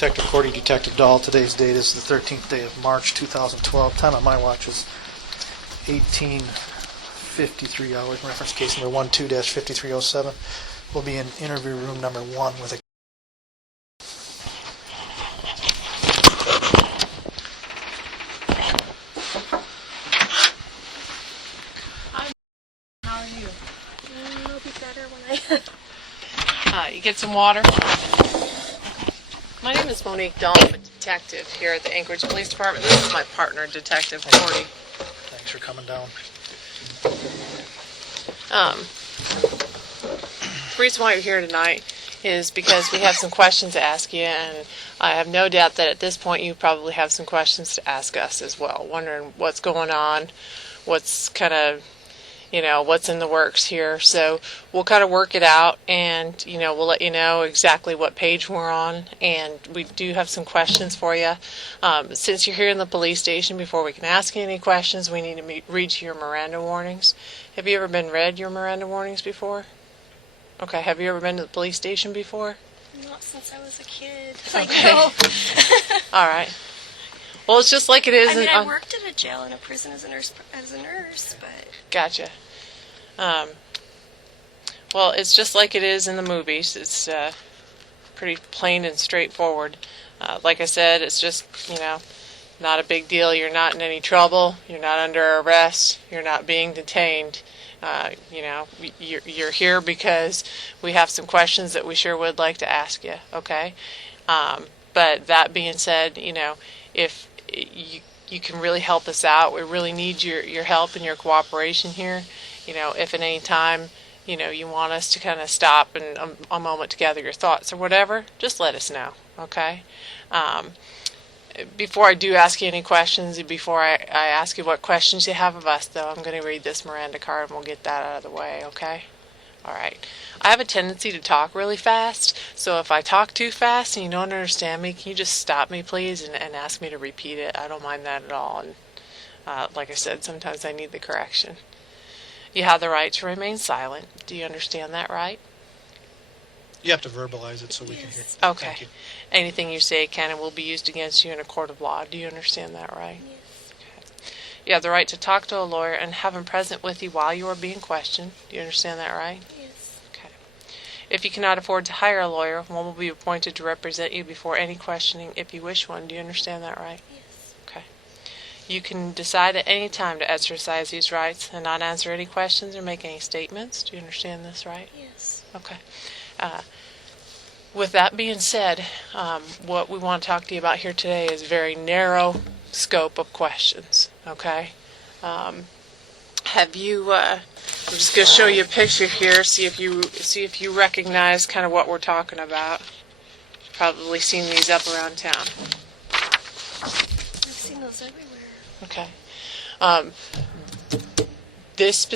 Detective Cordy, Detective Dahl. Today's date is the 13th day of March 2012. Time on my watch is 18:53 hours. Reference case number 12-5307. We'll be in interview room number 1 with a... How are you? It'll be better when You get some water? My name is Monique Dahl. I'm a detective here at the Anchorage Police Department. This is my partner, Detective Cordy. Thanks for coming down. The reason why you're here tonight is because we have some questions to ask you, and I have no doubt that at this point you probably have some questions to ask us as well, wondering what's going on, what's kind of, what's in the works here. So we'll kind of work it out, and, we'll let you know exactly what page we're on, and we do have some questions for you. Since you're here in the police station, before we can ask you any questions, we need to read you your Miranda warnings. Have you ever been read your Miranda warnings before? Okay, have you ever been to the police station before? Not since I was a kid. Okay. All right. Well, it's just like it is. I worked in a jail and a prison as a nurse, but... Gotcha. Well, it's just like it is in the movies. It's pretty plain and straightforward. Like I said, it's just, not a big deal. You're not in any trouble. You're not under arrest. You're not being detained. You're here because we have some questions that we sure would like to ask you, okay? But that being said, if you can really help us out, we really need your help and your cooperation here. If at any time, you want us to kind of stop and a moment to gather your thoughts or whatever, just let us know, okay? Before I do ask you any questions, before I ask you what questions you have of us, though, I'm going to read this Miranda card and we'll get that out of the way, okay? All right. I have a tendency to talk really fast, so if I talk too fast and you don't understand me, can you just stop me, please, and ask me to repeat it? I don't mind that at all. And like I said, sometimes I need the correction. You have the right to remain silent. Do you understand that, right? You have to verbalize it so we can hear. Okay. Thank you. Anything you say can and will be used against you in a court of law. Do you understand that, right? Yes. Okay. You have the right to talk to a lawyer and have him present with you while you are being questioned. Do you understand that, right? Yes. Okay. If you cannot afford to hire a lawyer, one will be appointed to represent you before any questioning if you wish one. Do you understand that, right? Yes. Okay. You can decide at any time to exercise these rights and not answer any questions or make any statements. Do you understand this, right? Yes. Okay. With that being said, what we want to talk to you about here today is a very narrow scope of questions, okay? Have you, I'm just going to show you a picture here, see if you recognize kind of what we're talking about. Probably seen these up around town. I've seen those everywhere. Okay. This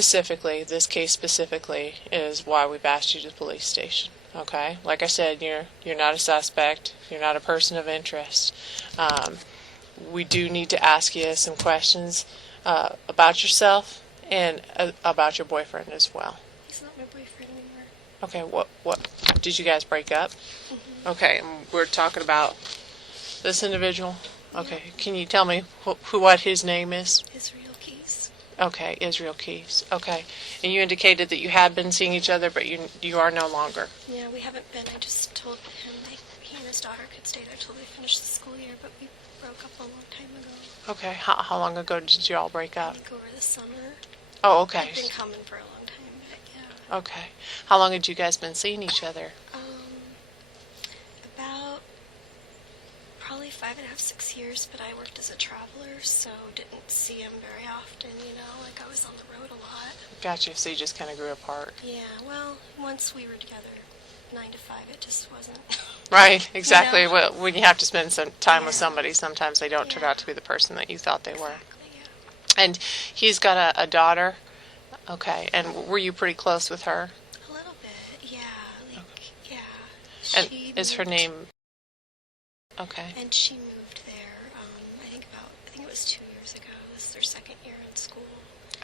case specifically, is why we've asked you to the police station. Okay, like I said, you're not a suspect. You're not a person of interest. We do need to ask you some questions about yourself and about your boyfriend as well. He's not my boyfriend anymore. Okay, what did you guys break up? Mm-hmm. Okay, and we're talking about this individual. Okay, can you tell me what his name is? Israel Keys. Okay, Israel Keys. Okay, and you indicated that you had been seeing each other, but you are no longer. Yeah, we haven't been. I just told him he and his daughter could stay there till they finish the school year, but we broke up a long time ago. Okay, how long ago did you all break I up? think over the summer. Oh, okay. I've been coming for a long time, but yeah. Okay. How long had you guys been seeing each other? About probably 5.5, 6 years, but I worked as a traveler, so didn't see him very often, like I was on the road a lot. Gotcha, so you just kind of grew apart. Yeah, well, once we were together, 9 to 5, it just wasn't. Right, exactly. Yeah. Well, when you have to spend some time with Yeah. somebody, sometimes they don't turn Yeah. out to be the person that you thought they were. Exactly, yeah. And he's got a daughter. Okay, and were you pretty close with her? A little bit, yeah, yeah. And She is her moved- name... Okay. And she moved there, I think it was 2 years ago. This is their second year in school.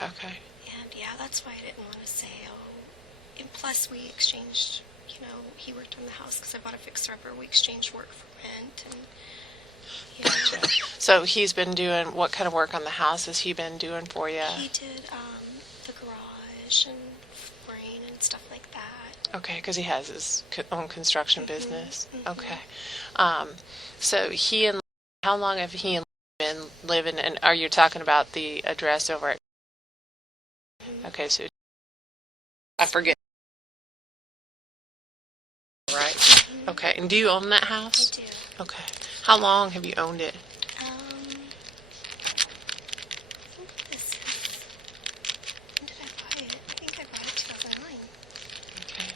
Okay. And yeah, that's why I didn't want to say, and plus we exchanged, he worked on the house because I bought a fixer-upper. We exchanged work for rent, and you know, So he's been doing, what kind of work on the house has he been doing for you? he did the garage and flooring and stuff like that. Okay, because he has his own construction business. mhm. Okay. So how long have he and been living, and are you talking about the address over at, okay, so I forget. Right. Mhm. Okay, and do you own that I house? do. Okay. How long have you owned it? I think this is, when did I buy it? I think I bought it 2009. Okay.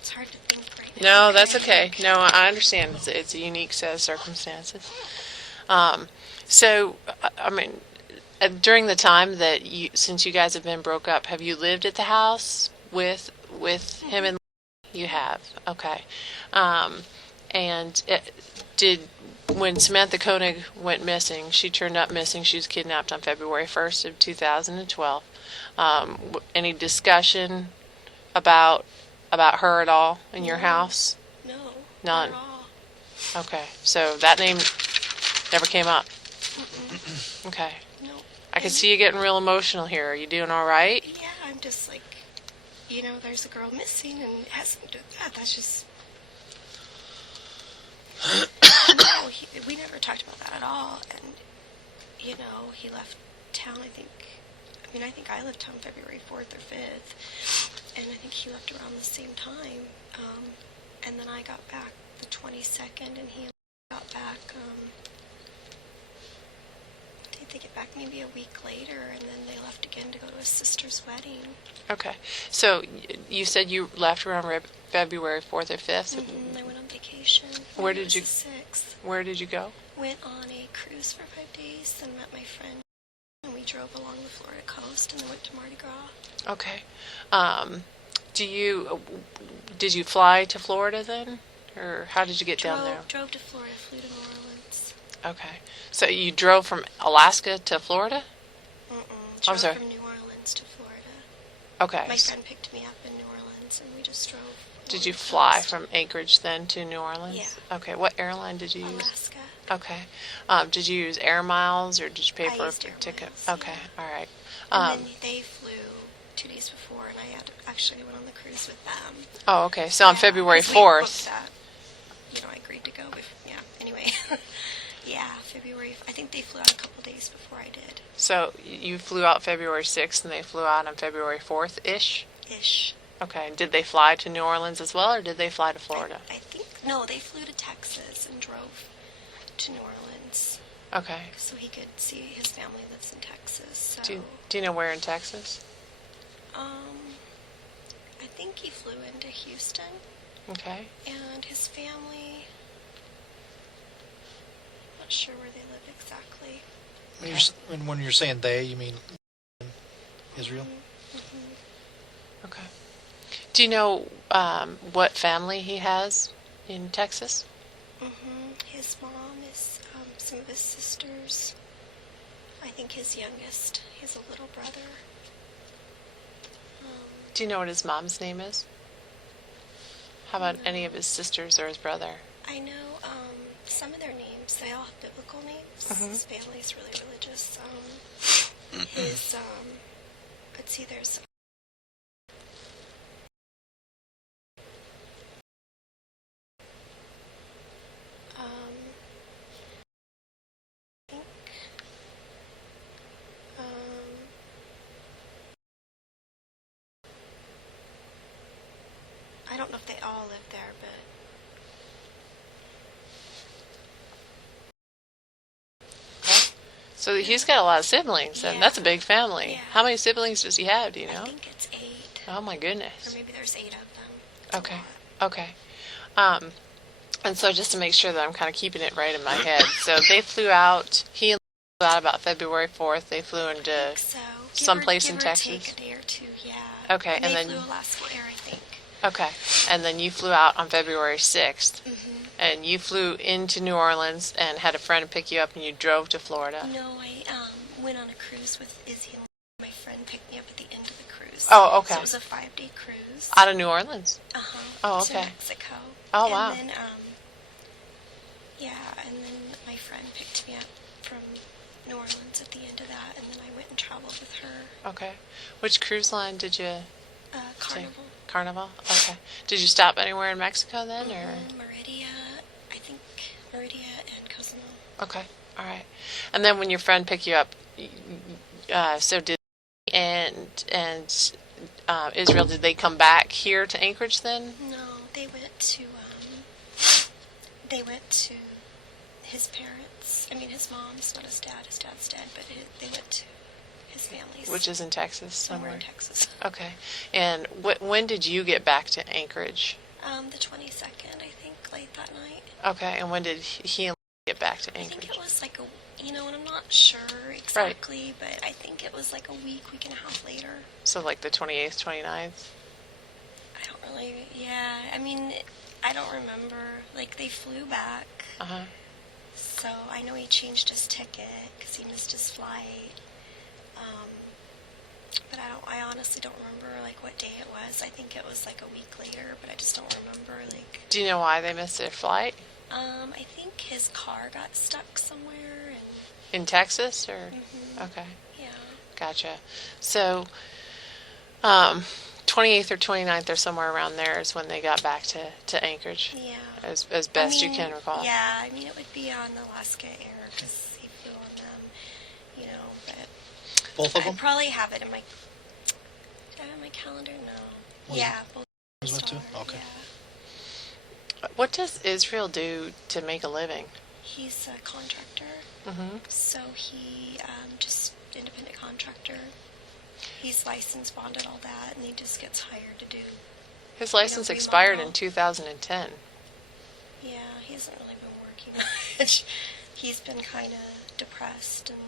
It's hard to think right now. No, that's okay. No, I understand. It's a unique set of circumstances. So, I mean, during the time that since you guys have been broke up, have you lived at the house with him and you have? Okay. And when Samantha Koenig went missing, she turned up missing. She was kidnapped on February 1st of 2012. Any discussion about her at all in your house? No. None. Not at all. Okay, so that name never came up. Okay, No. I can And- see you getting real emotional here. Are you doing all right? Yeah, I'm just like, there's a girl missing and it has something to do with that. That's just. No, we never talked about that at all. And, he left town, I think I left town February 4th or 5th. And I think he left around the same time. And then I got back the 22nd and he got back, did they get back maybe a week later, and then they left again to go to his sister's wedding. Okay, so you said you left around February 4th or 5th? I went on vacation. Where It did was you- the 6th. Where did you go? Went on a cruise for 5 days, then met my friend, and we drove along the Florida coast, and then went to Mardi Gras. Okay. Did you fly to Florida then? Or how did you get down there? Drove to Florida, flew to New Orleans. Okay. So you drove from Alaska to Florida? Drove sorry. from New Orleans to Florida. Okay. My friend picked me up in New Orleans, and we just drove. Did along you the fly coast. from Anchorage then to New Orleans? Yeah. Okay. What airline did you use? Alaska? Okay. Did you use air miles or did you pay I for a used air ticket? miles, Okay. yeah. All right. And then they flew 2 days before, and I actually went on the cruise with them. Oh, okay. So on Yeah, February 'cause we booked 4th. that. I agreed to go. Yeah. Anyway, yeah, February. I think they flew out a couple days before I did. So you flew out February 6th and they flew out on February 4th-ish? Ish. Okay. Did they fly to New Orleans as well or did they fly to Florida? I think no. They flew to Texas and drove to New Orleans Okay. so he could see his family lives in Texas. So, Do you know where in Texas? I think he flew into Houston, Okay. and his family. Not sure where they live exactly. When you're saying they, you mean Israel? Okay. Do you know what family he has in Texas? His mom is some of his sisters. I think his youngest. He has a little brother. Do you know what his mom's name is? How about any of his sisters or his brother? I know some of their names. They all have biblical names. His family's really religious. Let's see, there's I think I don't know if they all live there, but So he's got a lot of siblings, and Yeah. that's a big family. Yeah. How many siblings does he have, do you know? I think it's 8. Oh my Or goodness. maybe there's 8 of them. It's a Okay. lot. Okay. And so just to make sure that I'm kind of keeping it right in my head, so they flew out, he flew out about February 4th, they flew into, So someplace in give or Texas? Take a day or two, yeah. Okay, and they then- flew Alaska Air, I think. okay, and then you flew out on February 6th, and you flew into New Orleans and had a friend pick you up and you drove to Florida. No, I went on a cruise with Izzy, and my friend picked me up at the end of the cruise. Oh, okay. So it was a 5-day cruise. Out of New Orleans? Uh-huh. Oh, To okay. Mexico. Oh, wow. And then, yeah, and then my friend picked me up from New Orleans at the end of that, and then I went and traveled with her. Okay. Which cruise line did you Carnival. take? Carnival? Okay. Did you stop anywhere in Mexico then, or? Meridia, I think Meridia and Cozumel. Okay. All right. And then when your friend picked you up, so did Israel, did they come back here to Anchorage then? No, they went to his parents. I mean, his mom's, not his dad. His dad's dead, but they went to his family's. Which is in Texas somewhere somewhere. in Texas. Okay. And when did you get back to Anchorage? The 22nd, I think, late that night. Okay. And when did he get back to I Anchorage? think it was like and I'm not sure exactly, but I think it was like a week and a half later. So like the 28th, 29th? I don't really, yeah. I mean, I don't remember. Like, they flew back. Uh-huh. So I know he changed his ticket because he missed his flight. But I honestly don't remember, like, what day it was. I think it was like a week later, but I just don't remember, like. Do you know why they missed their flight? I think his car got stuck somewhere, and. In Texas, or? Mm-hmm. Okay. Yeah. Gotcha. So, 28th or 29th or somewhere around there is when they got back to Anchorage. Yeah. As best you can recall. Yeah, I mean, it would be on Alaska Air because he flew on them, but. Both of I them? probably have it in my. Do I have my calendar? No. Was Yeah, it- both. was it too? are, Okay. Yeah. What does Israel do to make a living? He's a contractor, Mm-hmm. so he just independent contractor. He's licensed, bonded, all that, and he just gets hired to do. His license expired in remodel. 2010. Yeah, he hasn't really been working much. He's been kind of depressed, and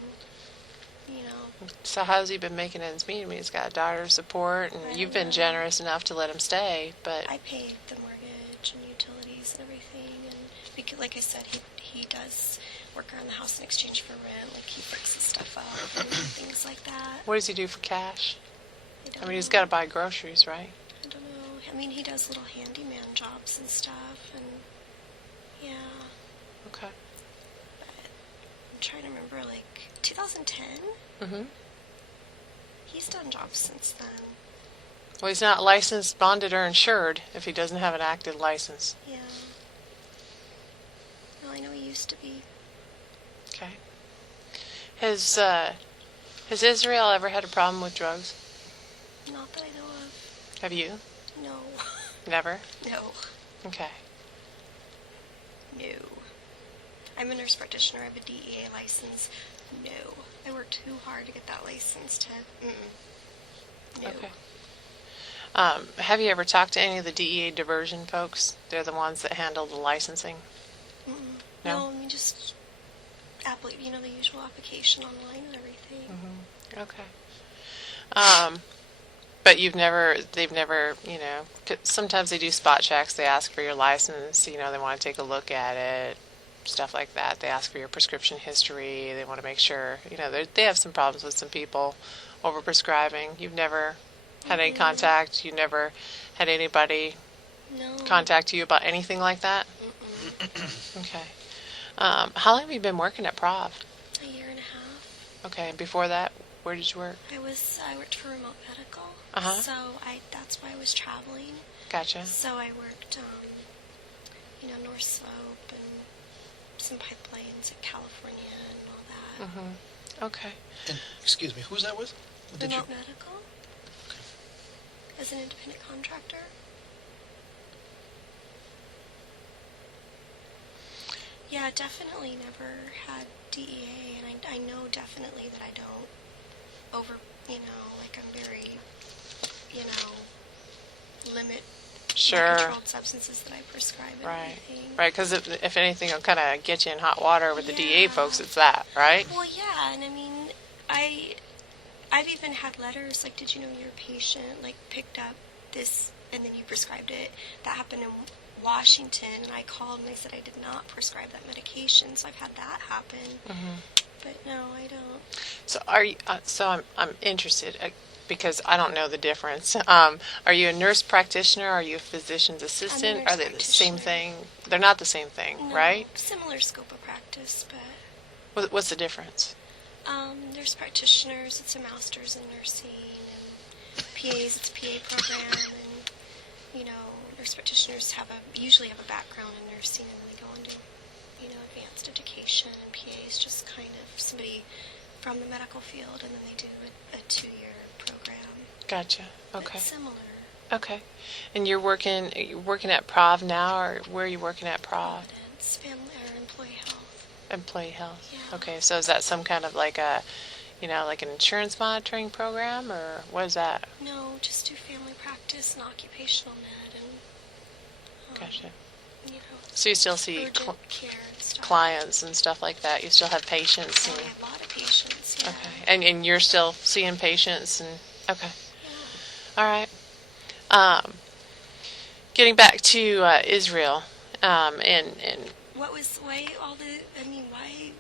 So how's he been making ends meet? I mean, he's got a daughter to support, I and don't you've been know. generous enough to let him stay, but I paid the mortgage and utilities and everything, and because, like I said, he does work around the house in exchange for rent. Like, he fixes stuff up and things like that. what does he do for cash? don't I mean, he's know. got to buy groceries, right? I don't know. I mean, he does little handyman jobs and stuff, and yeah. Okay. But I'm trying to remember, like 2010. Mm-hmm. He's done jobs since then. Well, he's not licensed, bonded, or insured if he doesn't have an active license. Yeah. Well, I know he used to be. Okay. Has Israel ever had a problem with drugs? Not that I know of. Have you? No. Never? No. Okay. No. I'm a nurse practitioner. I have a DEA license. No. I worked too hard to get that license to. No. Okay. Have you ever talked to any of the DEA diversion folks? They're the ones that handle the licensing. Mm-mm. No? No, I mean, just the usual application online and everything. Mm-hmm. Okay. But they've never, 'cause sometimes they do spot checks. They ask for your license. They want to take a look at it, stuff like that. They ask for your prescription history. They want to make sure, they have some problems with some people overprescribing. You've never had any contact. You never had anybody No. contact you about anything like that? Mm-mm. Okay. How long have you been working at Prov? A year and a half. Okay. And before that, where did you work? I worked for remote medical. Uh-huh. So that's why I was traveling. Gotcha. So I worked, North Slope and some pipelines in California and all that. Mm-hmm. Okay. And, excuse me, who's that with? Did you? Remote medical? As an independent contractor? Yeah, definitely never had DEA, and I know definitely that I don't I'm very, limit Sure. controlled substances that I prescribe and Right. everything. Right, because if anything will kind of get you in hot water with the DA Yeah. folks, it's that, right? Well, yeah, and I mean, I've even had letters like, did you know your patient picked up this and then you prescribed it? That happened in Washington, and I called and they said I did not prescribe that medication, so I've had that happen. Mm-hmm. But no, I don't. So I'm interested. because I don't know the difference. Are you a nurse practitioner? Are you a physician's assistant? nurse Are they the same practitioner. thing? They're not the same thing, No, right? similar scope of practice, but What's the difference? nurse practitioners, it's a master's in nursing, and PAs, it's a PA program, and nurse practitioners usually have a background in nursing, and they go into advanced education, and PAs just kind of somebody from the medical field, and then they do a 2-year program. Gotcha. Okay. It's similar. Okay. And you're working at Prov now, or where are you working at Prov? Providence, family or employee health. Employee health. Yeah. Okay. So is that some kind of like like an insurance monitoring program, or what is that? No, just do family practice and occupational med, and Gotcha. you know, So you still see urgent care and stuff. clients and stuff like that. You still have patients. Oh, And, we have a lot of patients. Yeah. okay. And you're still seeing patients and okay. Yeah. All right. Getting back to Israel, and Why?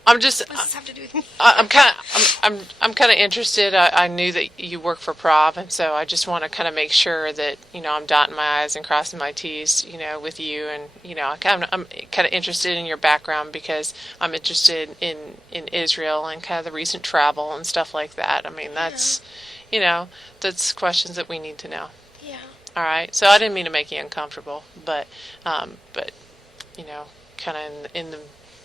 I'm just What does this have to do with? I'm kind of interested. I knew that you work for Prov, and so I just want to kind of make sure that I'm dotting my I's and crossing my T's, with you, and I'm kind of interested in your background because I'm interested in Israel and kind of the recent travel and stuff like that. I mean, that's that's questions that we need to know. Yeah. All right. So I didn't mean to make you uncomfortable, but kind of in the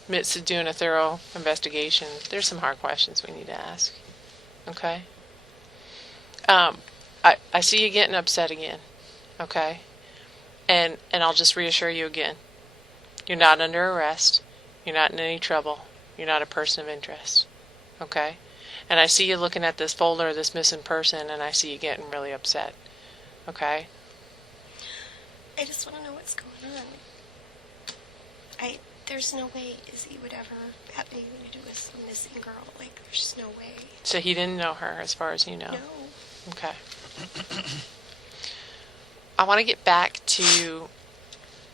midst of doing a thorough investigation, there's some hard questions we need to ask. Okay. I see you getting upset again. Okay. And I'll just reassure you again. You're not under arrest. You're not in any trouble. You're not a person of interest. Okay. And I see you looking at this folder of this missing person, and I see you getting really upset. Okay. I just want to know what's going on. There's no way Izzy would ever have anything to do with a missing girl. Like, there's just no way. So he didn't know her, as far as you know. No. Okay. I want to get back to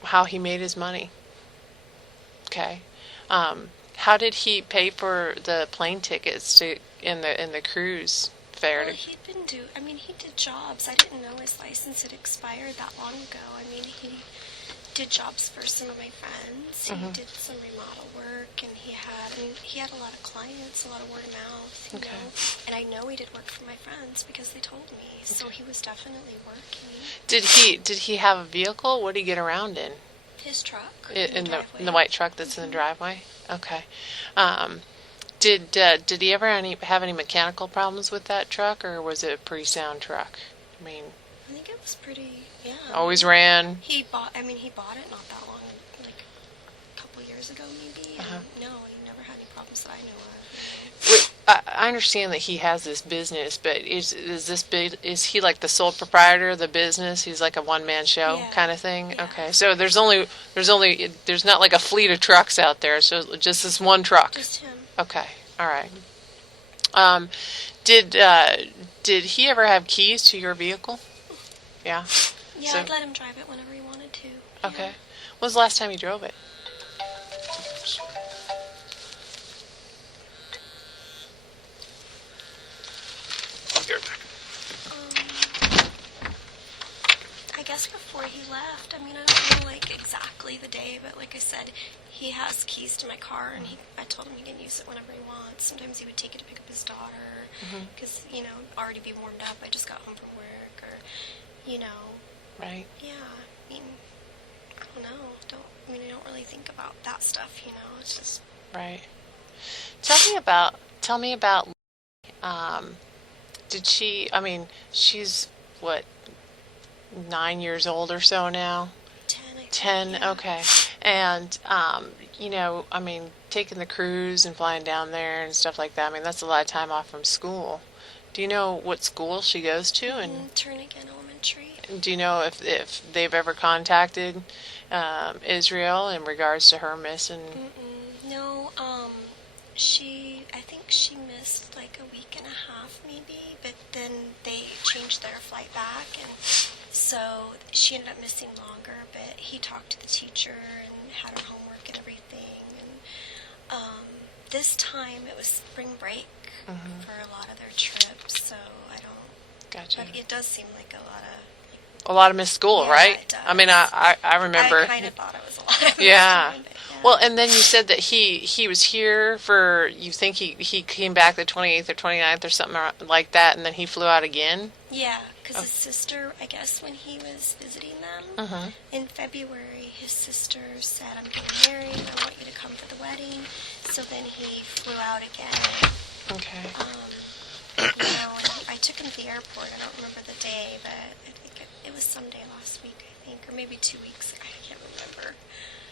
how he made his money. Okay. How did he pay for the plane tickets in the cruise fare? Well, he did jobs. I didn't know his license had expired that long ago. He did jobs for some of my friends. He did some remodel work, and he had a lot of clients, a lot of word of mouth, you know. And I know he did work for my friends because they told me. So he was definitely working. Did he have a vehicle? What did he get around in? His truck. In the driveway. white truck that's in the driveway? Okay. Did he ever have any mechanical problems with that truck, or was it a pretty sound truck? I mean, I think it was pretty, yeah. always ran. He bought it not that long, like a couple years ago maybe. And no, he never had any problems that I know of. I understand that he has this business, but is he like the sole proprietor of the business? He's like a one-man show kind of thing. Yeah. Okay, so there's not like a fleet of trucks out there. So just this one truck. Just him. Okay, all right. Did he ever have keys to your vehicle? Yeah. Yeah, So- I'd let him drive it whenever he wanted to. Okay. Yeah. When was the last time you drove it? I guess before he left. I don't know like exactly the day, but like I said, he has keys to my car, and I told him he can use it whenever he wants. Sometimes he would take it to pick up his daughter because already be warmed up. I just got home from work, or Right. yeah. I don't know. I don't really think about that stuff. It's just Right. Tell me about. Did she? I mean, she's what, 9 years old or so now. 10. I think, 10. yeah. Okay. And taking the cruise and flying down there and stuff like that. I mean, that's a lot of time off from school. Do you know what school she goes to? And Turnigan Elementary. do you know if they've ever contacted Israel in regards to her missing? No, I think she missed like a week and a half maybe, but then they changed their flight back, and so she ended up missing longer, but he talked to the teacher and had her homework and everything, and this time it was spring break for a lot of their trips, so I don't Gotcha. But it does seem like a lot of. A lot of missed school, Yeah, right? it does. I mean, I remember. I kind of thought it was a lot of Yeah. time, but yeah. Well, and then you said that he was here for, you think he came back the 28th or 29th or something like that, and then he flew out again? Yeah, because Oh. his sister, I guess when he was visiting them Uh-huh. in February, his sister said, I'm getting married, I want you to come for the wedding. So then he flew out again. Okay. And I took him to the airport. I don't remember the day, but I think it was someday last week, I think, or maybe 2 weeks ago. I can't remember.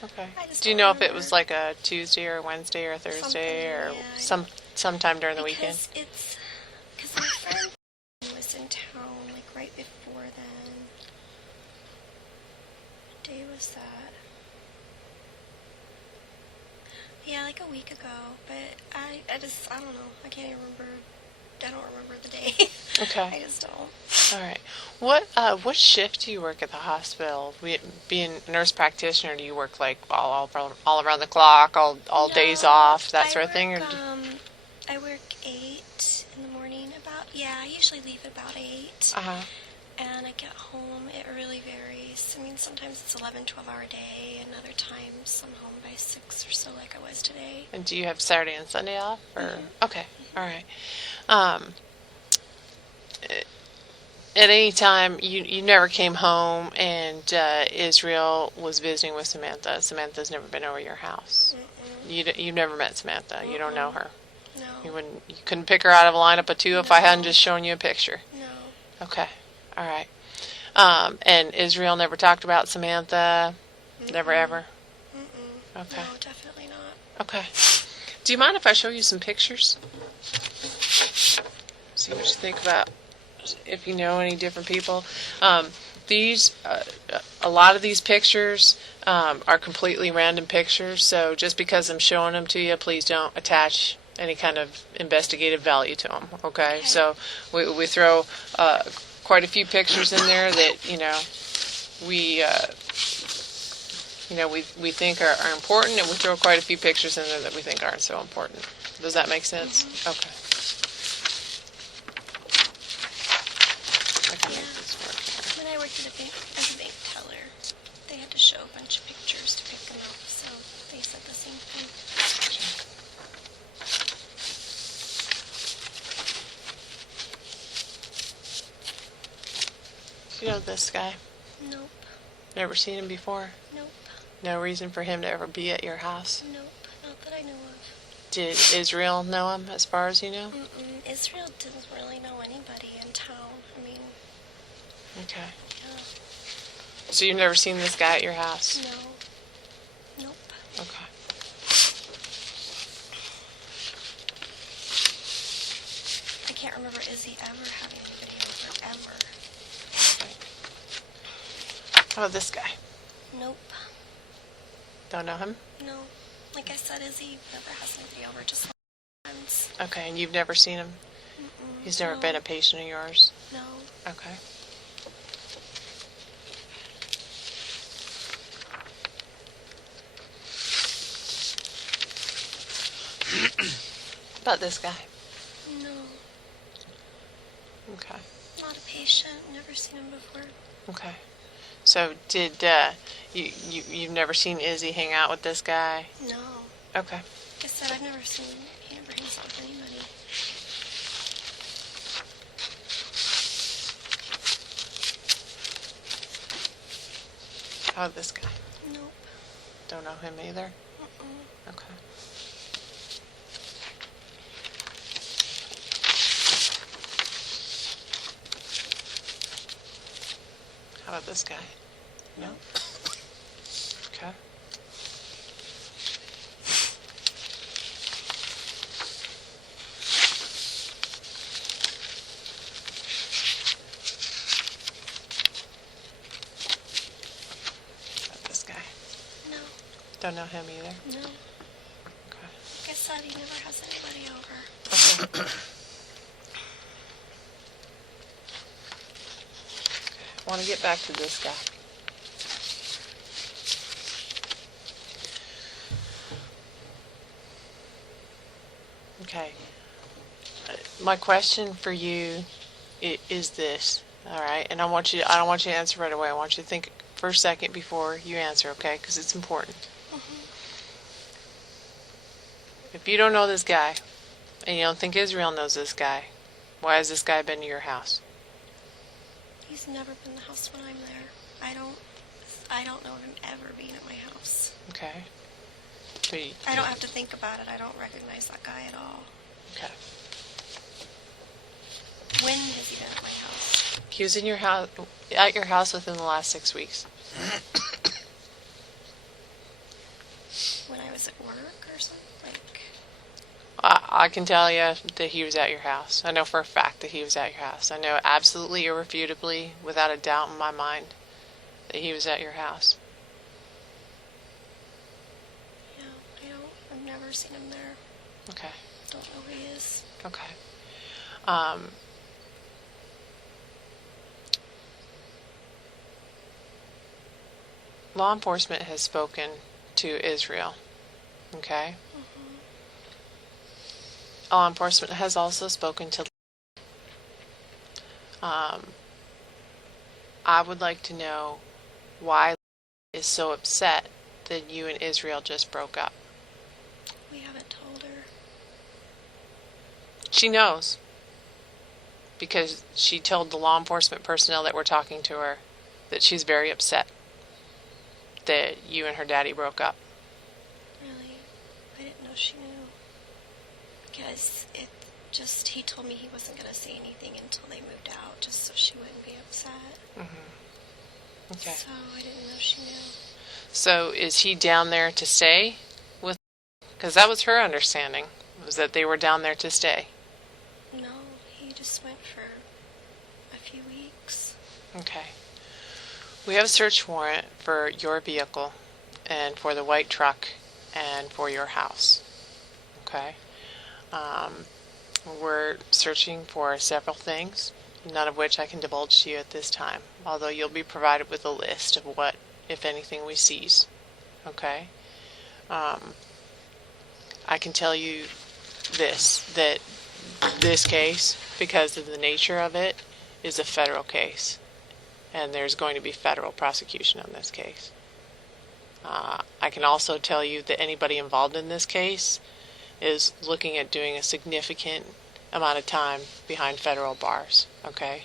Okay. I just Do you don't know if it remember. was like a Tuesday or a Wednesday or a Thursday or Something, yeah. sometime during the weekend? Because my friend was in town, like, right before then. What day was that? Yeah, like a week ago, but I don't know. I can't even remember. I don't remember the day. I Okay. just don't. All right. What shift do you work at the hospital? Being a nurse practitioner, do you work like all around the clock, all days No, off, that sort of thing? Or I work 8 in the morning I usually leave at about 8. uh-huh. And I get home, it really varies. I mean, sometimes it's 11, 12-hour day, and other times I'm home by 6 or so like I was today. And do you have Saturday and Sunday off? Or Mhm. Okay. All right. At any time, you never came home, and Israel was visiting with Samantha. Samantha's never been over your house. You never met Samantha. You don't know her. No. You couldn't pick her out of a lineup of two if I hadn't just shown you a picture. No. Okay. All right. And Israel never talked about Samantha. Never ever. Mm-mm. Okay. No, definitely not. Okay. Do you mind if I show you some pictures? See what you think about, if you know any different people. A lot of these pictures are completely random pictures, so just because I'm showing them to you, please don't attach any kind of investigative value to them, okay? So we throw quite a few pictures in there that, we think are important, and we throw quite a few pictures in there that we think aren't so important. Does that make sense? Mm-hmm. Okay. I can make this work here. When I worked at as a bank teller, they had to show a bunch of pictures to pick them up, so they said the same thing. You know this guy? Nope. Never seen him before? Nope. No reason for him to ever be at your house? Nope. Not that I know of. Did Israel know him, as far as you know? Mm-mm. Israel didn't really know anybody in town. I mean, Okay. yeah. So you've never seen this guy at your house? No. Nope. Okay. I can't remember Izzy ever having anybody over, ever. How about this guy? Nope. Don't know him? No. Like I said, Izzy never has anybody over, just like friends. Okay, and you've never seen him? Mm-mm. He's never No. been a patient of yours? No. Okay. About this guy? No. Okay. Not a patient. Never seen him before. Okay. So did you've never seen Izzy hang out with this guy? No. Okay. Like I said, I've never seen him. He never hangs out with anybody. How about this guy? Nope. Don't know him either? Mm-mm. Okay. How about this guy? No? Okay. How about this guy? No. Don't know him either? No. Okay. Like I said, he never has anybody over. Okay. I want to get back to this guy. Okay. My question for you is this, all right? And I don't want you to answer right away. I want you to think for a second before you answer, okay? Because it's important. If you don't know this guy, and you don't think Israel knows this guy, why has this guy been to your house? He's never been in the house when I'm there. I don't know of him ever being at my house. Okay. So I don't have to think about it. I don't recognize that guy at all. okay. When has he been at my house? He was in your house, at your house within the last 6 weeks. When I was at work or something? Like, I can tell you that he was at your house. I know for a fact that he was at your house. I know absolutely, irrefutably, without a doubt in my mind, that he was at your house. yeah, I've never seen him there. Okay. Don't know who he is. Okay. Law enforcement has spoken to Israel. Okay? Law enforcement has also spoken to. I would like to know why is so upset that you and Israel just broke up. We haven't told her. She knows because she told the law enforcement personnel that were talking to her that she's very upset that you and her daddy broke up. Really? I didn't know she knew. Because he told me he wasn't going to say anything until they moved out, just so she wouldn't be upset. Okay. So I didn't know she knew. So is he down there to stay with? Because that was her understanding, was that they were down there to stay. No, he just went for a few weeks. Okay. We have a search warrant for your vehicle and for the white truck and for your house. Okay. We're searching for several things, none of which I can divulge to you at this time, although you'll be provided with a list of what, if anything, we seize. Okay? I can tell you that this case, because of the nature of it, is a federal case, and there's going to be federal prosecution on this case. I can also tell you that anybody involved in this case is looking at doing a significant amount of time behind federal bars. Okay?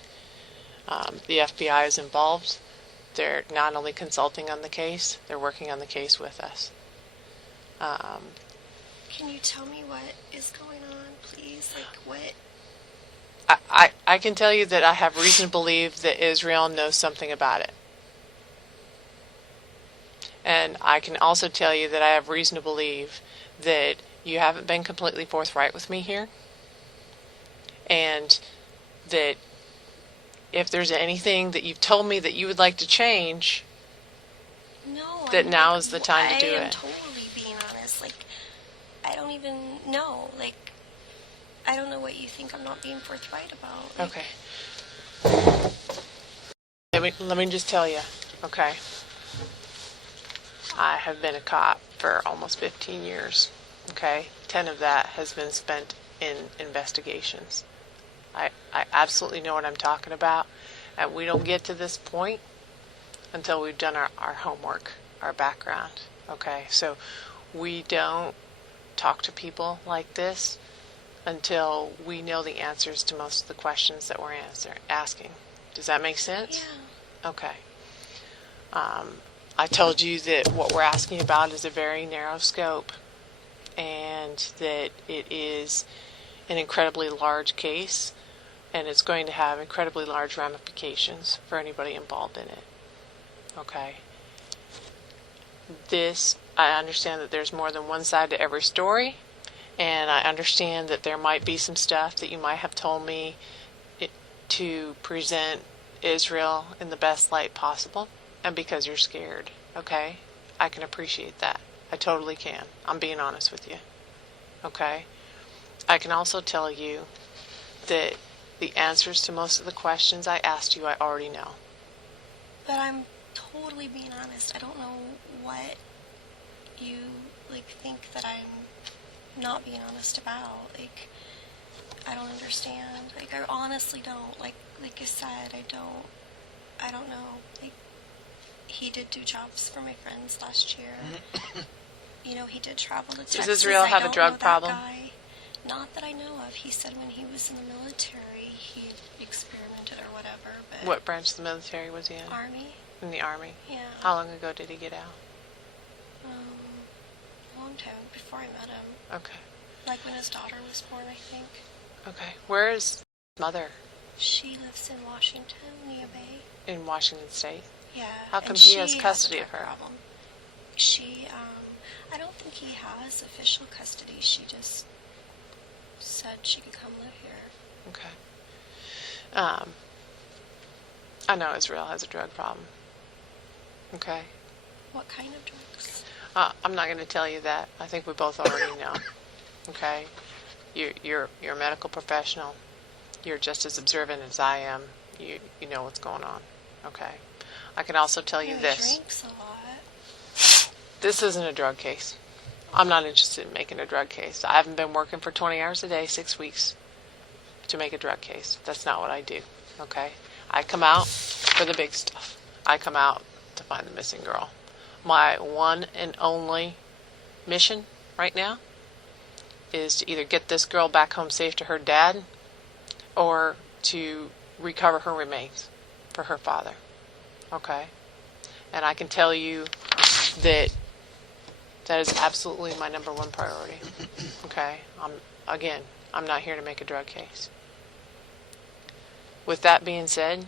The FBI is involved. They're not only consulting on the case, they're working on the case with us. Can you tell me what is going on, please? Like, what? I can tell you that I have reason to believe that Israel knows something about it. And I can also tell you that I have reason to believe that you haven't been completely forthright with me here. And that if there's anything that you've told me that you would like to change, No. that now is the time to do I am it. totally being honest. Like, I don't even know. Like, I don't know what you think I'm not being forthright about. Like, Okay. Let me just tell you, okay? I have been a cop for almost 15 years, okay? 10 of that has been spent in investigations. I absolutely know what I'm talking about, and we don't get to this point until we've done our homework, our background, okay? So we don't talk to people like this until we know the answers to most of the questions that we're asking. Does that make sense? Yeah. Okay. I told you that what we're asking about is a very narrow scope and that it is an incredibly large case and it's going to have incredibly large ramifications for anybody involved in it. Okay. I understand that there's more than one side to every story, and I understand that there might be some stuff that you might have told me to present Israel in the best light possible, and because you're scared, okay? I can appreciate that. I totally can. I'm being honest with you, okay? I can also tell you that the answers to most of the questions I asked you, I already know. But I'm totally being honest. I don't know what you, think that I'm not being honest about. I don't understand. Like, I honestly don't. Like I said, I don't know. Like, he did do jobs for my friends last year. You know, he did travel to Texas. Does Israel have a drug problem? Guy. Not that I know of. He said when he was in the military, he experimented or whatever. But What branch of the military was he in? Army? In the Army. Yeah. How long ago did he get out? A long time before I met him. Okay. Like when his daughter was born, I think. Okay. Where is his mother? She lives in Washington, Nia Bay. In Washington State? Yeah. How come and he has she custody a of her? drug problem. She, I don't think he has official custody. She just said she could come live here. Okay. I know Israel has a drug problem. Okay. What kind of drugs? I'm not going to tell you that. I think we both already know. Okay. You're a medical professional. You're just as observant as I am. You know what's going on. Okay. I can also tell you He this. drinks a lot. This isn't a drug case. I'm not interested in making a drug case. I haven't been working for 20 hours a day, 6 weeks, to make a drug case. That's not what I do. Okay? I come out for the big stuff. I come out to find the missing girl. My one and only mission right now is to either get this girl back home safe to her dad or to recover her remains for her father. Okay? And I can tell you that is absolutely my number one priority. Okay? I'm not here to make a drug case. With that being said,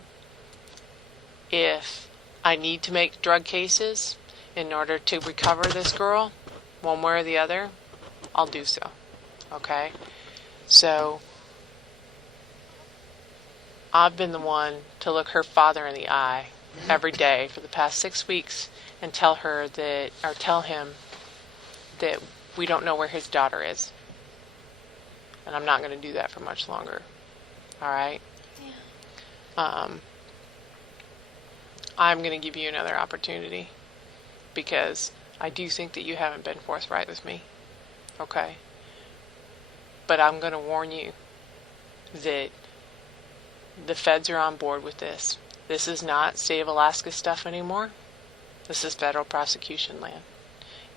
if I need to make drug cases in order to recover this girl, one way or the other, I'll do so. Okay? So, I've been the one to look her father in the eye every day for the past 6 weeks and tell him that we don't know where his daughter is. And I'm not going to do that for much longer. All right? Yeah. I'm going to give you another opportunity because I do think that you haven't been forthright with me. Okay? But I'm going to warn you that the feds are on board with this. This is not state of Alaska stuff anymore. This is federal prosecution land.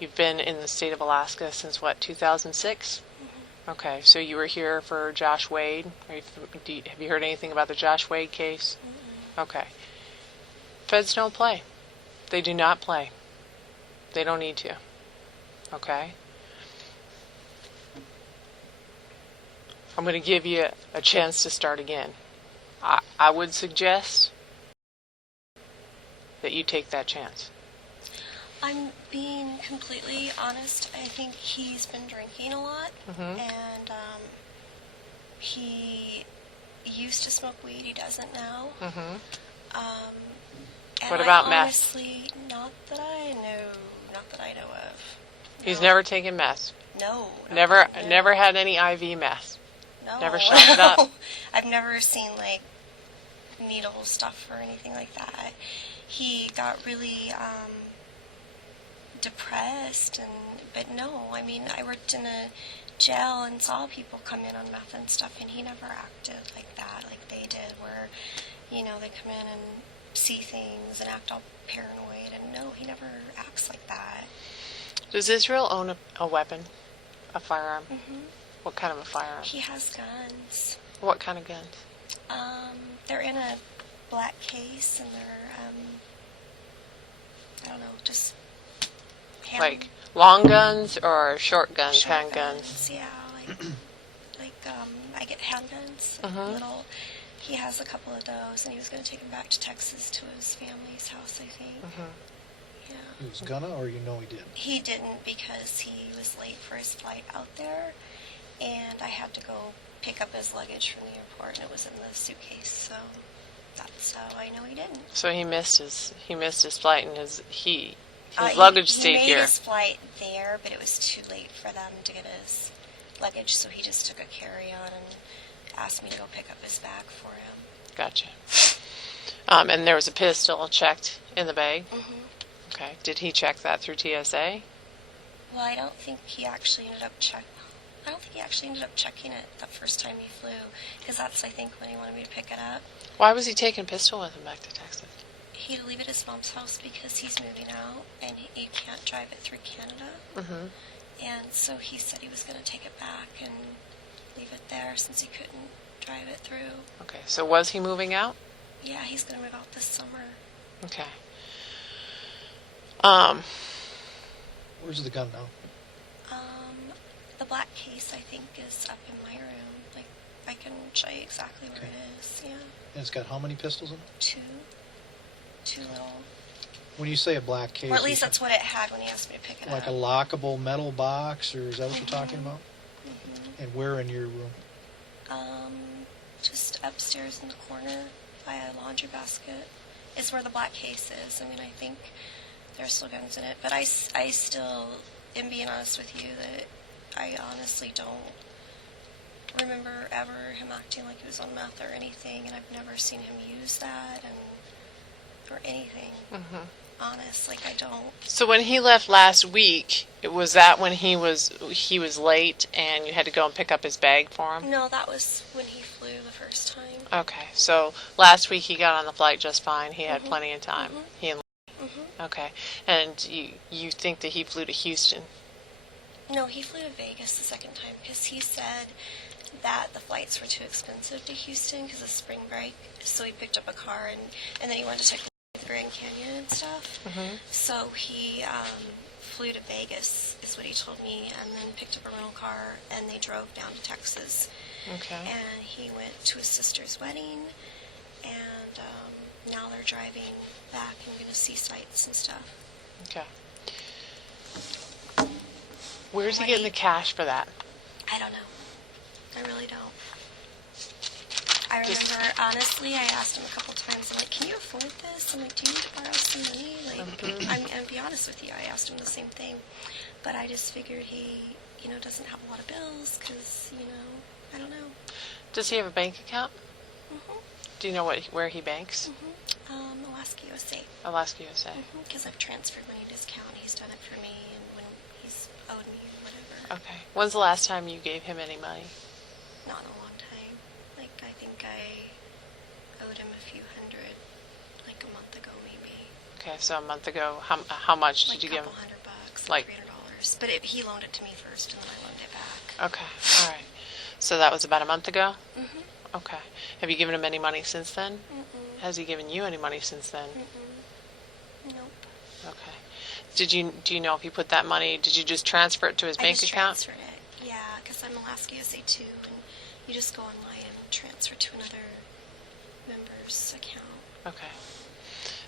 You've been in the state of Alaska since what, 2006? Mm-hmm. Okay, so you were here for Josh Wade. Have you heard anything about the Josh Wade case? Mm-hmm. Okay. Feds don't play. They do not play. They don't need to. Okay? I'm going to give you a chance to start again. I would suggest that you take that chance. I'm being completely honest. I think he's been drinking a lot, and he used to smoke weed. He doesn't now. And What about meth? Honestly, not that I know of. He's No. never taken meth. No. Never had any IV meth. No. Never shot it up. I've never seen like needle stuff or anything like that. He got really depressed, but no, I mean, I worked in a jail and saw people come in on meth and stuff, and he never acted like that, like they did, where, you know, they come in and see things and act all paranoid, and no, he never acts like that. Does Israel own a weapon? A firearm? Mm-hmm. What kind of a firearm? He has guns. What kind of guns? They're in a black case, and they're, I don't know, just Like long guns or short guns, short handguns? Yeah, I get handguns. Mhm. Little. He has a couple of those, and he was going to take them back to Texas to his family's house, I think. Yeah. He was gonna, or you know he did? He didn't because he was late for his flight out there, and I had to go pick up his luggage from the airport, and it was in the suitcase. So that's how I know he didn't. So he missed his flight, and his luggage stayed He made here. his flight there, but it was too late for them to get his luggage, so he just took a carry-on and asked me to go pick up his bag for him. Gotcha. And there was a pistol checked in the bag. Mm-hmm. Okay. Did he check that through TSA? Well, I don't think he actually ended up checking. I don't think he actually ended up checking it that first time he flew, because that's, I think, when he wanted me to pick it up. Why was he taking a pistol with him back to Texas? He'd leave it at his mom's house because he's moving out, and he can't drive it through Canada. Mm-hmm. And so he said he was going to take it back and leave it there since he couldn't drive it through. Okay, so was he moving out? Yeah, he's going to move out this summer. Okay. Where's the gun now? The black case, I think, is up in my room. Like, I can show you exactly where Okay. it is. Yeah. And it's got how many pistols in it? Two little. When you say a black case, Or at least that's what it had when he asked me to pick it like up. a lockable metal box, or is that what you're talking about? Mhm. And where in your room? Just upstairs in the corner by a laundry basket is where the black case is. I mean, I think there's still guns in it, but I still am being honest with you that I honestly don't remember ever him acting like he was on meth or anything, and I've never seen him use that or anything. Mm-hmm. Honest, like I don't. So when he left last week, was that when he was late and you had to go and pick up his bag for him? No, that was when he flew the first time. Okay, so last week he got on the flight just fine. He had Mhm. plenty of time. Mhm. He and hmm okay, and you think that he flew to Houston? No, he flew to Vegas the second time because he said that the flights were too expensive to Houston because of spring break. So he picked up a car and then he wanted to check the Grand Canyon and stuff. Mm-hmm. So he flew to Vegas, is what he told me, and then picked up a rental car and they drove down to Texas. Okay. And he went to his sister's wedding, and now they're driving back and going to see sights and stuff. Okay. Where's he getting the cash for that? I don't know. I really don't. I remember, honestly, I asked him a couple times, I'm like, can you afford this? I'm like, do you need to borrow some money? Like, I'm be honest with you, I asked him the same thing. But I just figured he, doesn't have a lot of bills because, I don't know. Does he have a bank account? Mm-hmm. Do you know where he banks? Alaska, USA. Alaska, USA. Because I've transferred money to his account. He's done it for me, and when he's owed me whatever. Okay. When's the last time you gave him any money? Not in a long time. Like, I think I owed him a few hundred, like a month ago maybe. Okay, so a month ago, how much Like did you give him? $200, Like- $300. But he loaned it to me first, and then I loaned it back. Okay, all right. So that was about a month ago? Mm-hmm. Okay. Have you given him any money since then? Mm-mm. Has he given you any money since then? Mm-mm. Nope. Okay. Do you know if he put that money, did you just transfer it to his I bank just account? transferred it. Yeah, because I'm Alaska USA too, and you just go online and transfer to another member's account. Okay.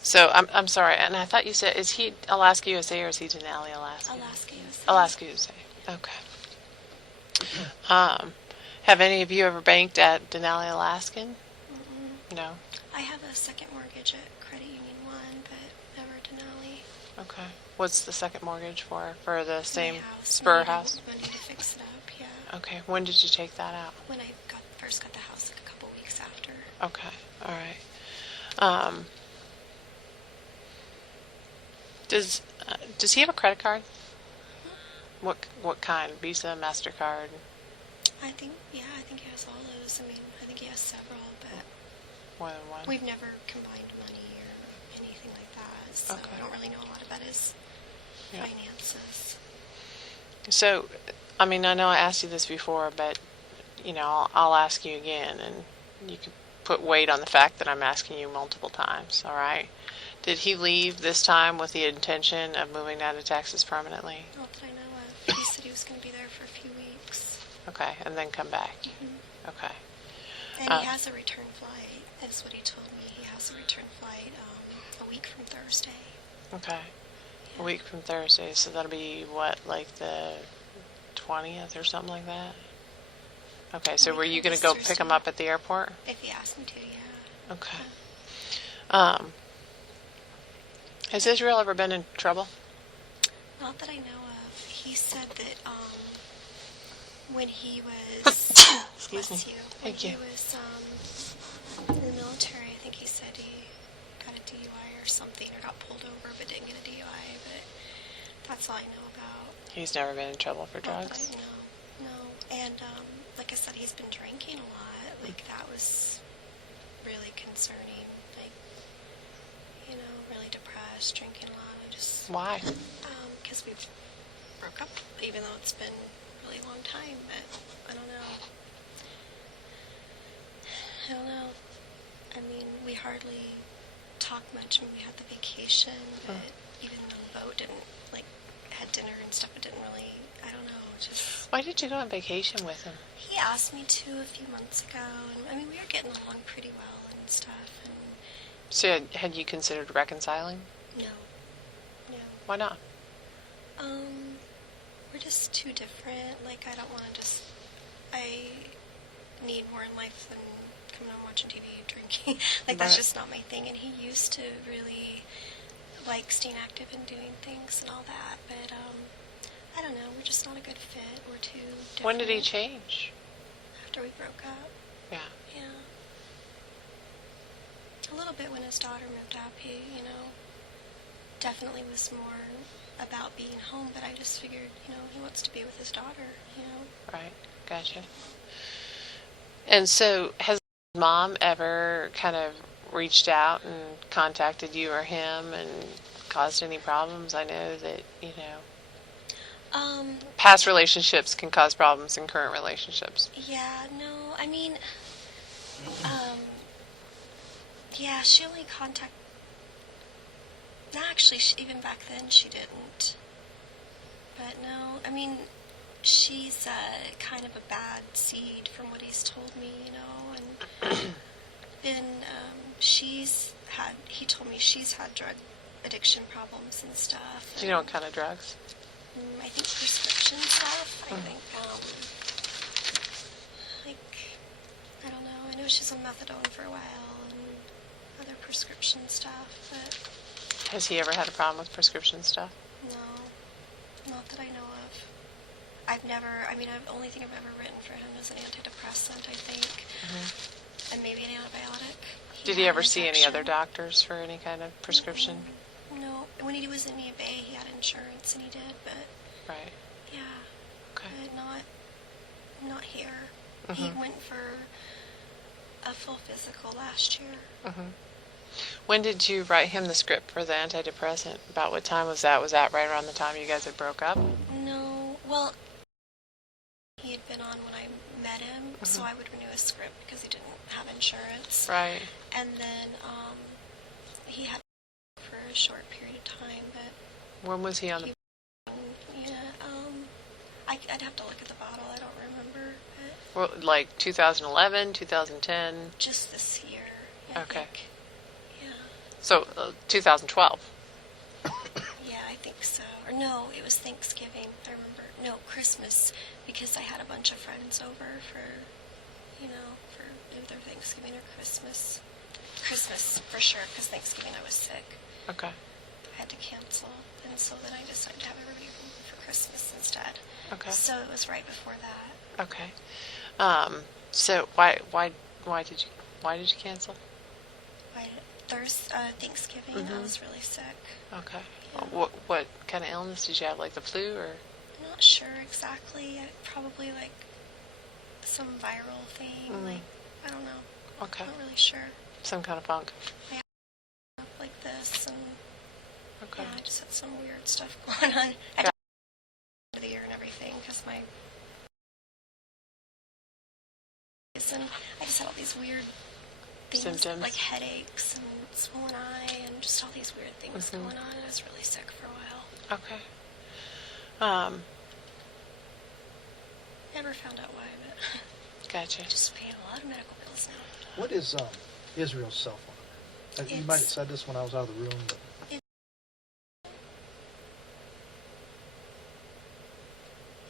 So I'm sorry, and I thought you said, is he Alaska USA or is he Denali, Alaska? Alaska USA. Alaska USA. Okay. Have any of you ever banked at Denali, Alaskan? Mm-mm. No. I have a second mortgage at Credit Union 1, but never Denali. Okay. What's the second mortgage for? For the same My house. spur Money to- house? Money to fix it up, yeah. Okay. When did you take that out? When I first got the house, like a couple weeks after. Okay. All right. Does he have a credit card? What kind? Visa, MasterCard? I think he has all those. I mean, I think he has several, but More than one? we've never combined money or anything like that, so Okay. I don't really know a lot about his Yeah. finances. So, I mean, I know I asked you this before, but, I'll ask you again, and you can put weight on the fact that I'm asking you multiple times, all right? Did he leave this time with the intention of moving down to Texas permanently? Not that I know of. He said he was going to be there for a few weeks. Okay, and then come back? Mm-hmm. Okay. And Uh, he has a return flight, is what he told me. He has a return flight a week from Thursday. Okay. Yeah. A week from Thursday, so that'll be what, like the 20th or something like that? Okay, so week were you from going to go Thursday. pick him up at the airport? If he asked me to, yeah. Okay. Has Israel ever been in trouble? Not that I know of. He said that when he was Excuse bless me. you, Thank when you. he was in the military, I think he said he got a DUI or something, or got pulled over but didn't get a DUI. But that's all I know about. He's never been in trouble for Not that drugs? I know. No. And like I said, he's been drinking a lot. Like, that was really concerning. Like, you know, really depressed, drinking a lot. I just, Why? because we broke up, even though it's been a really long time. But I don't know. I don't know. I mean, we hardly talk much when we had the vacation, but even though the boat didn't, like, had dinner and stuff, it didn't really, I don't know, just... Why did you go on vacation with him? He asked me to a few months ago, and I mean, we were getting along pretty well and stuff, and So had you considered reconciling? no, no. Why not? We're just too different. Like, I don't want to just, I need more in life than coming home watching TV, drinking. Like, that's Right. just not my thing, and he used to really like staying active and doing things and all that, but, I don't know, we're just not a good fit. We're too different. When did he change? After we broke up. Yeah. Yeah. A little bit when his daughter moved up, he, you know, definitely was more about being home, but I just figured, you know, he wants to be with his daughter, you know. Right. Gotcha. And so has Mom ever kind of reached out and contacted you or him and caused any problems? I know that, you know, past relationships can cause problems in current relationships. Yeah, no, I mean, yeah, she only contacted, actually, even back then she didn't, but no, I mean, she's kind of a bad seed from what he's told me, you know, and then he told me she's had drug addiction problems and stuff. Do you know what kind of drugs? I think prescription stuff. I think, like, I don't know. I know she's on methadone for a while and other prescription stuff, but Has he ever had a problem with prescription stuff? no, not that I know of. I've never, I mean, the only thing I've ever written for him is an antidepressant, I think, and maybe an antibiotic. Did he had ever an see any other infection. doctors for any kind of prescription? No. When he was in the Bay, he had insurance, and he did, but Right. yeah, Okay. but not here. He went for a full physical last year. When did you write him the script for the antidepressant? About what time was that? Was that right around the time you guys had broke up? No, well, he had been on when I met him, so I would renew his script because he didn't have insurance. Right. And then he had for a short period of time, but When was he on the... yeah, I'd have to look at the bottle. I don't remember, but Well, like 2011, 2010? just this year. I Okay. think. Yeah, So 2012. yeah, I think so. Or no, it was Thanksgiving. I remember. No, Christmas, because I had a bunch of friends over for, you know, for either Thanksgiving or Christmas. Christmas for sure, because Thanksgiving I was sick. Okay. I had to cancel, and so then I decided to have everybody over for Christmas instead. Okay. So it was right before that. Okay. So why did you cancel? Thanksgiving, I was really sick. Okay. Yeah. What kind of illness did you have? Like the flu or? I'm not sure exactly. Probably like some viral thing. Like, I don't know. Okay. Not really sure. Some kind of funk. Like this, and Okay. yeah, I just had some weird stuff going on. I had to of the year and everything because my and I just had all these weird things, Symptoms. like headaches and swollen eye and just all these weird things going on, and I was really sick for a while. Okay. Never found out why, but Gotcha. just paying a lot of medical bills now. What is Israel's cell phone? You might have said this when I was out of the room, but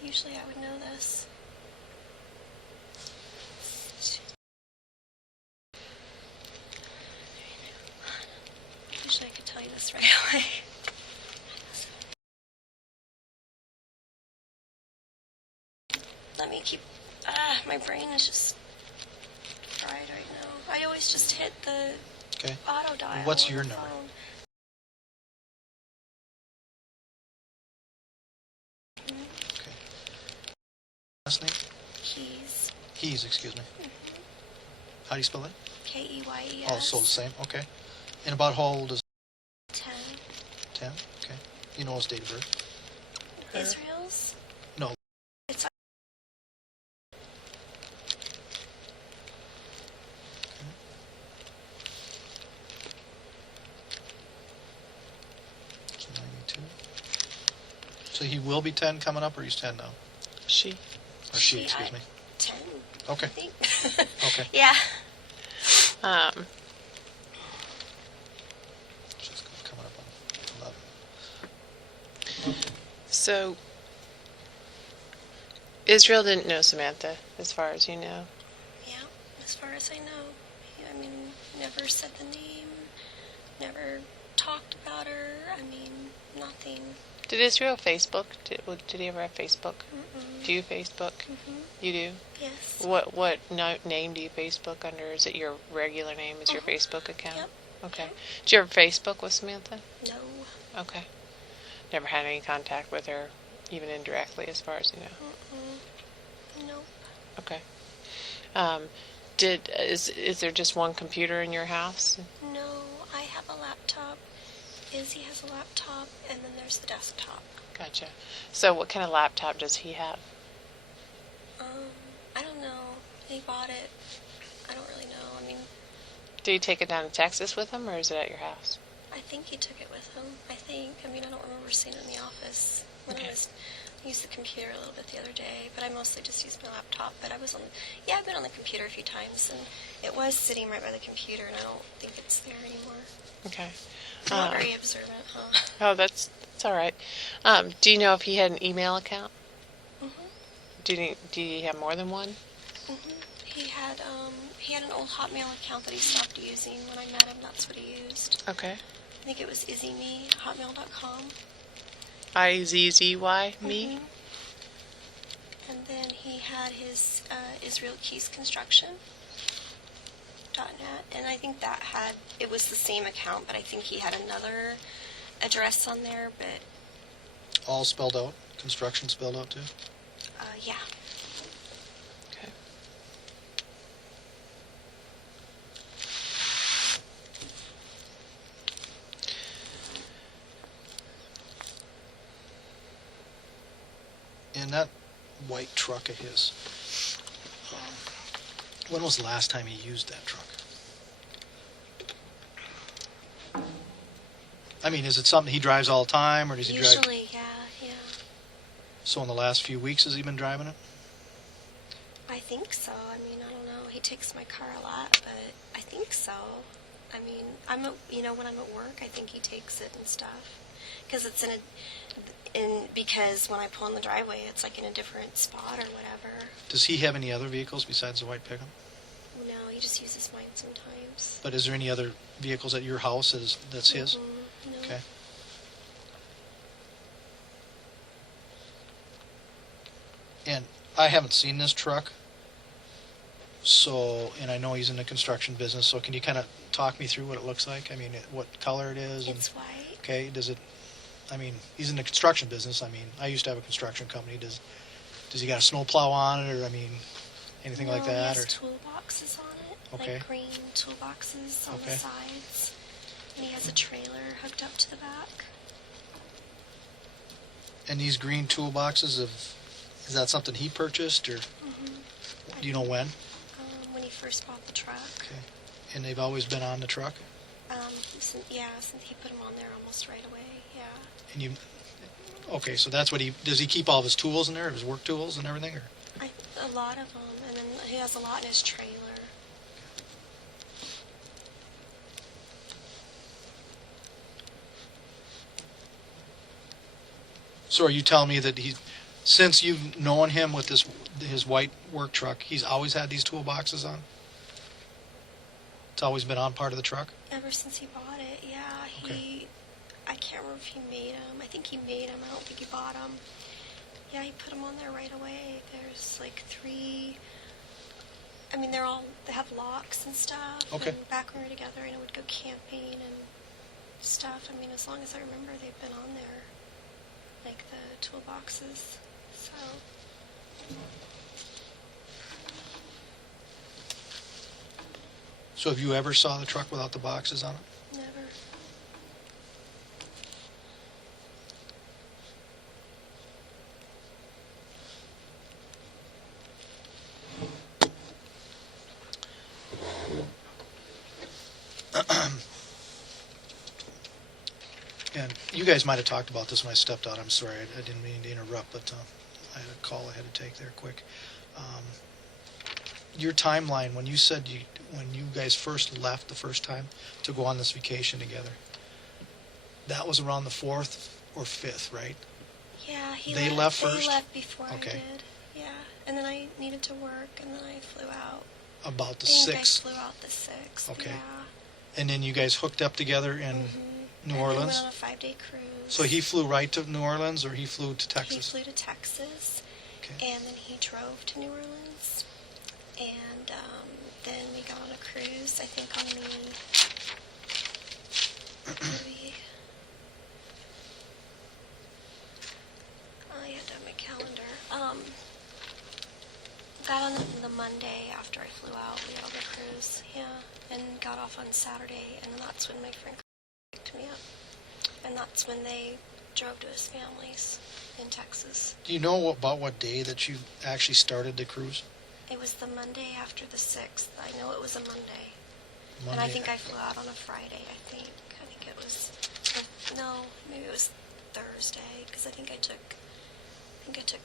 Usually I would know this. Usually I could tell you this right away. Let me keep... my brain is just fried right now. I always just hit the okay. auto dial. What's on your the number? phone. Okay. Last name? Keys, excuse me. How do you spell that? Keyes. Oh, so the same. Okay. And about how old is 10. 10? Okay. You know his date of birth? Israel's? No. It's So 92. So he will be 10 coming up, or he's 10 now? She. Or she, excuse me. 10. Okay. I think. Okay. Yeah. She's coming up on 11. So Israel didn't know Samantha, as far as you know. Yeah, as far as I know. I mean, never said the name, never talked about her. I mean, nothing. Did Israel Facebook? Did he ever have Facebook? Mm-mm. Do you Facebook? Mm-hmm. You do? Yes. What name do you Facebook under? Is it your regular name? Is your Facebook account? Yep. Okay. Did you ever Facebook with Samantha? No. Okay. Never had any contact with her, even indirectly, as far as you know. Mm-mm. Nope. Okay. Is there just one computer in your house? No, I have a laptop. Izzy has a laptop, and then there's the desktop. Gotcha. So what kind of laptop does he have? I don't know. He bought it. I don't really know. I mean, Did he take it down to Texas with him, or is it at your house? I think he took it with him. I mean, I don't remember seeing it in the office when Okay. I used the computer a little bit the other day, but I mostly just used my laptop. But I've been on the computer a few times, and it was sitting right by the computer, and I don't think it's there anymore. Okay. I'm not very observant, huh? Oh, that's all right. Do you know if he had an email account? Mhm. Do you have more than one? Mhm. He had an old Hotmail account that he stopped using when I met him. That's what he used. Okay. I think it was izzyme@hotmail.com. IZZY me. Mhm. And then he had his Israel Keys Construction .net, and I think it was the same account, but I think he had another address on there. But All spelled out? Construction spelled out too? yeah. Okay. And that white truck of his, when was the last time he used that truck? I mean, is it something he drives all the time, or does he drive? Usually, yeah. So in the last few weeks, has he been driving it? I think so. I mean, I don't know. He takes my car a lot, but I think so. I mean, when I'm at work, I think he takes it and stuff, because it's because when I pull in the driveway, it's like in a different spot or whatever. Does he have any other vehicles besides the white pickup? No, he just uses mine sometimes. But is there any other vehicles at your house that's his? No. Okay. And I haven't seen this truck, and I know he's in the construction business, so can you kind of talk me through what it looks like? I mean, what color it is? It's white. Okay, he's in the construction business. I mean, I used to have a construction company. Does he got a snow plow on it, or anything like that? He Or has toolboxes on it, Okay. like green toolboxes on Okay. the sides. And he has a trailer hooked up to the back. And these green toolboxes, is that something he purchased, or do you know when? When he first bought the truck. Okay. And they've always been on the truck? Since he put them on there almost right away, yeah. And okay, so that's what does he keep all of his tools in there, his work tools and everything, or? A lot of them, and then he has a lot in his trailer. So are you telling me that since you've known him with his white work truck, he's always had these toolboxes on? It's always been on part of the truck? Ever since he bought it, yeah. Okay. I can't remember if he made them. I think he made them. I don't think he bought them. Yeah, he put them on there right away. There's like 3. I mean, they have locks and stuff. Okay. And back when we were together, I would go camping and stuff. I mean, as long as I remember, they've been on there, like the toolboxes. So. So have you ever saw the truck without the boxes on it? Never. And you guys might have talked about this when I stepped out. I'm sorry, I didn't mean to interrupt, but I had a call I had to take there quick. Your timeline, when you said when you guys first left the first time to go on this vacation together, that was around the 4th or 5th, right? Yeah, They left first? They left before Okay. I did. Yeah, and then I needed to work, and then I flew out. About the I think 6th. I flew out the 6th. Okay. Yeah. And then you guys hooked up together in New And Orleans? we went on a 5-day cruise. So he flew right to New Orleans, or he flew to He Texas? flew to Texas, Okay. and then he drove to New Orleans, and then we got on a cruise. I think on the maybe, I had to have my calendar. Got on the Monday after I flew out. We got on the cruise, yeah, and got off on Saturday, and that's when my friend picked me up, and that's when they drove to his family's in Texas. Do you know about what day that you actually started the cruise? It was the Monday after the 6th. I know it was a Monday. And I Monday? think I flew out on a Friday, I think. I think it was, no, maybe it was Thursday, because I think I took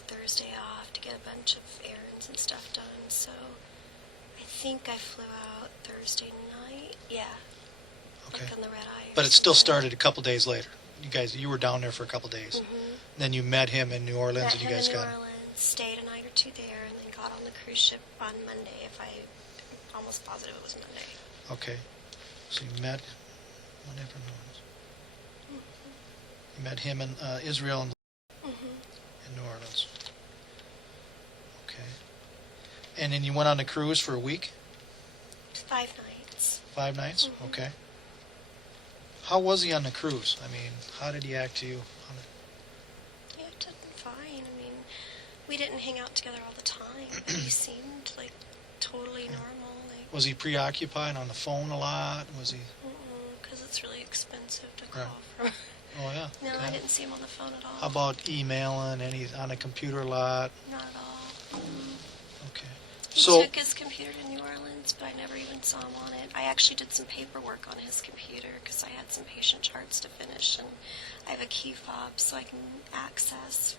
Thursday off to get a bunch of errands and stuff done. So I think I flew out Thursday night. Yeah. Okay. Like on the red eye. But it still started a couple days later. You were down there for a couple days. Mm-hmm. Then you met him in New Orleans, Met and you him guys in New got Orleans, stayed a night or two there, and then got on the cruise ship on Monday. I'm almost positive it was Monday. okay. So you met whatever it was. You met him in Israel and in New Orleans. Okay. And then you went on the cruise for a week, 5 nights. 5 nights. Mhm. Okay. How was he on the cruise? I mean, how did he act to you on it? Yeah, it did fine. I mean, we didn't hang out together all the time, but he seemed like totally normal. Like, Was he preoccupied on the phone a lot? Was he? because it's really expensive to Right. call from. Oh yeah. No, I Okay. didn't see him on the phone at all. How about emailing? Any on a computer a lot? Not at all. Okay. He So took his computer to New Orleans, but I never even saw him on it. I actually did some paperwork on his computer because I had some patient charts to finish, and I have a key fob so I can access.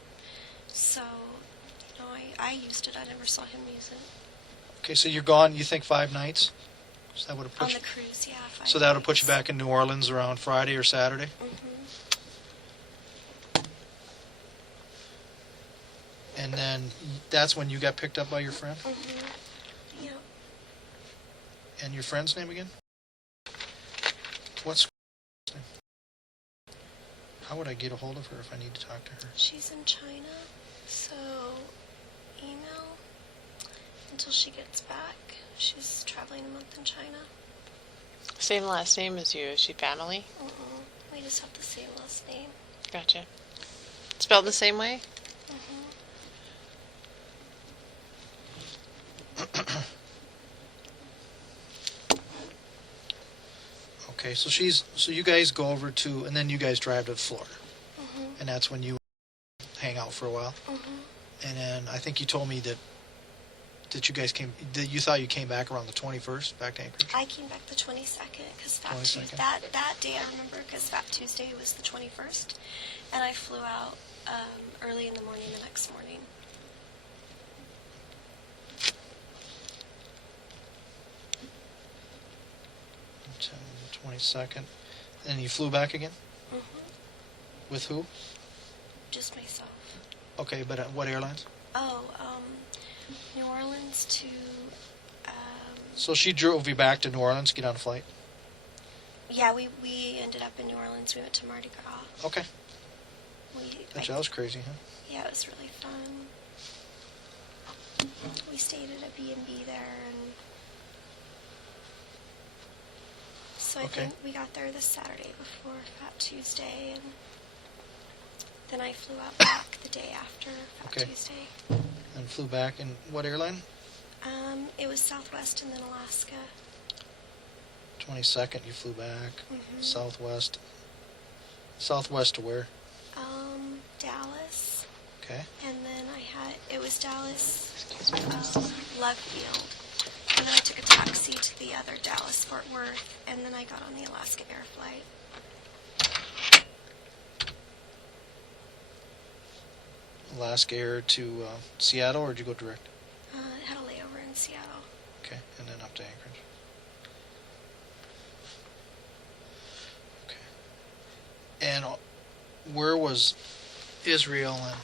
So, I used it. I never saw him use it. okay, so you're gone. You think 5 nights? So that would have On put the cruise, yeah. 5 So that would put you nights. back in New Orleans around Friday or Saturday? Mm-hmm. And then that's when you got picked up by your friend? Mm-hmm. Yeah. And your friend's name again? What's her name? How would I get a hold of her if I need to talk to her? She's in China, so email until she gets back. She's traveling a month in China. Same last name as you. Is she family? We just have the same last name. Gotcha. Spelled the same way? Okay, so you guys go over to, and then you guys drive to Florida. And that's when you hang out for a while. And then I think you told me that you guys that you thought you came back around the 21st, back to Anchorage? I came back the 22nd because 22nd. that day I remember because Fat Tuesday was the 21st, and I flew out early in the morning the next morning. Until the 22nd. And you flew back again? With who? Just myself. Okay, but what airlines? Oh, New Orleans to. So she drove you back to New Orleans, get on a flight? Yeah, we ended up in New Orleans. We went to Mardi Gras. Okay. That was crazy, huh? Yeah, it was really fun. We stayed at a B&B there, and so I Okay. think we got there the Saturday before Fat Tuesday, and then I flew out back the day after Fat Okay. Tuesday. And flew back in what airline? It was Southwest and then Alaska. 22nd, you flew back. Southwest. Southwest to where? Dallas. Okay. And then it was Dallas, Love Field. And then I took a taxi to the other Dallas, Fort Worth, and then I got on the Alaska Air flight. Alaska Air to Seattle, or did you go direct? I had a layover in Seattle. Okay, and then up to Anchorage. Okay. And where was Israel and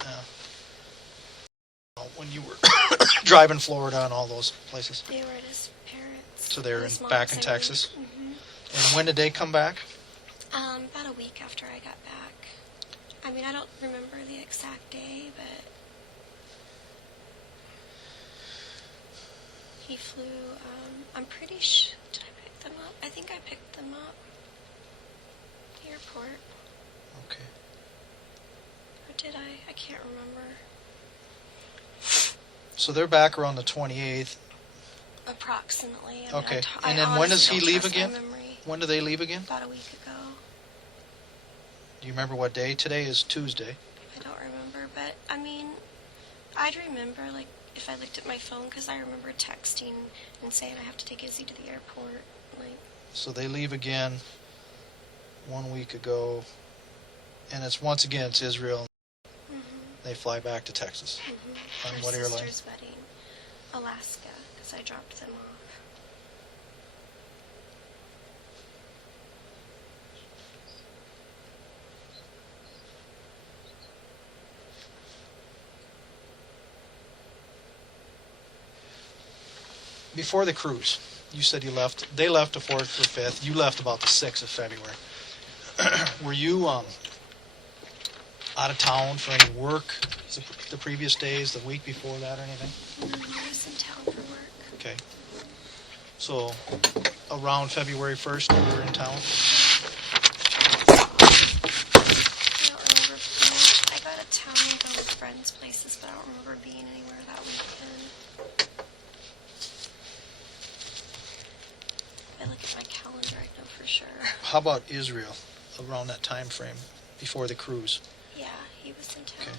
when you were driving Florida and all those places? They were at his parents'. So they're his back mom's, in I Texas? believe. And when did they come back? About a week after I got back. I mean, I don't remember the exact day, but he flew. I'm pretty sure. Did I pick them up? I think I picked them up at the airport. Okay. Or did I? I can't remember. So they're back around the 28th. Approximately. I mean, Okay. I And then when does honestly he don't leave trust my again? memory. When do they leave again? About a week ago. Do you remember what day? Today is Tuesday. I don't remember, but I mean, I'd remember like if I looked at my phone because I remember texting and saying I have to take Izzy to the airport. Like, So they leave again 1 week ago. And it's once again, it's Israel. They fly back to Texas. On her what airline? sister's wedding, Alaska, because I dropped them off. Before the cruise, you said you left. They left the 4th or 5th. You left about the 6th of February. Were you out of town for any work the previous days, the week before that, or anything? I was in town for work. Okay. So around February 1st, you were in town? I don't remember much. I got to town and go to friends' places, but I don't remember being anywhere that weekend. If I look at my calendar, I know for sure. How about Israel around that time frame before the cruise? Yeah, he was in town. Okay.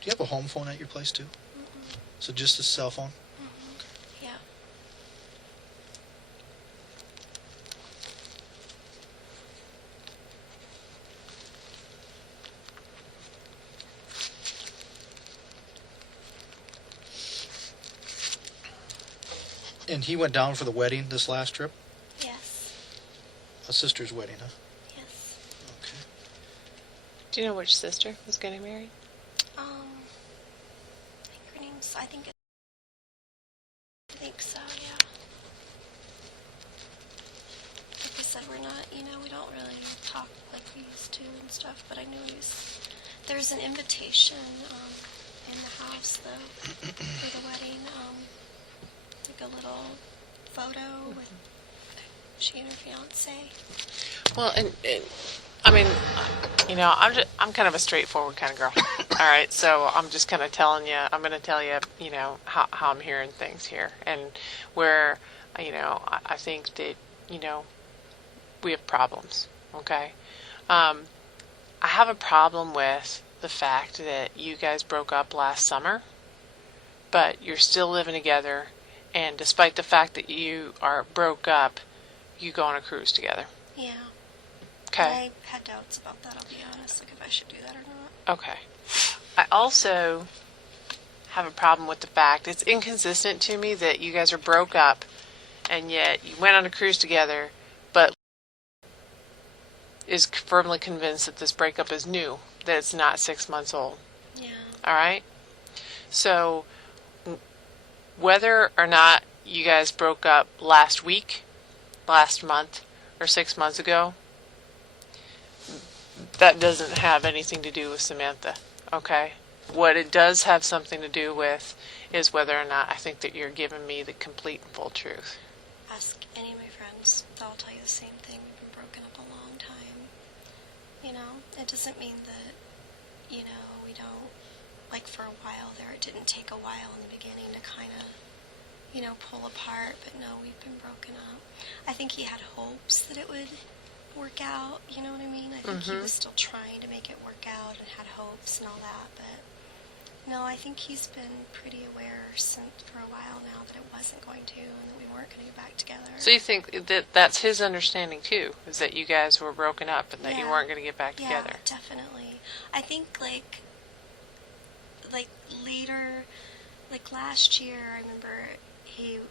Do you have a home phone at your place too? So just a cell phone? Yeah. And he went down for the wedding this last trip? Yes. A sister's wedding, huh? Yes. Okay. Do you know which sister was getting married? I think her name's. I think so. Yeah. Like I said, we're not. We don't really talk like we used to and stuff. But I knew there's an invitation in the house though for the wedding. Like a little photo with she and her fiance. Well, and I mean, I'm kind of a straightforward kind of girl. All right, so I'm just kind of telling you. I'm going to tell you, how I'm hearing things here, and where, I think that, we have problems. Okay, I have a problem with the fact that you guys broke up last summer, but you're still living together, and despite the fact that you are broke up, you go on a cruise together. Yeah. Okay. I had doubts about that. I'll be honest, like if I should do that or not. Okay. I also have a problem with the fact it's inconsistent to me that you guys are broke up and yet you went on a cruise together, but is firmly convinced that this breakup is new, that it's not 6 months old. Yeah. All right? So whether or not you guys broke up last week, last month, or 6 months ago, that doesn't have anything to do with Samantha, okay? What it does have something to do with is whether or not I think that you're giving me the complete and full truth. Ask any of my friends. They'll tell you the same thing. We've been broken up a long time. it doesn't mean that, we don't, like for a while there, it didn't take a while in the beginning to kind of, pull apart, but no, we've been broken up. I think he had hopes that it would work out, you know what I mean? I think he was still trying to make it work out and had hopes and all that, but no, I think he's been pretty aware since for a while now that it wasn't going to and that we weren't going to get back together. So you think that that's his understanding too, is that you guys were broken up and that you Yeah. weren't going to get back together? Yeah, definitely. I think like later, like last year, I remember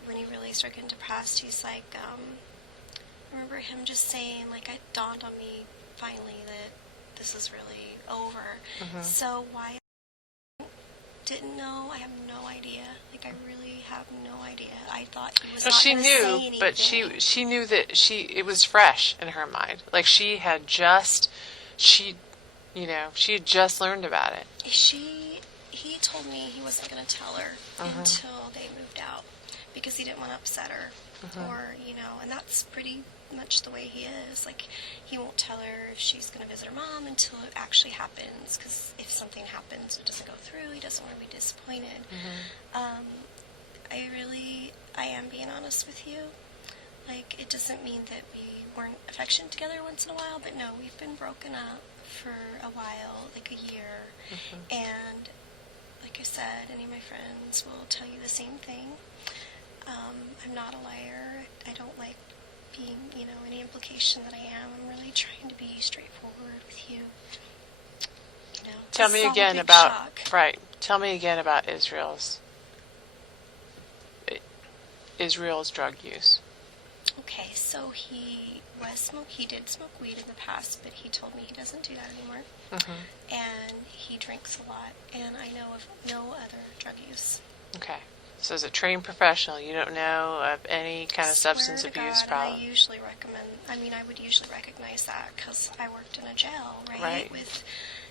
when he really started getting depressed, he's like, I remember him just saying, like, it dawned on me finally that this is really over. So why I didn't know, I have no idea. Like, I really have no idea. I thought he was No, not she going to say knew, anything. but she knew that it was fresh in her mind. Like she had just learned about it. He told me he wasn't going to tell her until they moved out because he didn't want to upset her. Or, and that's pretty much the way he is. Like, he won't tell her if she's going to visit her mom until it actually happens, because if something happens and it doesn't go through, he doesn't want to be disappointed. I am being honest with you. Like, it doesn't mean that we weren't affectionate together once in a while, but no, we've been broken up for a while, like a year. And like I said, any of my friends will tell you the same thing. I'm not a liar. I don't like being, any implication that I am. I'm really trying to be straightforward with you. Tell me again about Tell me again about Israel's drug use. Okay, so he did smoke weed in the past, but he told me he doesn't do that anymore. And he drinks a lot, and I know of no other drug use. Okay. So as a trained professional, you don't know of any kind of substance abuse problem? I would usually recognize that because I worked in a jail, right?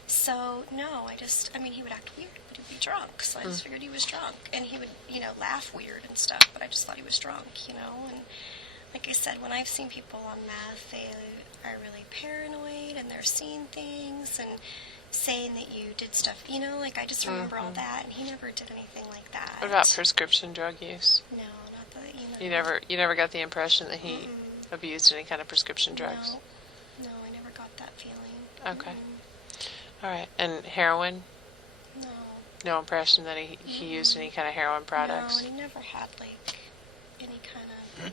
So, no, he would act weird, but he'd be drunk, so I just figured he was drunk. And he would, laugh weird and stuff, but I just thought he was drunk, and like I said, when I've seen people on meth, they are really paranoid, and they're seeing things, and saying that you did stuff, I just remember all that, and he never did anything like that. What about prescription drug use? No, not that, You never got the impression that he abused any kind of prescription drugs? No, I never got that feeling. Okay. All right. And heroin? No. No impression that he used any kind of heroin products? No, and he never had, any kind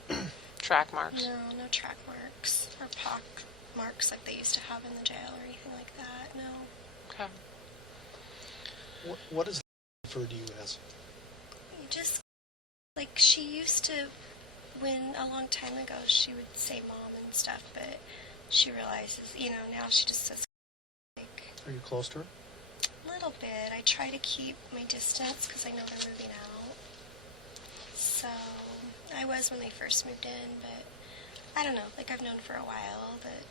of... Track marks? No track marks or pock marks like they used to have in the jail or anything like that, no. Okay. What does he refer to you as? Just, she used to, when a long time ago, she would say mom and stuff, but she realizes, now she just says, Are you close to her? a little bit. I try to keep my distance because I know they're moving out. So, I was when they first moved in, but I don't know, I've known for a while that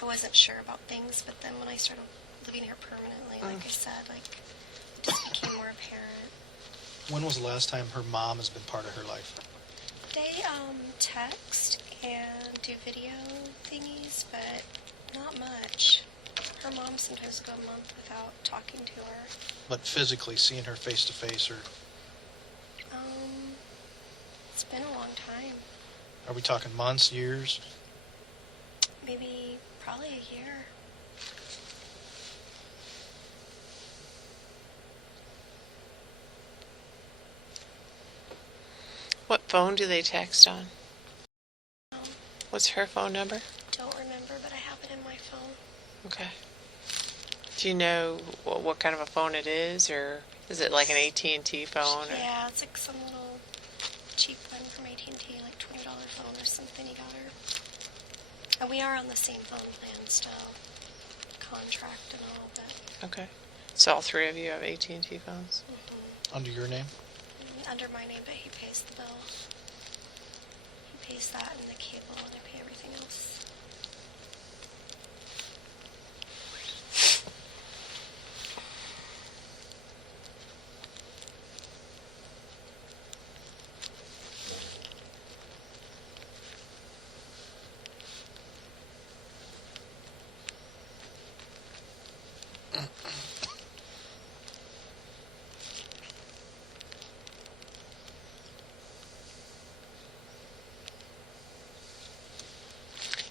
I wasn't sure about things, but then when I started living here permanently, like I said, it just became more apparent. When was the last time her mom has been part of her life? They text and do video thingies, but not much. Her mom sometimes go a month without talking to her. But physically seeing her face to face, or it's been a long time. are we talking months, years? Maybe probably a year. What phone do they text on? What's her phone number? Don't remember, but I have it in my phone. Okay. Do you know what kind of a phone it is, or is it like an AT&T phone? Yeah, it's some little cheap one from AT&T, $20 phone or something he got her. And we are on the same phone plan still, contract and all, but Okay. So all three of you have AT&T phones? Under your name? under my name, but he pays the bill. He pays that and the cable, and I pay everything else.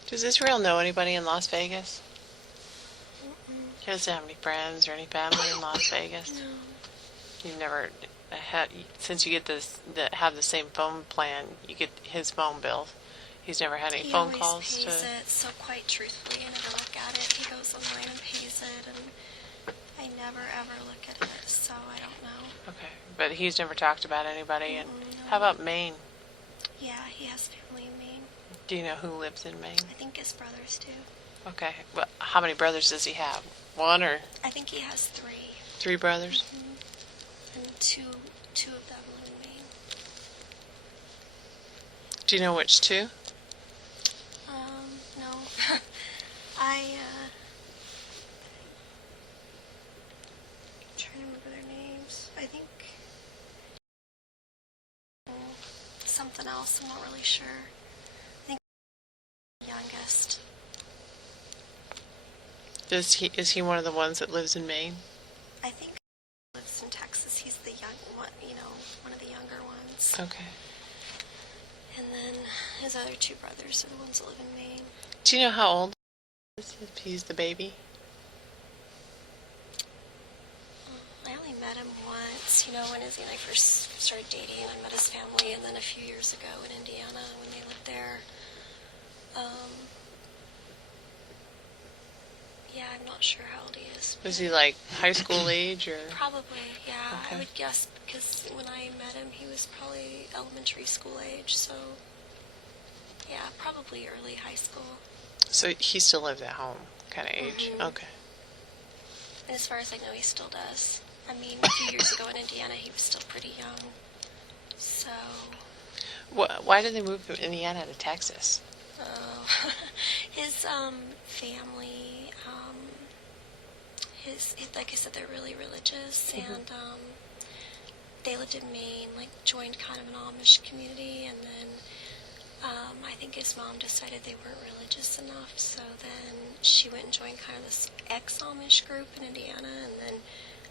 Does Israel know anybody in Las Vegas? Mm-mm. He doesn't have any friends or any family in Las Vegas? No. You've never had, since you get have the same phone plan, you get his phone bill. He's never had any He phone always calls pays to. it, so quite truthfully, I never look at it. He goes online and pays it, and I never ever look at it, so I don't know. Okay, but he's never talked about anybody. And No. how about Maine? Yeah, he has family in Maine. Do you know who lives in Maine? I think his brothers do. Okay, well, how many brothers does he have? One or I think he has three. 3 brothers? And two of them live in Maine. Do you know which 2? No. I'm trying to remember their names. I think something else, I'm not really sure. I think youngest. Is he one of the ones that lives in Maine? I think he lives in Texas. He's the young one, one of the younger ones. Okay. And then his other 2 brothers are the ones that live in Maine. Do you know how old he is if he's the baby? I only met him once, when Izzy and I first started dating. I met his family, and then a few years ago in Indiana when they lived there. Yeah, I'm not sure how old he is. Was he like high school age or? Probably, yeah. Okay. I would guess because when I met him, he was probably elementary school age, so yeah, probably early high school. So he still lives at home kind of age? Mhm. Okay. And as far as I know, he still does. I mean, a few years ago in Indiana, he was still pretty young. So, Why did they move from Indiana to Texas? his family, like I said, they're really religious, and they lived in Maine, like joined kind of an Amish community, and then I think his mom decided they weren't religious enough, so then she went and joined kind of this ex-Amish group in Indiana, and then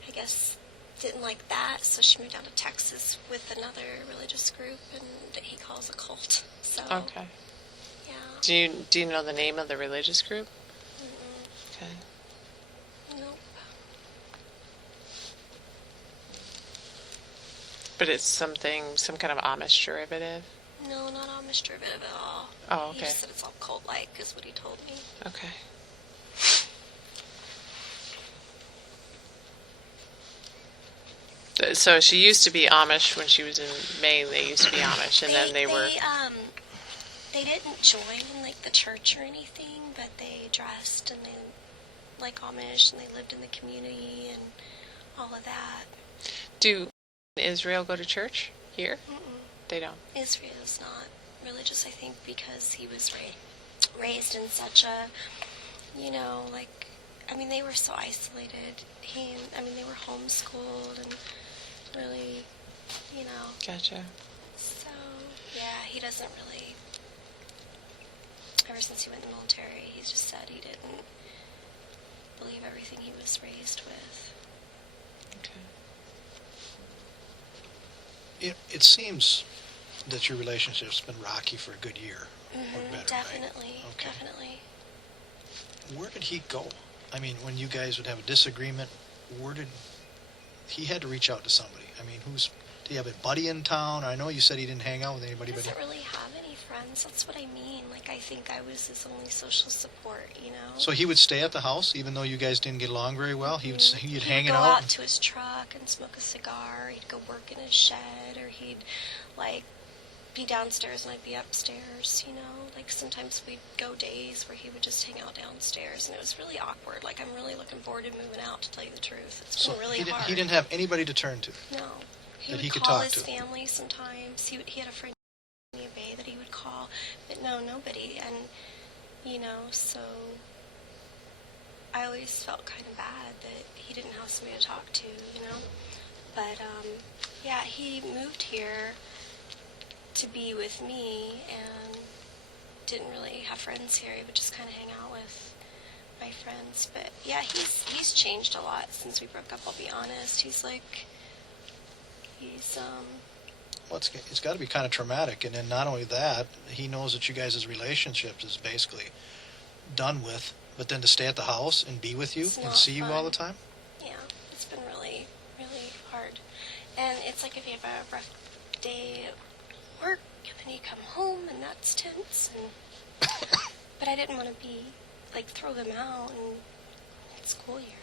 I guess didn't like that, so she moved down to Texas with another religious group, and that he calls a cult. So, Okay. yeah. Do you know the name of the religious group? Mm-mm. Okay. Nope. But it's some kind of Amish derivative? No, not Amish derivative at all. Oh, He okay. just said it's all cult-like, is what he told me. Okay. So she used to be Amish when she was in Maine. They used to be Amish, and then they were. They didn't join like the church or anything, but they dressed and they like Amish, and they lived in the community and all of that. Do Israel go to church here? Mm-mm. They don't. Israel's not religious, I think, because he was raised in such a, they were so isolated. They were homeschooled and really, Gotcha. So, yeah, he doesn't really, ever since he went in the military, he just said he didn't believe everything he was raised with. Okay. It seems that your relationship's been rocky for a good year or better, Definitely, right? Okay. definitely. Where did he go? I mean, when you guys would have a disagreement, he had to reach out to somebody? I mean, do you have a buddy in town? I know you said he didn't hang out with anybody, He but doesn't really have any friends. That's what I mean. Like, I think I was his only social support, so he would stay at the house even though you guys didn't get along very well. He'd hang go out. out to his truck and smoke a cigar. He'd go work in his shed, or he'd be downstairs and I'd be upstairs. Like sometimes we'd go days where he would just hang out downstairs, and it was really awkward. Like, I'm really looking forward to moving out, to tell you the truth. It's So been really he hard. didn't have anybody to turn to. No, he that would he could call talk his to. family sometimes. He had a friend in the Bay that he would call, but no, nobody. And so I always felt kind of bad that he didn't have somebody to talk to. But yeah, he moved here to be with me and didn't really have friends here. He would just kind of hang out with my friends. But yeah, he's changed a lot since we broke up. I'll be honest. He's Well, it's got to be kind of traumatic. And then not only that, he knows that you guys' relationship is basically done with. But then to stay at the house and be with you It's and not see you all fun. the time? Yeah, it's been really, really hard. And it's like if you have a rough day at work, and then you come home, and that's tense. And but I didn't want to throw him out in school year.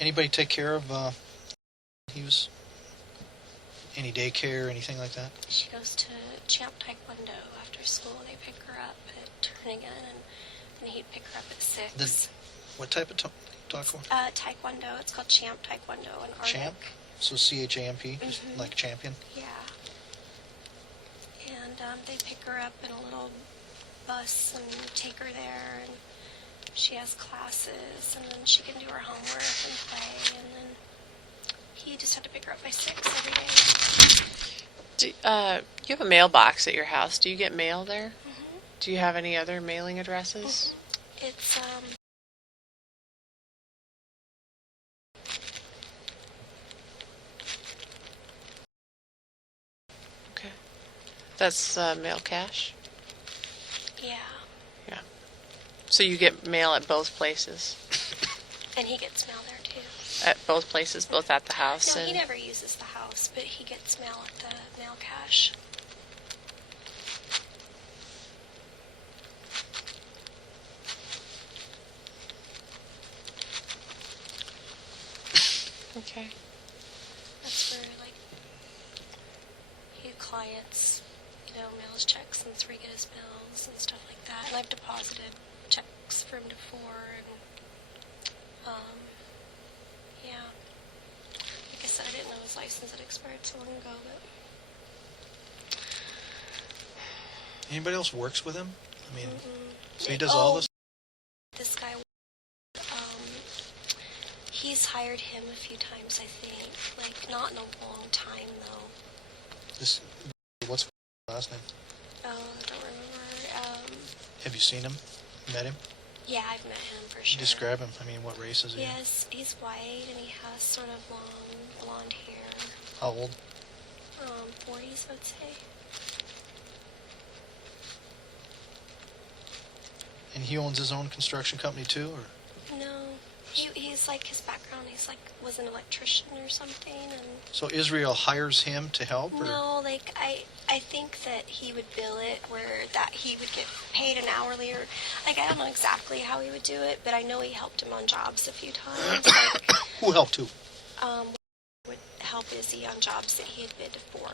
Anybody take care of any daycare, anything like that? She goes to Champ Taekwondo after school. They pick her up at Turnigan, and he'd pick her up at 6. What type of taekwondo? Taekwondo. It's called Champ Taekwondo in Arctic. Champ? So CHAMP, just Mhm. like champion? Yeah. And they pick her up in a little bus and take her there, and she has classes, and then she can do her homework and play, and then he just had to pick her up by 6 every day. You have a mailbox at your house. Do you get mail there? Mm-hmm. Do you have any other mailing addresses? It's Okay. That's mail cash? yeah, Yeah. So you get mail at both places? and he gets mail there too. At both places, both at the house No, and... he never uses the house, but he gets mail at the mail cache. Okay. That's where he had clients, mail his checks, and that's where he get his bills and stuff like that. And I've deposited checks for him before, and yeah. Like I said, I didn't know his license had expired so long ago, but Anybody else works with him? I mean, mm-mm. so he does all this? This guy, he's hired him a few times, I think. Not in a long time, though. What's his last name? I don't remember. Have you seen him? Met him? Yeah, I've met him for sure. Describe him. I mean, what race is he? Yes, he's white, and he has sort of long, blonde hair. How old? 40s, I'd say. And he owns his own construction company too, or? No, he's his background, was an electrician or something, and So Israel hires him to help, or? no, I think that he would bill it where that he would get paid an hourly, or I don't know exactly how he would do it, but I know he helped him on jobs a few times. Who helped who? Would help Izzy on jobs that he had bid for,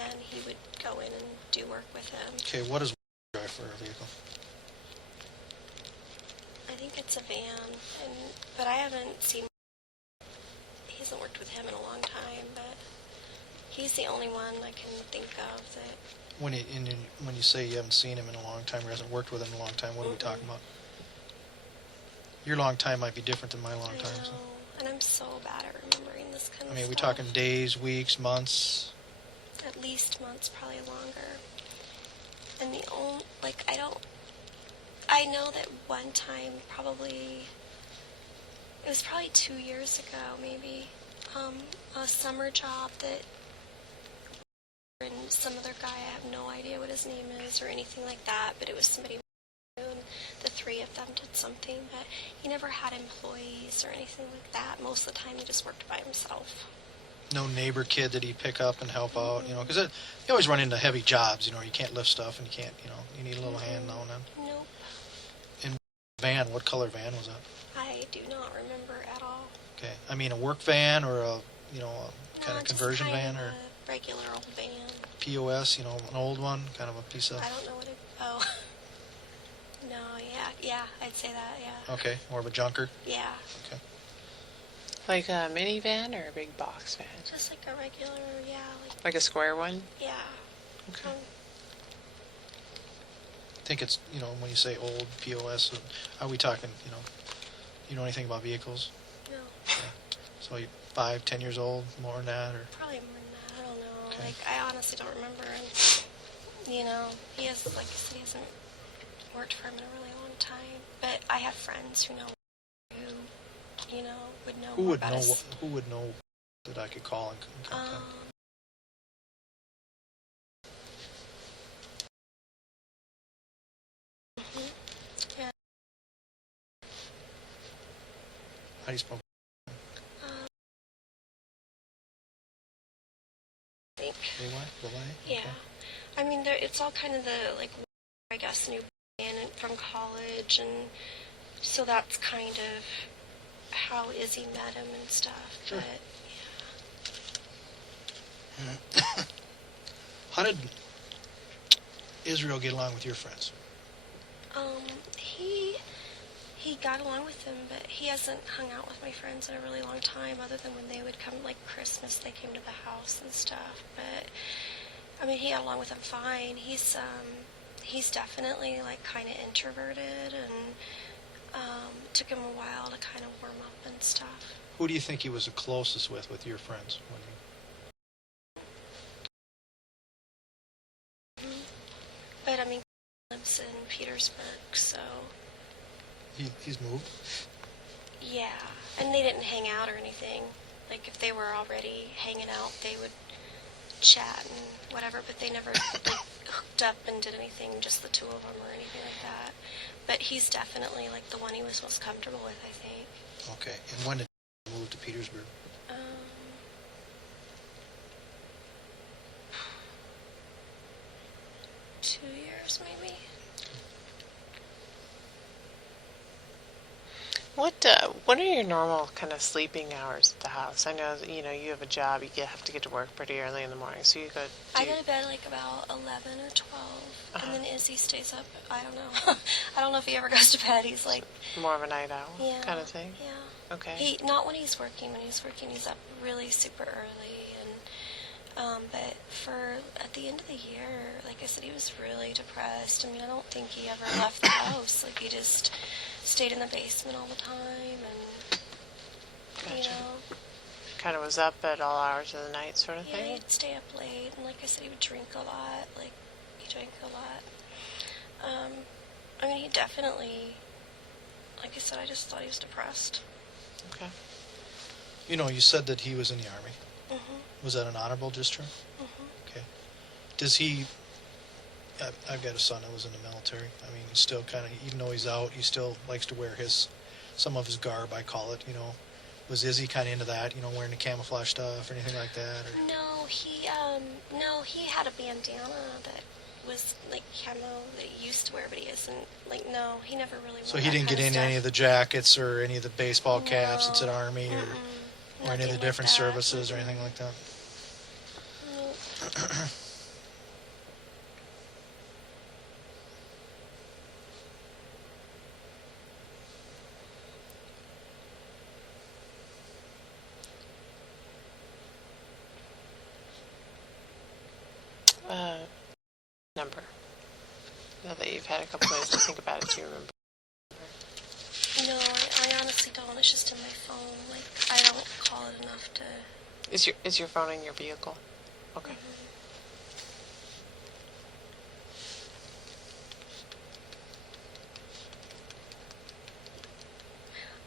and he would go in and do work with him. Okay, what does drive for a vehicle? I think it's a van, but I haven't seen. He hasn't worked with him in a long time, but he's the only one I can think of that. When you say you haven't seen him in a long time or hasn't worked with him in a long time, what are we talking about? Your long time might be different than my long I time. know, So. and I'm so bad at remembering this kind I of mean, stuff. we talking days, weeks, months? At least months, probably longer. And the only, I know that one time, it was probably 2 years ago, maybe, a summer job that, and some other guy, I have no idea what his name is or anything like that, but it was somebody, and the three of them did something, but he never had employees or anything like that. Most of the time, he just worked by himself. No neighbor kid that he'd pick up and help out, because you always run into heavy jobs, you can't lift stuff and you can't, you need a little hand now and then. Nope. And van, what color van was that? I do not remember at all. Okay, I mean a work van or a, kind No, of just conversion kind van of or a regular old van. POS, an old one, kind of a piece of, I don't know what it. Oh. No, yeah, I'd say that, yeah. okay, more of a junker, Yeah, okay. Like a minivan or a big box van? just like a regular, yeah, Like a square one? yeah. Okay. I think it's, when you say old POS, are we talking, you know anything about vehicles? No, So you 5-10 years old, more than that, or? probably more than that. I don't know. Okay. I honestly don't remember. And, he has, like I said, he hasn't worked for him in a really long time. But I have friends who know who, would know Who more would about know? us. Who would know that I could call and contact? Yeah. How do you spell? I think. Belay? Yeah. Okay. I mean, it's all kind of I guess, new band from college, and so that's kind of how Izzy met him and stuff. Sure. But How did Israel get along with your friends? he got along with them, but he hasn't hung out with my friends in a really long time, other than when they would come, like Christmas, they came to the house and stuff. But I mean, he got along with them fine. He's definitely like kind of introverted, and took him a while to kind of warm up and stuff. Who do you think he was the closest with your friends? But I mean, he lives in Petersburg, so He's moved? yeah. And they didn't hang out or anything. Like if they were already hanging out, they would chat and whatever. But they never hooked up and did anything, just the two of them or anything like that. But he's definitely like the one he was most comfortable with, I think. Okay. And when did he move to Petersburg? 2 years maybe. What are your normal kind of sleeping hours at the house? I know that, you have a job. Have to get to work pretty early in the morning, so you go. I go to bed like about 11 or 12, and then Izzy stays up. I don't know. I don't know if he ever goes to bed. He's like More of a night owl kind of thing. Yeah. Okay. Not when he's working. When he's working, he's up really super early, and but at the end of the year, like I said, he was really depressed. I mean, I don't think he ever left the house. Like he just stayed in the basement all the time, and Gotcha. Kind of was up at all hours of the night, sort of yeah, thing. he'd stay up late, and like I said, he would drink a lot. Like he drank a lot. I mean, he definitely, like I said, I just thought he was depressed. Okay. You said that he was in the Army. Mhm. Was that an honorable discharge? Mhm. Okay. Does he... I've got a son that was in the military. I mean, he's still kind of, even though he's out, he still likes to wear some of his garb, I call it, Was Izzy kind of into that, wearing the camouflage stuff or anything like that? Or? No, he had a bandana that was like camo that he used to wear, but he isn't. Like, no, he never really wore So he that didn't kind get of into stuff. any of the jackets or any of the baseball caps that said No. Army or any of Nothing the like different that. services or anything like that? Nope. Number. Now that you've had a couple days to think about it, do you remember? No, I honestly don't. It's just in my phone. Like, I don't call it enough to... Is your phone in your vehicle? Okay.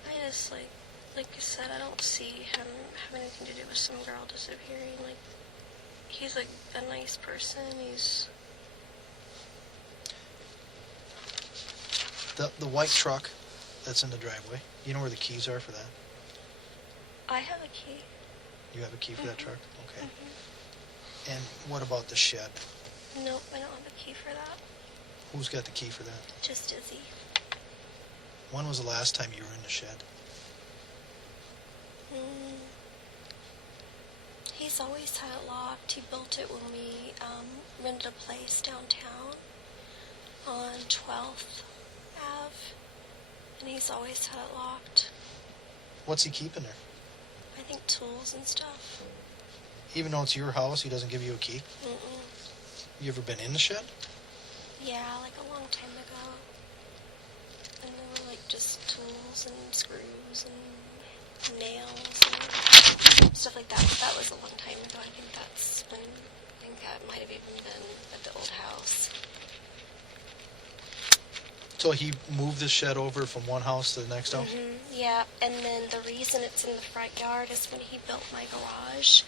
I just, like I said, I don't see him having anything to do with some girl disappearing. Like, he's, like, a nice person. He's... The white truck that's in the driveway, you know where the keys are for that? I have a key. You have a key for that truck? Okay. And what about the shed? Nope, I don't have a key for that. Who's got the key for that? Just Izzy. When was the last time you were in the shed? He's always had it locked. He built it when we rented a place downtown on 12th Ave, and he's always had it locked. What's he keeping there? I think tools and stuff. Even though it's your house, he doesn't give you a key? You ever been in the shed? Yeah, like a long time ago. And there were like just tools and screws and nails and stuff like that. But that was a long time ago. I think that might have even been at the old house. So he moved the shed over from one house to the next house? Yeah, and then the reason it's in the front yard is when he built my garage.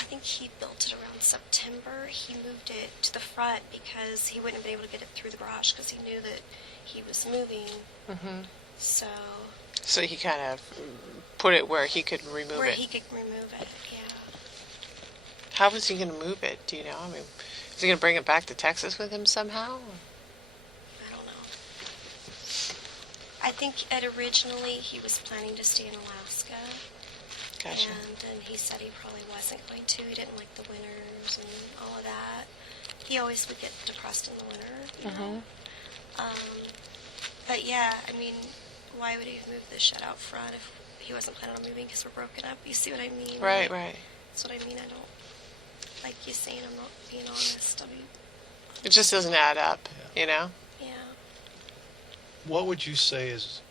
I think he built it around September. He moved it to the front because he wouldn't have been able to get it through the garage because he knew that he was moving. So So he kind of put it where he could remove where it. he could remove it, yeah. How was he going to move it? Do you know? I mean, is he going to bring it back to Texas with him somehow? I don't know. I think originally he was planning to stay in Alaska. Gotcha. And then he said he probably wasn't going to. He didn't like the winters and all of that. He always would get depressed in the winter, you know. But yeah, I mean, why would he move the shed out front if he wasn't planning on moving because we're broken up? You see what I mean? Right, right. That's what I mean. I don't like you saying I'm not being honest. I mean, It just doesn't add up, Yeah. you know? yeah. What would you say is,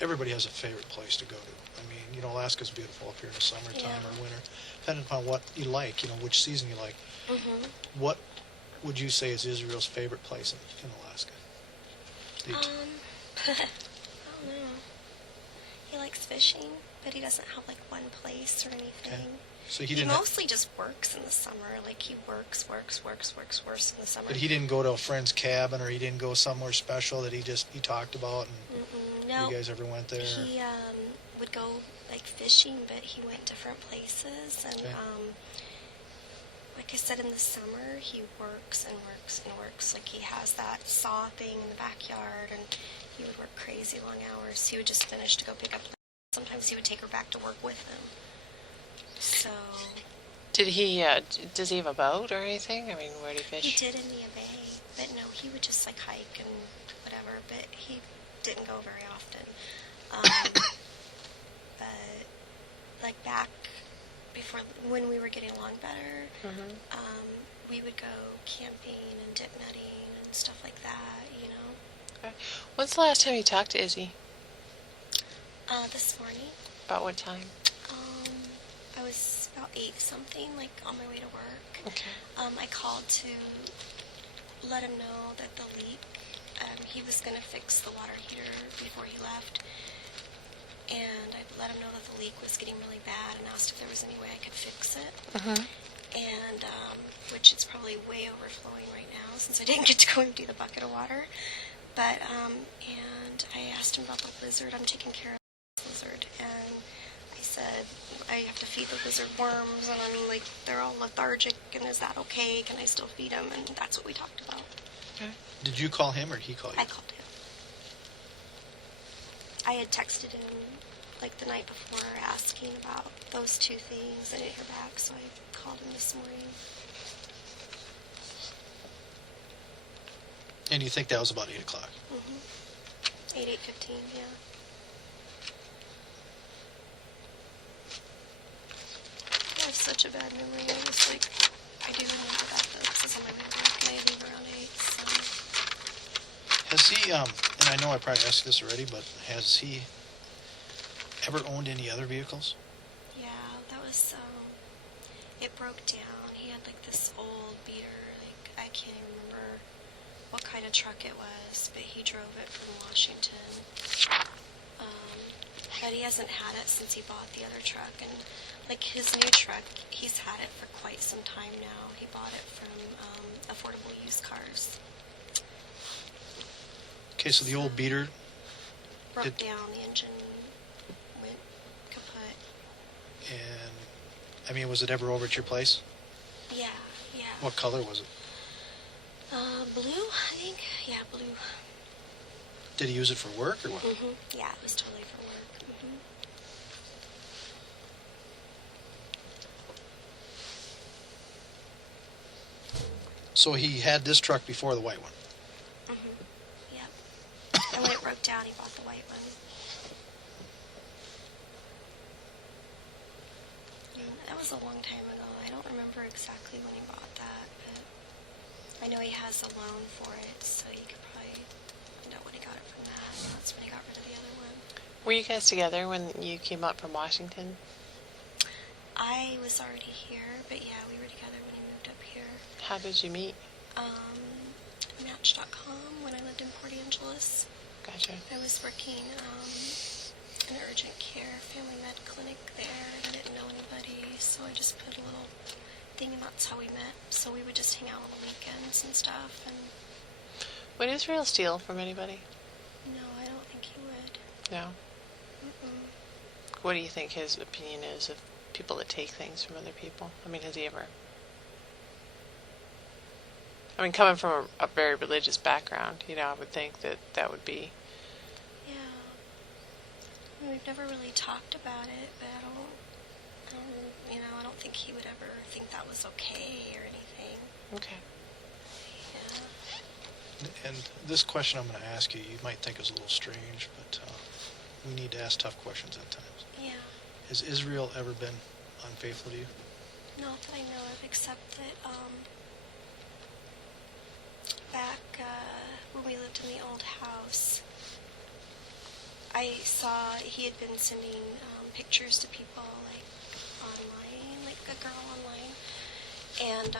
everybody has a favorite place to go to. I mean, you know, Alaska's beautiful up here in the summertime Yeah. or winter, depending upon what you like, you know, which season you like. What would you say is Israel's favorite place in Alaska? I don't know. He likes fishing, but he doesn't have like one place or anything. Okay. So he He didn't, mostly just works in the summer. Like he works in the summer. but he didn't go to a friend's cabin, or he didn't go somewhere special that he talked about, and No, you guys ever went there? he would go like fishing, but he went different places. And Okay. like I said, in the summer he works and works and works. Like he has that saw thing in the backyard, and he would work crazy long hours. He would just finish to go pick up. Sometimes he would take her back to work with him. So Did he, does he have a boat or anything? I mean, where do you fish? he did in the bay, but no, he would just like hike and whatever. But he didn't go very often. But like back before, when we were getting along better, we would go camping and dip netting and stuff like that. You know. Okay. When's the last time you talked to Izzy? This morning, About what time? I was about 8-something, like on my way to work. Okay. I called to let him know that the leak, he was going to fix the water heater before he left. And I let him know that the leak was getting really bad and asked if there was any way I could fix it. And, which it's probably way overflowing right now since I didn't get to go empty the bucket of water. But, and I asked him about the lizard. I'm taking care of the lizard. And I said, I have to feed the lizard worms, and I mean, like, they're all lethargic, and is that okay? Can I still feed them? And that's what we talked about. Okay. Did you call him or he called you? I called him. I had texted him, like, the night before asking about those two things. I didn't hear back, so I called him this morning. And you think that was about 8 o'clock? 8:15, yeah. I have such a bad memory. I was like, I do remember that this is on my way to work, and I leave around 8, so. Has he, and I know I probably asked this already, but has he ever owned any other vehicles? Yeah, that was, it broke down. He had like this old beater, like, I can't even remember what kind of truck it was, but he drove it from Washington. But he hasn't had it since he bought the other truck, and like his new truck, he's had it for quite some time now. He bought it from Affordable Used Cars. Okay, so the old beater, Broke down, the engine went kaput. and I mean, was it ever over at your place? Yeah, yeah. What color was it? Blue, I think. Yeah, blue. Did he use it for work or what? Yeah, it was totally for work. So he had this truck before the white one. Yep. And when it broke down, he bought the white one. And that was a long time ago. I don't remember exactly when he bought that, but I know he has a loan for it, so you could probably find out when he got it from that. And that's when he got rid of the other one. Were you guys together when you came up from Washington? I was already here, but yeah, we were together when he moved up here. How did you meet? Match.com when I lived in Port Angeles. Gotcha. I was working an urgent care family med clinic there, and I didn't know anybody, so I just put a little thing, and that's how we met. So we would just hang out on the weekends and stuff. And Would Israel steal from anybody? no, I don't think he would. No. Mm-mm. What do you think his opinion is of people that take things from other people? I mean, has he ever... I mean, coming from a very religious background, you know, I would think that that would be... Yeah. I mean, we've never really talked about it, but I don't think he would ever think that was okay or anything. Okay. Yeah. And this question I'm going to ask you, you might think is a little strange, but we need to ask tough questions at times. Yeah. Has Israel ever been unfaithful to you? Not that I know of, except that back when we lived in the old house, I saw he had been sending pictures to people like online, like a girl online, and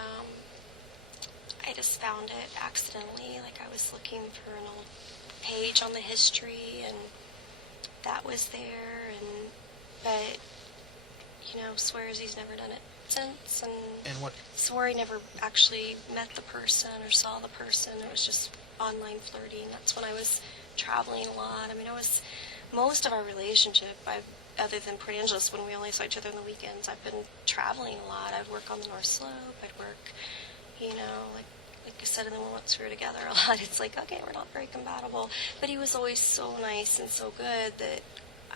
I just found it accidentally. Like I was looking for an old page on the history, and that was there, but swears he's never done it since, And what? swore he never actually met the person or saw the person. It was just online flirting. That's when I was traveling a lot. I mean, most of our relationship, other than Port Angeles, when we only saw each other on the weekends, I've been traveling a lot. I'd work on the North Slope. I'd work, like I said, and then once we were together a lot, it's like, okay, we're not very compatible. But he was always so nice and so good that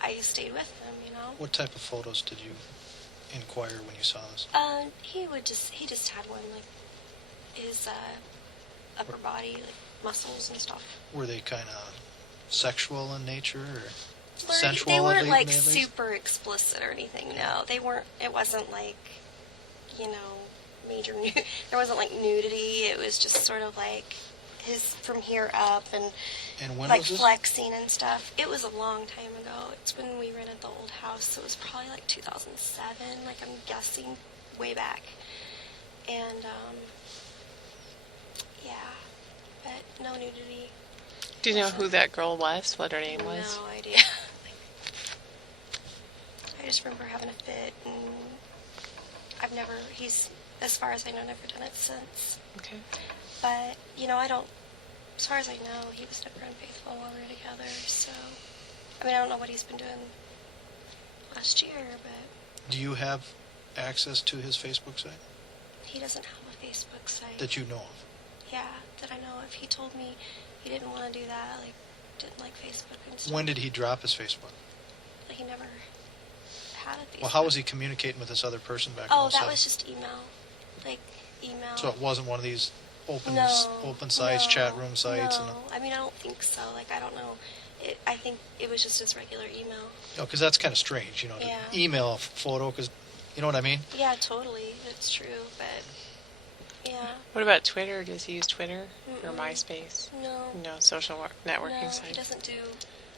I stayed with him, What type of photos did you inquire when you saw this? He just had one, like, his upper body, like, muscles and stuff. Were they kind of sexual in nature or Flirty. sensual? They weren't, like, at least? super explicit or anything, no. They weren't, it wasn't, like, major there wasn't, like, nudity. It was just sort of, like, his from here up and when like was this? flexing and stuff. It was a long time ago. It's when we rented the old house, so it was probably like 2007, like I'm guessing way back. And yeah, but no nudity. Do you know who that girl was? What her name was? No idea. I just remember having a fit, and he's, as far as I know, never done it since. Okay. But, as far as I know, he was never unfaithful while we were together, so, I don't know what he's been doing last year, but... Do you have access to his Facebook site? He doesn't have a Facebook site. That you know of? Yeah, that I know of. He told me he didn't want to do that, like, didn't like Facebook and stuff. When did he drop his Facebook? Like, he never had a Facebook. Well, how was he communicating with this other person back in Oh, 07? that was just email. Like, email. So it wasn't one of these open sites, no, chat room sites? No, I don't think so. Like, I don't know. I think it was just his regular email. Oh, because that's kind of strange, Yeah. to email a photo, because, you know what I mean? Yeah, totally. That's true, but, yeah. What about Twitter? Does he use Twitter or Mm-mm. MySpace? No. No social networking No, site? he doesn't do...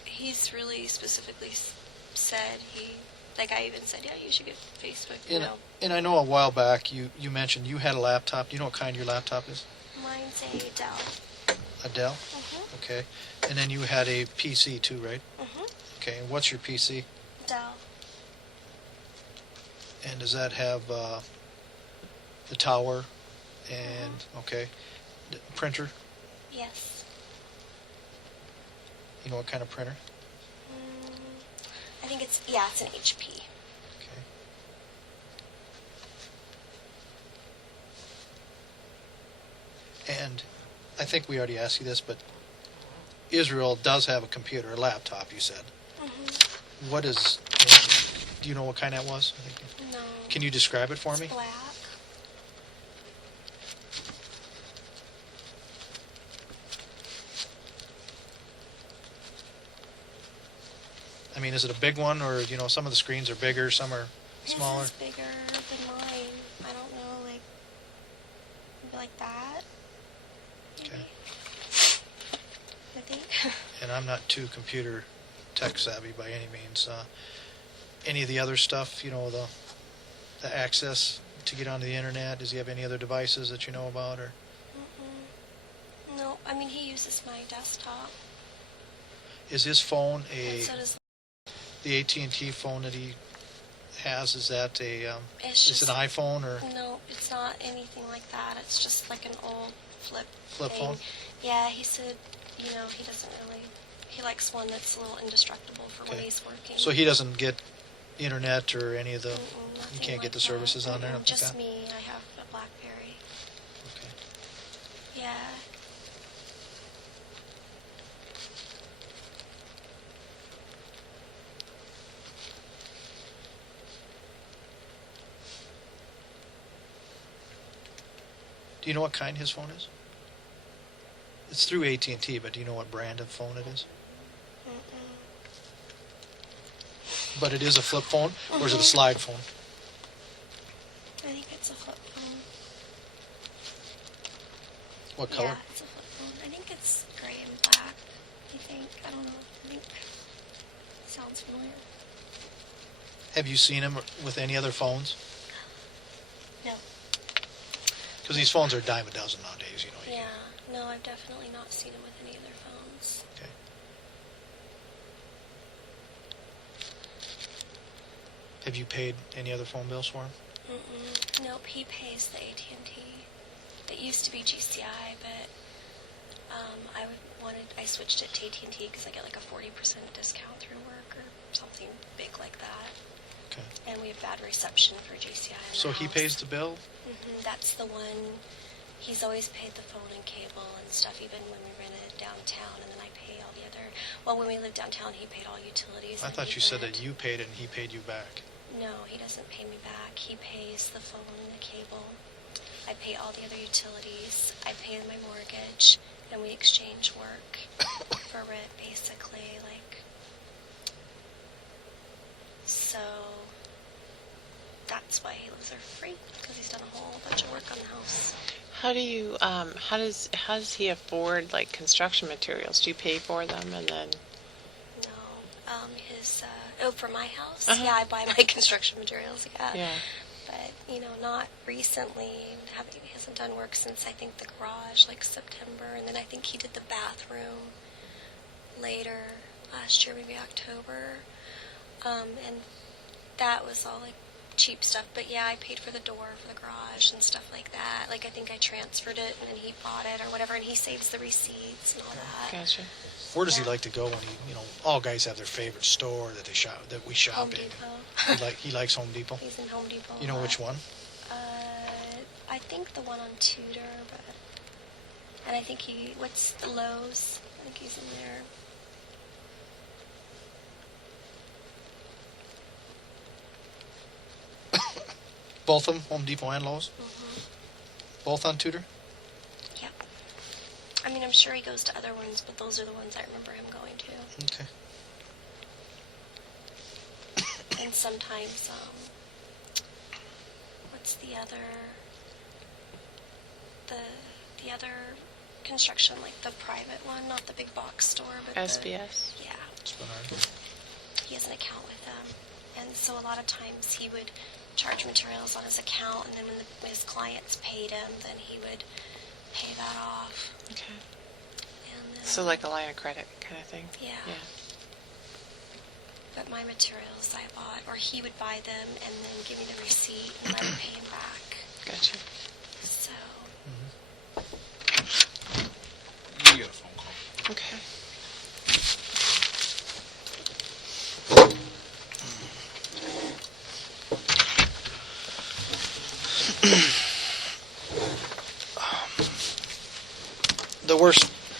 He's really specifically said Like, I even said, yeah, you should get Facebook, And I know a while back you mentioned you had a laptop. Do you know what kind your laptop is? Mine's a Dell. A Dell? Mm-hmm. Okay. And then you had a PC too, right? Mm-hmm. Okay. And what's your PC? Dell. And does that have the tower and, okay, the printer? Yes. You know what kind of printer? I think it's an HP. Okay. And I think we already asked you this, but Israel does have a computer, a laptop, you said. Mm-hmm. What is, do you know what kind that was? No. Can you describe it for me? It's black. I mean, is it a big one, or, some of the screens are bigger, some are smaller? This is bigger than mine. I don't know, maybe like that. Maybe. Okay. I think. And I'm not too computer tech savvy by any means. Any of the other stuff, the access to get onto the internet, does he have any other devices that you know about? Or Mm-mm. No, he uses my desktop. Is his phone And so does the AT&T phone that he has? Is that it's is just it an iPhone or no, it's not anything like that. It's just like an old flip flip thing. phone? Yeah, he said, he doesn't really. He likes one that's a little indestructible for when Okay. he's working. So he doesn't get internet or any of the. Mm-mm, You nothing can't like get the that. services on there. Mm-mm, Nothing just like that? me. I have a BlackBerry. Okay. Yeah. Do you know what kind his phone is? It's through AT&T, but do you know what brand of phone it is? Mm-mm. But it is a flip phone, or is it a Mhm. slide phone? I think it's a flip phone. What color? Yeah, it's a flip phone. I think it's gray and black. I think. I don't know. I think. Sounds familiar. Have you seen him with any other phones? No. Because these phones are a dime a dozen nowadays, you know. You Yeah. No, I've definitely not seen him with any other phones. Okay. Have you paid any other phone bills for him? Mm-mm. Nope, he pays the AT&T. It used to be GCI, but I switched it to AT&T because I get like a 40% discount through work or something big like that. Okay. And we have bad reception for GCI. In So the he house. pays the bill? That's the one. He's always paid the phone and cable and stuff, even when we rented downtown, and then I pay all the other. Well, when we lived downtown, he paid all utilities. I and thought he you said rent. that you paid it and he paid you back. No, he doesn't pay me back. He pays the phone and the cable. I pay all the other utilities. I pay my mortgage, and we exchange work for it, basically. So that's why he lives there free, because he's done a whole bunch of work on the house. How do you, how does he afford like construction materials? Do you pay for them and then? No, for my house? Uh-huh. Yeah, I buy my construction materials, yeah. Yeah. But, not recently. He hasn't done work since, I think, the garage, like September. And then I think he did the bathroom later last year, maybe October. And that was all, like, cheap stuff. But, yeah, I paid for the door for the garage and stuff like that. Like, I think I transferred it and then he bought it or whatever. And he saves the receipts and all that. Gotcha. Where does he Yeah. like to go when all guys have their favorite store that we shop Home in. Depot. He likes Home Depot? He's in Home Depot. You know which one? I think the one on Tudor, and I think what's the Lowe's? I think he's in there. Both of them, Home Depot and Lowe's? Mm-hmm. Both on Tudor? Yep. I mean, I'm sure he goes to other ones, but those are the ones I remember him going to. Okay. And sometimes, what's the other construction, like the private one, not the big box store, but SBS. Yeah. It's Bernard. He has an account with them. And so a lot of times he would charge materials on his account, and then when his clients paid him, then he would pay that off. Okay. And then, So like a line of credit kind of thing. Yeah. Yeah. But my materials I bought, or he would buy them and then give me the receipt, and I would pay him back. Gotcha. So, You get a phone call. Okay.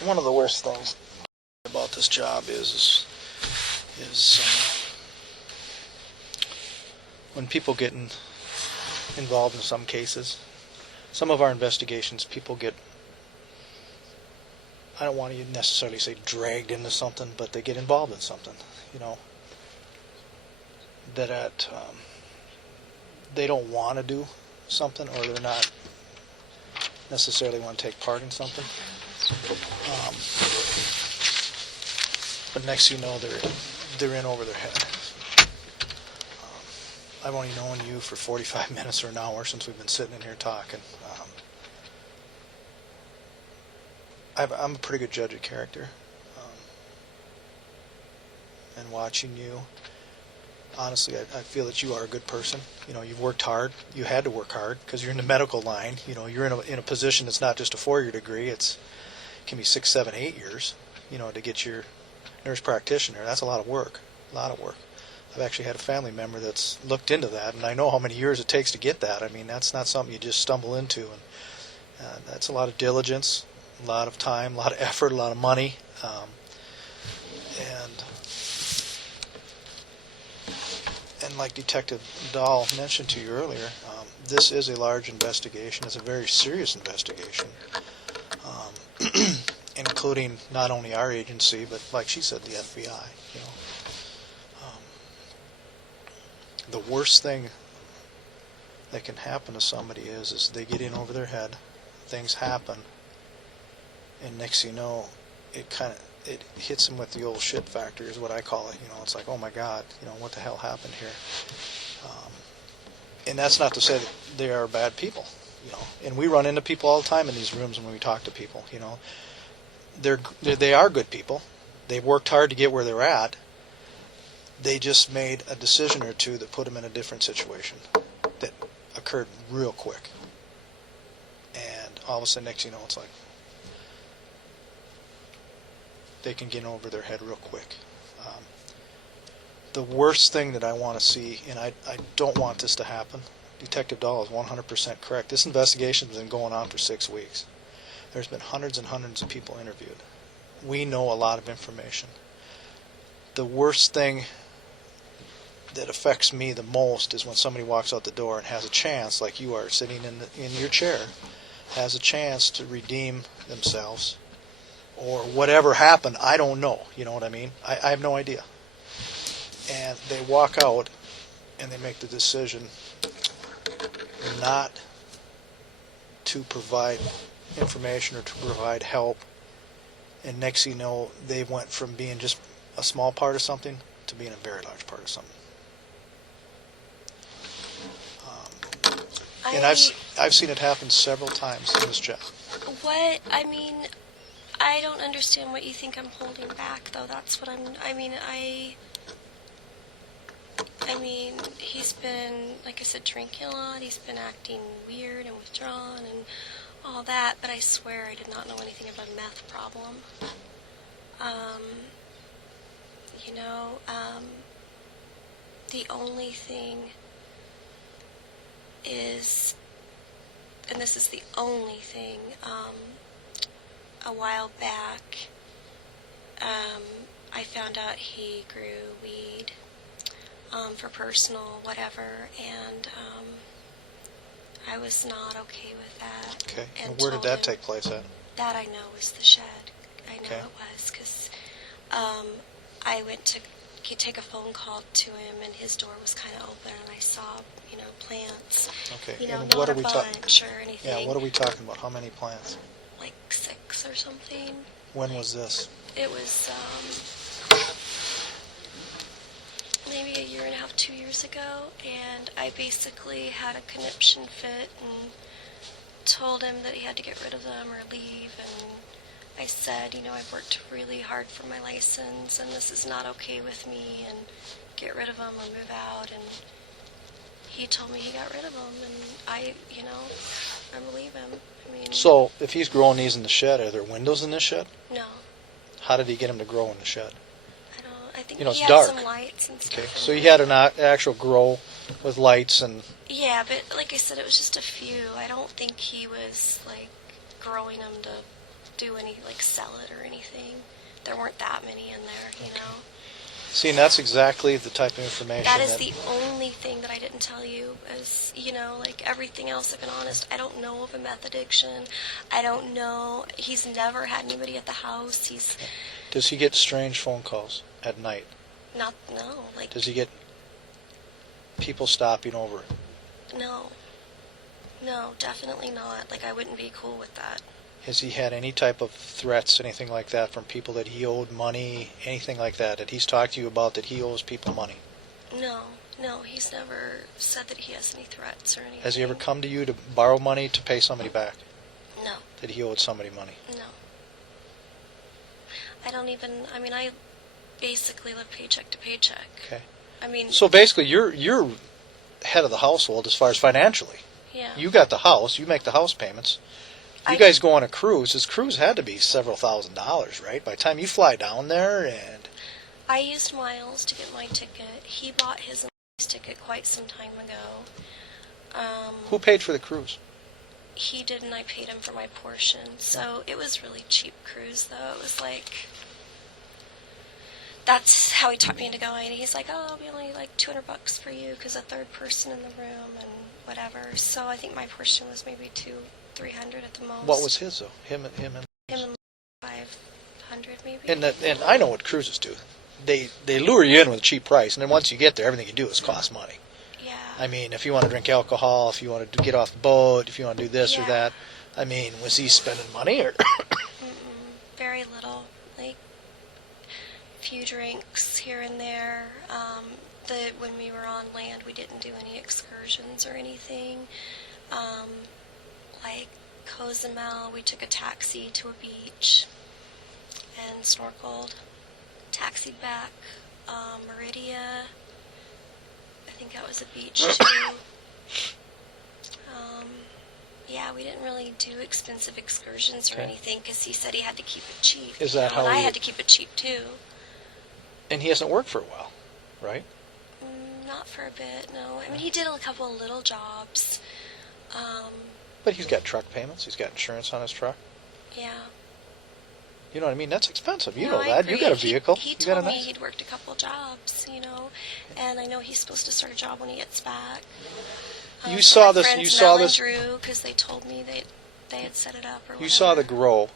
One of the worst things about this job is when people get involved in some cases. Some of our investigations, people get, I don't want to necessarily say dragged into something, but they get involved in something, that they don't want to do something, or they're not necessarily want to take part in something. But next thing you know, they're in over their head. I've only known you for 45 minutes or an hour since we've been sitting in here talking. I'm a pretty good judge of character. and watching you, honestly, I feel that you are a good person. You know, you've worked hard. You had to work hard because you're in the medical line. You know, you're in a position that's not just a 4-year degree. It can be 6, 7, 8 years, you know, to get your nurse practitioner. That's a lot of work, a lot of work. I've actually had a family member that's looked into that, and I know how many years it takes to get that. I mean, that's not something you just stumble into, and that's a lot of diligence, a lot of time, a lot of effort, a lot of money, and like Detective Dahl mentioned to you earlier, this is a large investigation. It's a very serious investigation, including not only our agency, but like she said, the FBI. You know, the worst thing that can happen to somebody is they get in over their head, things happen, and next thing you know, it hits them with the old shit factor, is what I call it. You know, it's like, oh my God, you know, what the hell happened here? And that's not to say that they are bad people, you know. And we run into people all the time in these rooms when we talk to people. You know, they are good people. They've worked hard to get where they're at. They just made a decision or two that put them in a different situation that occurred real quick. And all of a sudden, next you know, it's like they can get over their head real quick. The worst thing that I want to see, and I don't want this to happen, Detective Dahl is 100% correct. This investigation has been going on for 6 weeks. There's been hundreds and hundreds of people interviewed. We know a lot of information. The worst thing that affects me the most is when somebody walks out the door and has a chance, like you are sitting in your chair, has a chance to redeem themselves, or whatever happened, I don't know. You know what I mean? I have no idea. And they walk out and they make the decision not to provide information or to provide help. And next thing you know, they went from being just a small part of something to being a very large part of something. And I've seen it happen several times in this job. What, I mean, I don't understand what you think I'm holding back, though. That's what I mean, he's been, like I said, drinking a lot. He's been acting weird and withdrawn and all that, but I swear I did not know anything about a meth problem. The only thing is, and this is the only thing, a while back, I found out he grew weed for personal whatever, and I was not okay with that. Okay. And where did that take place at? That I know was the shed. I know it was, because I went to take a phone call to him, and his door was kind of open, and I saw, plants. Okay. And what not are a we bunch or anything. Yeah, what are we talking about? How many plants? Like 6 or something. When was this? It was maybe 1.5 years, 2 years ago, and I basically had a conniption fit and told him that he had to get rid of them or leave, and I said, I've worked really hard for my license, and this is not okay with me, and get rid of them or move out, and he told me he got rid of them, and I believe him. I mean... So, if he's growing these in the shed, are there windows in this shed? No. How did he get them to grow in the shed? I think it's he had dark. some lights and stuff. Okay, so he had an actual grow with lights and... Yeah, but like I said, it was just a few. I don't think he was, growing them to do any, sell it or anything. There weren't that many in there, you know? See, and that's exactly the type of information that is the only thing that I didn't tell you, is, everything else, I've been honest, I don't know of a meth addiction. I don't know. He's never had anybody at the house. Does he get strange phone calls at night? No. Does he get people stopping over? No, definitely not. I wouldn't be cool with that. Has he had any type of threats, anything like that, from people that he owed money, anything like that he's talked to you about, that he owes people money? No, he's never said that he has any threats or anything. Has he ever come to you to borrow money to pay somebody back? No. That he owed somebody money? No. I don't even, basically live paycheck to paycheck. Okay. I mean, So basically, you're head of the household as far as financially. yeah. You got the house. You make the house payments. You I guys go on a cruise. This cruise had to be several $1,000s, right? By the time you fly down there, and I used miles to get my ticket. He bought his ticket quite some time ago. who paid for the cruise? He did, and I paid him for my portion. So it was really cheap cruise, though. It was like, that's how he talked me into going. He's like, oh, it'll be only like $200 for you because a third person in the room and whatever. So I think my portion was maybe $200-300 at the most. What was his though? Him and Him and 500 maybe. and I know what cruises do. They lure you in with a cheap price, and then once you get there, everything you do is cost money. Yeah. I mean, if you want to drink alcohol, if you want to get off the boat, if you want to do this or Yeah. that, I mean, was he spending money or? Very little, like a few drinks here and there. When we were on land, we didn't do any excursions or anything. Like Cozumel, we took a taxi to a beach and snorkeled. Taxied back. Meridia, I think that was a beach too. Yeah, we didn't really do expensive excursions or Okay. anything because he said he had to keep it cheap. Is that how and I you- had to keep it cheap too. And he hasn't worked for a while, right? Not for a bit, no. I mean, he did a couple of little jobs. But he's got truck payments. He's got insurance on his truck. Yeah. You know what I mean? That's expensive. You No, know I that. You agree. got a vehicle. He you told got a me nice. he'd worked a couple jobs, and I know he's supposed to start a job when he gets back. You So saw my this. friends You saw Mel and this. Drew, because they told me they had set it up or You saw the whatever. grow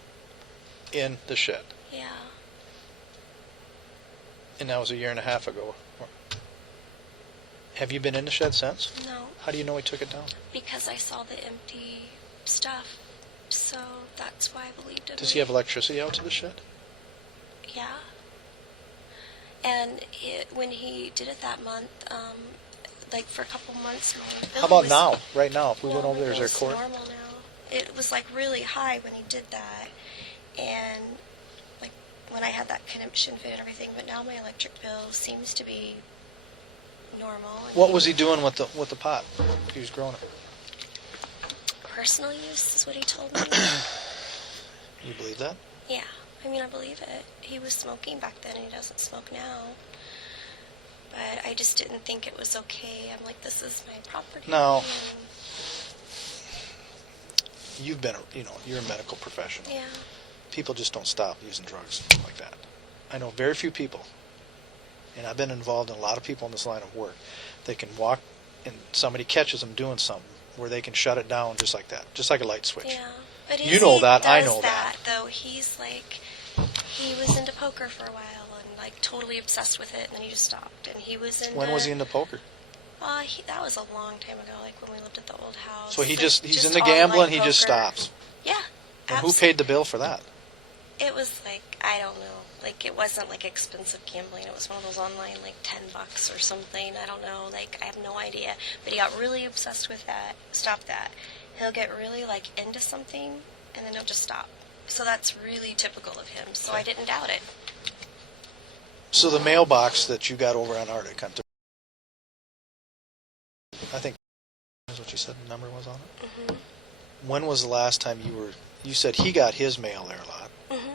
in the shed, Yeah. and that was a year and a half ago. Have you been in the shed since? No, How do you know he took it down? because I saw the empty stuff, so that's why I believed it. Does he have electricity out to the shed? Yeah. And when he did it that month, like for a couple months, my bill How about was, now? Right now, if we No, went over my there, is there bill's court? normal now. It was like really high when he did that, and like when I had that connection fit and everything. But now my electric bill seems to be normal. And What was he doing with the pot? He was growing it. Personal use is what he told me. You believe that? Yeah, I mean I believe it. He was smoking back then, and he doesn't smoke now. But I just didn't think it was okay. I'm like, this is my property. No. and- You've been, you're a medical professional. Yeah. People just don't stop using drugs like that. I know very few people, and I've been involved in a lot of people in this line of work. They can walk, and somebody catches them doing something where they can shut it down just like that, just like a light switch. Yeah. But You know Izzy that, I does know that. Though he's like, he was into poker for a while and like totally obsessed with it, and then he just stopped. And he was into. When was he into poker? That was a long time ago, like when we lived at the old house. So he's Like, into online gambling. He just poker. stops. Yeah. And who paid the bill for that? It was like, I don't know. Like it wasn't like expensive gambling. It was one of those online like $10 or something. I don't know. Like I have no idea. But he got really obsessed with that. Stop that. He'll get really like into something and then he'll just stop. So that's really typical of him. So I didn't doubt it. So the mailbox that you got over on Arctic, I think that's what you said the number was on it. Mm-hmm. When was the last time you said he got his mail there a lot. Mm-hmm.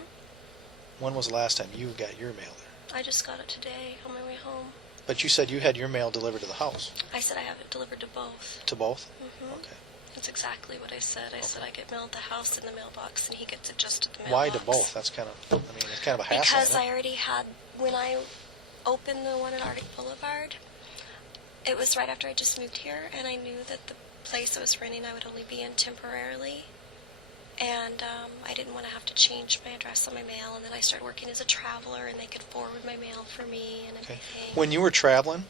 When was the last time you got your mail there? I just got it today on my way home. But you said you had your mail delivered to the house. I said I have it delivered to both. To both? Mm-hmm. Okay. That's exactly what I said. I said I get mail at the house in the mailbox, and he gets it just at the mailbox. Why to both? That's kind of, it's kind of a hassle. Because isn't it? I already had, when I opened the one at Arctic Boulevard, it was right after I just moved here, and I knew that the place I was renting I would only be in temporarily. And I didn't want to have to change my address on my mail, and then I started working as a traveler, and they could forward my mail for me and Okay. everything. When you were traveling,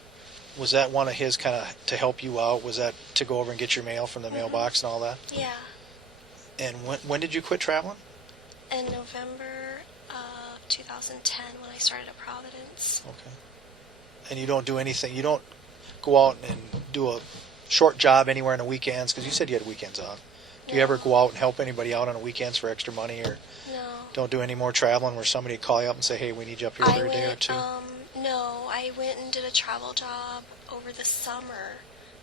was that one of his kind of to help you out? Was that to go over and get your mail from the mailbox and all that? Yeah. And when did you quit traveling? In November 2010, when I started at Providence. Okay. And you don't do anything. You don't go out and do a short job anywhere on the weekends because you said you had weekends off. Do you No. ever go out and help anybody out on the weekends for extra money or? No. Don't do any more traveling where somebody call you up and say, hey, we need you up here for a day or two? No, I went and did a travel job over the summer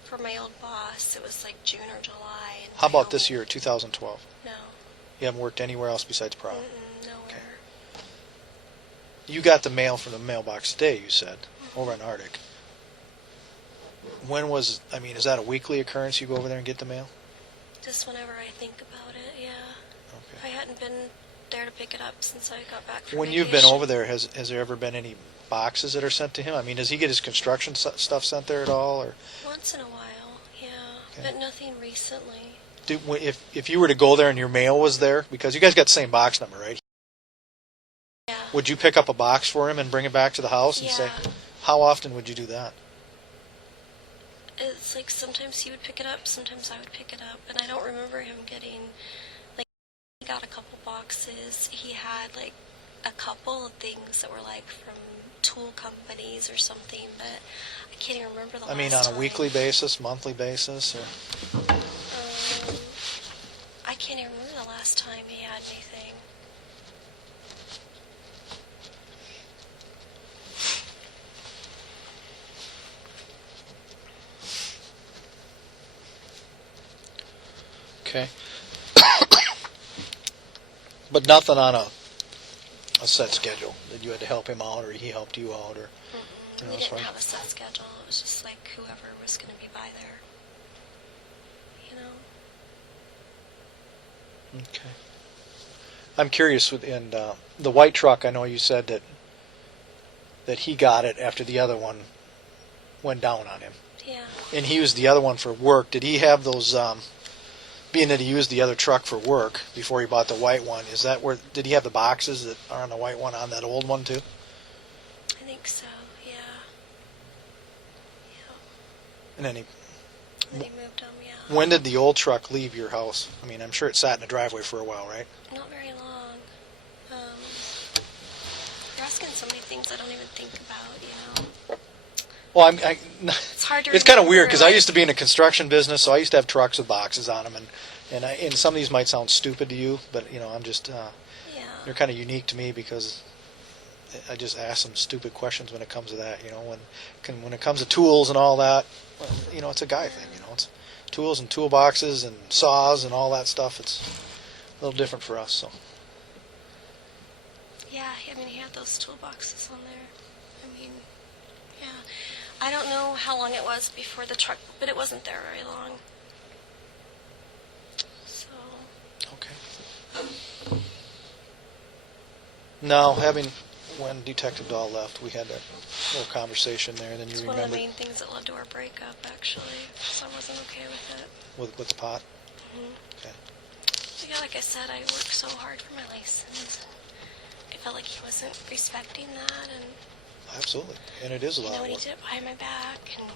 for my old boss. It was like June or July. And How about this year, 2012? No. You haven't worked anywhere else besides Prowl? Nowhere. Okay. You got the mail from the mailbox today, you said, over in Arctic. When was, is that a weekly occurrence you go over there and get the mail? Just whenever I think about it, yeah. Okay. I hadn't been there to pick it up since I got back from When vacation. you've been over there, has there ever been any boxes that are sent to him? Does he get his construction stuff sent there at all? Or Once in a while, yeah. Okay. But nothing recently. if you were to go there and your mail was there, because you guys got the same box number, right? Yeah. Would you pick up a box for him and bring it back to the house and say, Yeah. how often would you do that? It's like sometimes he would pick it up, sometimes I would pick it up, and I don't remember him getting, like, he got a couple boxes. He had, like, a couple of things that were, like, from tool companies or something, but I can't even remember the last On a time. weekly basis, monthly basis? Or? I can't even remember the last time he had anything. Okay. But nothing on a set schedule that you had to help him out or he helped you out or We as far didn't as- have a set schedule. It was just like whoever was going to be by there. You know? Okay. I'm curious and the white truck, I know you said that he got it after the other one went down on him. Yeah. And he used the other one for work. Did he have those being that he used the other truck for work before he bought the white one, is that where did he have the boxes that are on the white one on that old one too? I think so, yeah. Yeah. And then And then he moved them, yeah. when did the old truck leave your house? I'm sure it sat in the driveway for a while, right? Not very long. You're asking so many things I don't even think about, you know? Well, It's hard to it's kind of remember, weird because I like- used to be in a construction business, so I used to have trucks with boxes on them, and some of these might sound stupid to you, but I'm just Yeah. they're kind of unique to me because I just ask some stupid questions when it comes to that. When it comes to tools and all that, well, it's a guy thing. It's tools and toolboxes and saws and all that stuff. It's a little different for us. So Yeah, he had those toolboxes on there. Yeah. I don't know how long it was before the truck, but it wasn't there very long. So, okay. Now, when Detective Dahl left, we had that little conversation there, and then you it's one of the remember main things that led to our breakup, actually. So I wasn't okay with it. with the pot. Mhm. Okay. But yeah, like I said, I worked so hard for my license. I felt like he wasn't respecting that, and Absolutely, and it is a lot of when he work. did it behind my back, and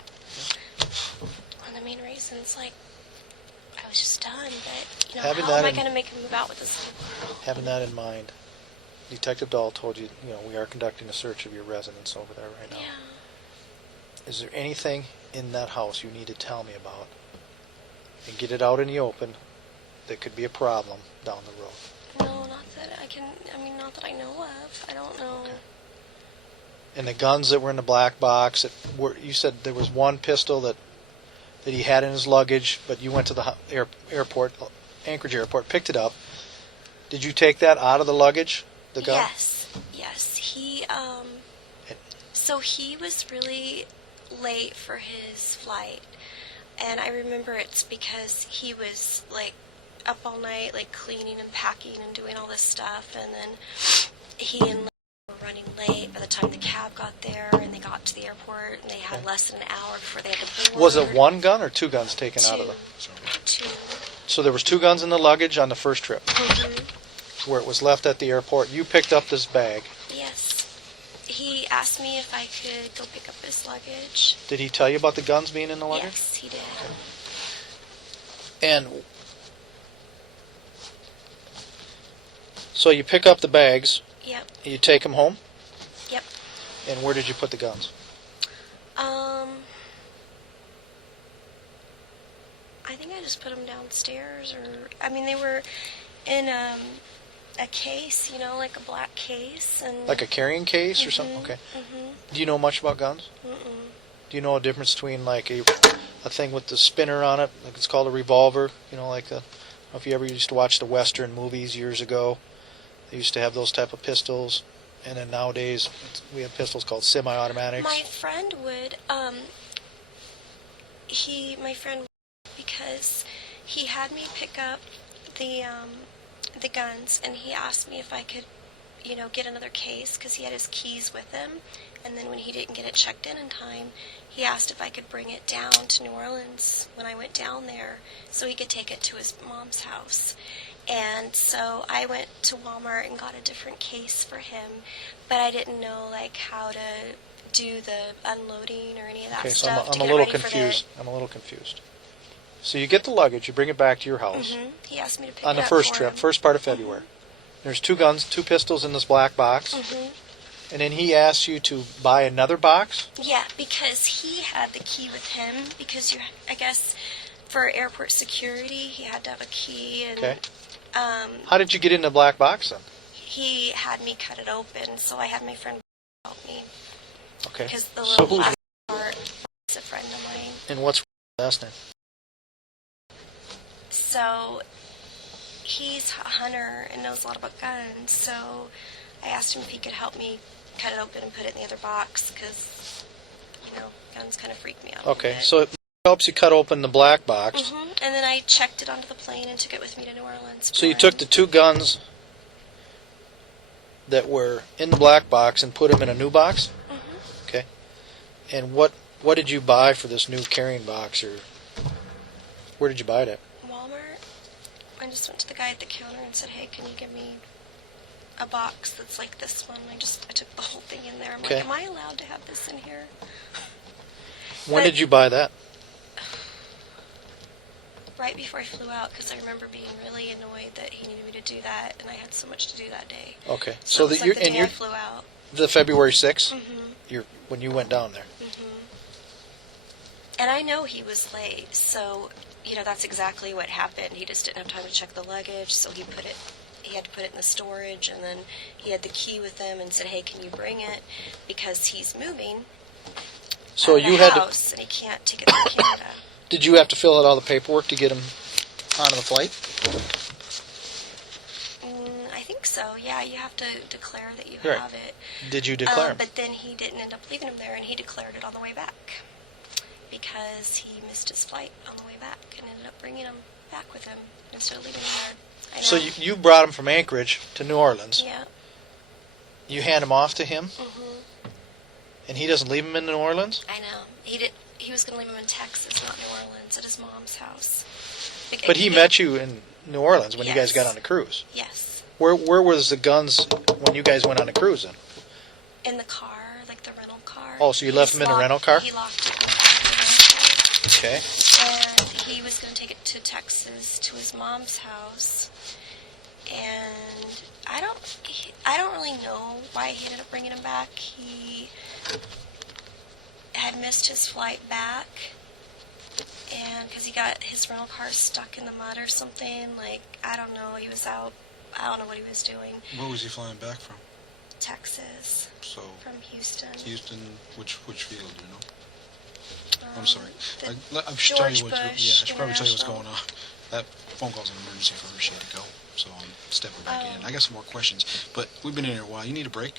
one of the main reasons, like, I was just done. But Having how that am I in- going to make him move out with this? Having that in mind, Detective Dahl told you, we are conducting a search of your residence over there right now. Yeah. Is there anything in that house you need to tell me about and get it out in the open that could be a problem down the road? No, not that I can. Not that I know of. I don't know. And the guns that were in the black box, you said there was one pistol that he had in his luggage, but you went to the airport, Anchorage Airport, picked it up. Did you take that out of the luggage, the gun? Yes. So he was really late for his flight, and I remember it's because he was like up all night, like cleaning and packing and doing all this stuff, and then he and Lynn were running late by the time the cab got there, and they got to the airport, and they had Okay. less than an hour before they had to board. Was it one gun or two guns taken out of the... Two. So there was two guns in the luggage on the first trip, where it was left at the airport. You picked up this bag. Yes. He asked me if I could go pick up his luggage. Did he tell you about the guns being in the luggage? Yes, he did. And so you pick up the bags, Yep. you take them home, Yep. and where did you put the guns? I think I just put them downstairs, or they were in a case, like a black case, and Like a carrying case or something? Okay. Do you know much about guns? Do you know a difference between like a thing with the spinner on it, like it's called a revolver? Like I don't know if you ever used to watch the Western movies years ago. They used to have those type of pistols, and then nowadays we have pistols called semi-automatics. my friend would, because he had me pick up the guns, and he asked me if I could, get another case, because he had his keys with him, and then when he didn't get it checked in time, he asked if I could bring it down to New Orleans when I went down there, so he could take it to his mom's house. And so I went to Walmart and got a different case for him, but I didn't know like how to do the unloading or any of that Okay, so stuff. I'm a little confused. I'm a little confused. So you get the luggage, you bring it back to your house He asked me to pick on it the up first for trip, him. first part of February. There's 2 guns, 2 pistols in this black box, and then he asks you to buy another box. Yeah, because he had the key with him. Because I guess for airport security, he had to have a key, and Okay. How did you get in the black box then? he had me cut it open. So I had my friend help me, Okay. because the So little who's black part is a friend of mine. and what's last name? So he's a hunter and knows a lot about guns. So I asked him if he could help me cut it open and put it in the other box, because guns kind of freak me out. Okay, so it helps you cut open the black box. And then I checked it onto the plane and took it with me to New Orleans. So you took the 2 guns that were in the black box and put them in a new box? Okay. And what did you buy for this new carrying box, or where did you buy it at? Walmart. I just went to the guy at the counter and said, "Hey, can you give me a box that's like this one?" I took the whole thing in there. I'm Okay. like, "Am I allowed to have this in here?" When But- did you buy that? Right before I flew out, because I remember being really annoyed that he needed me to do that, and I had so much to do that day. Okay. So, So it was that like you're the and day you're I flew out. the February 6th? When you went down there. And I know he was late, so that's exactly what happened. He just didn't have time to check the luggage, so he had to put it in the storage, and then he had the key with him and said, "Hey, can you bring it, because he's moving So out of you the had to house and he can't take it to Canada." Did you have to fill out all the paperwork to get him onto the flight? I think so. Yeah, you have to declare that you Right. have it. Did you declare him? But then he didn't end up leaving him there, and he declared it on the way back, because he missed his flight on the way back and ended up bringing him back with him instead of leaving him there. I know. So you brought him from Anchorage to New Orleans. Yeah. You hand him off to him, and he doesn't leave him in New Orleans? I know. He was going to leave him in Texas, not New Orleans, at his mom's house. But he met you in New Orleans when you guys Yes. got on the cruise. Yes. Where was the guns when you guys went on the cruise then? In the car, like the rental car. Oh, so you left him in the rental car? He locked it. Okay. And he was going to take it to Texas, to his mom's house. And I don't really know why he ended up bringing him back. He had missed his flight back, and because he got his rental car stuck in the mud or something. Like, I don't know. He was out. I don't know what he was doing. Where was he flying back from? Texas, So, from Houston. Houston, which field, do you know? Um, I'm sorry. the I should tell you George what. Bush Yeah, I should probably tell you what's International. going on. That phone call's an emergency for her. She had to go, so I'm stepping back in. I got some more questions, but we've been in here a while. You need a break?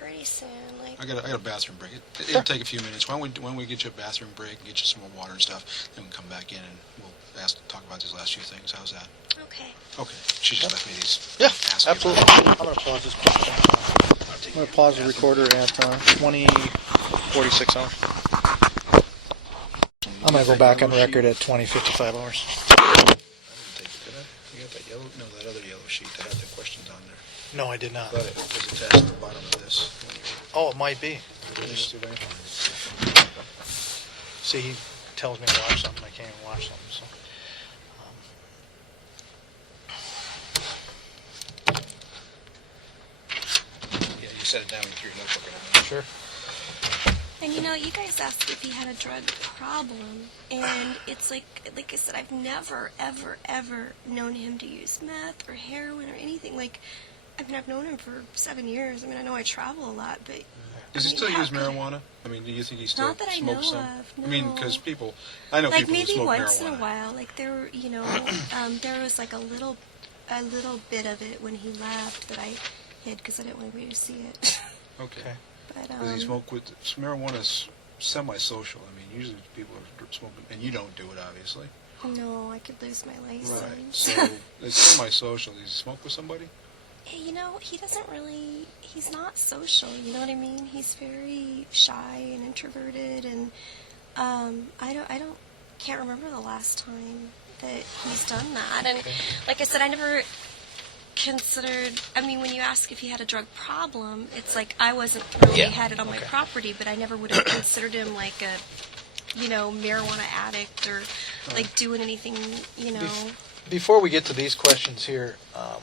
Pretty soon, like. I got a bathroom break. It'll take a few minutes. Why don't we get you a bathroom break and get you some more water and stuff, then we can come back in and we'll talk about these last few things. How's that? Okay. Okay. She just left me these. Yeah, ask you absolutely. about I'm going to pause this. I'm going to pause the recorder at 20:46 hours. I'm going to go back on record at 20:55 hours. I didn't take it, did I? You got that yellow? No, that other yellow sheet that had the questions on there. No, I did not. But it was attached to the bottom of this. Oh, it might be. Just- See, he tells me to watch something. I can't even watch something. So. Yeah, you set it down with your notebook. Sure. And you know, you guys asked if he had a drug problem, and it's like I said, I've never, ever, ever known him to use meth or heroin or anything. Like, I mean, I've known him for 7 years. I mean, I know I travel a lot, but Does he I mean, still how use could- marijuana? I mean, do you think he still Not that I smokes know some? of, I mean, no. because I know like people who maybe smoke once marijuana. in a while, like there were, you know, there was like a little bit of it when he left that I hid because I didn't want anybody to see it. Okay. But Does he smoke with marijuana? Is semi-social. I mean, usually people are smoking, and you don't do it, obviously. no, I could lose my license. Right. So it's semi-social. Does he smoke with somebody? You know, he doesn't really, he's not social, you know what I mean? He's very shy and introverted, and can't remember the last time that he's done that. And like I said, I never considered, I mean, when you ask if he had a drug problem, it's like I wasn't really had it on my property, but I never would have considered him like a, you know, marijuana addict or like doing anything, you know. Before we get to these questions here,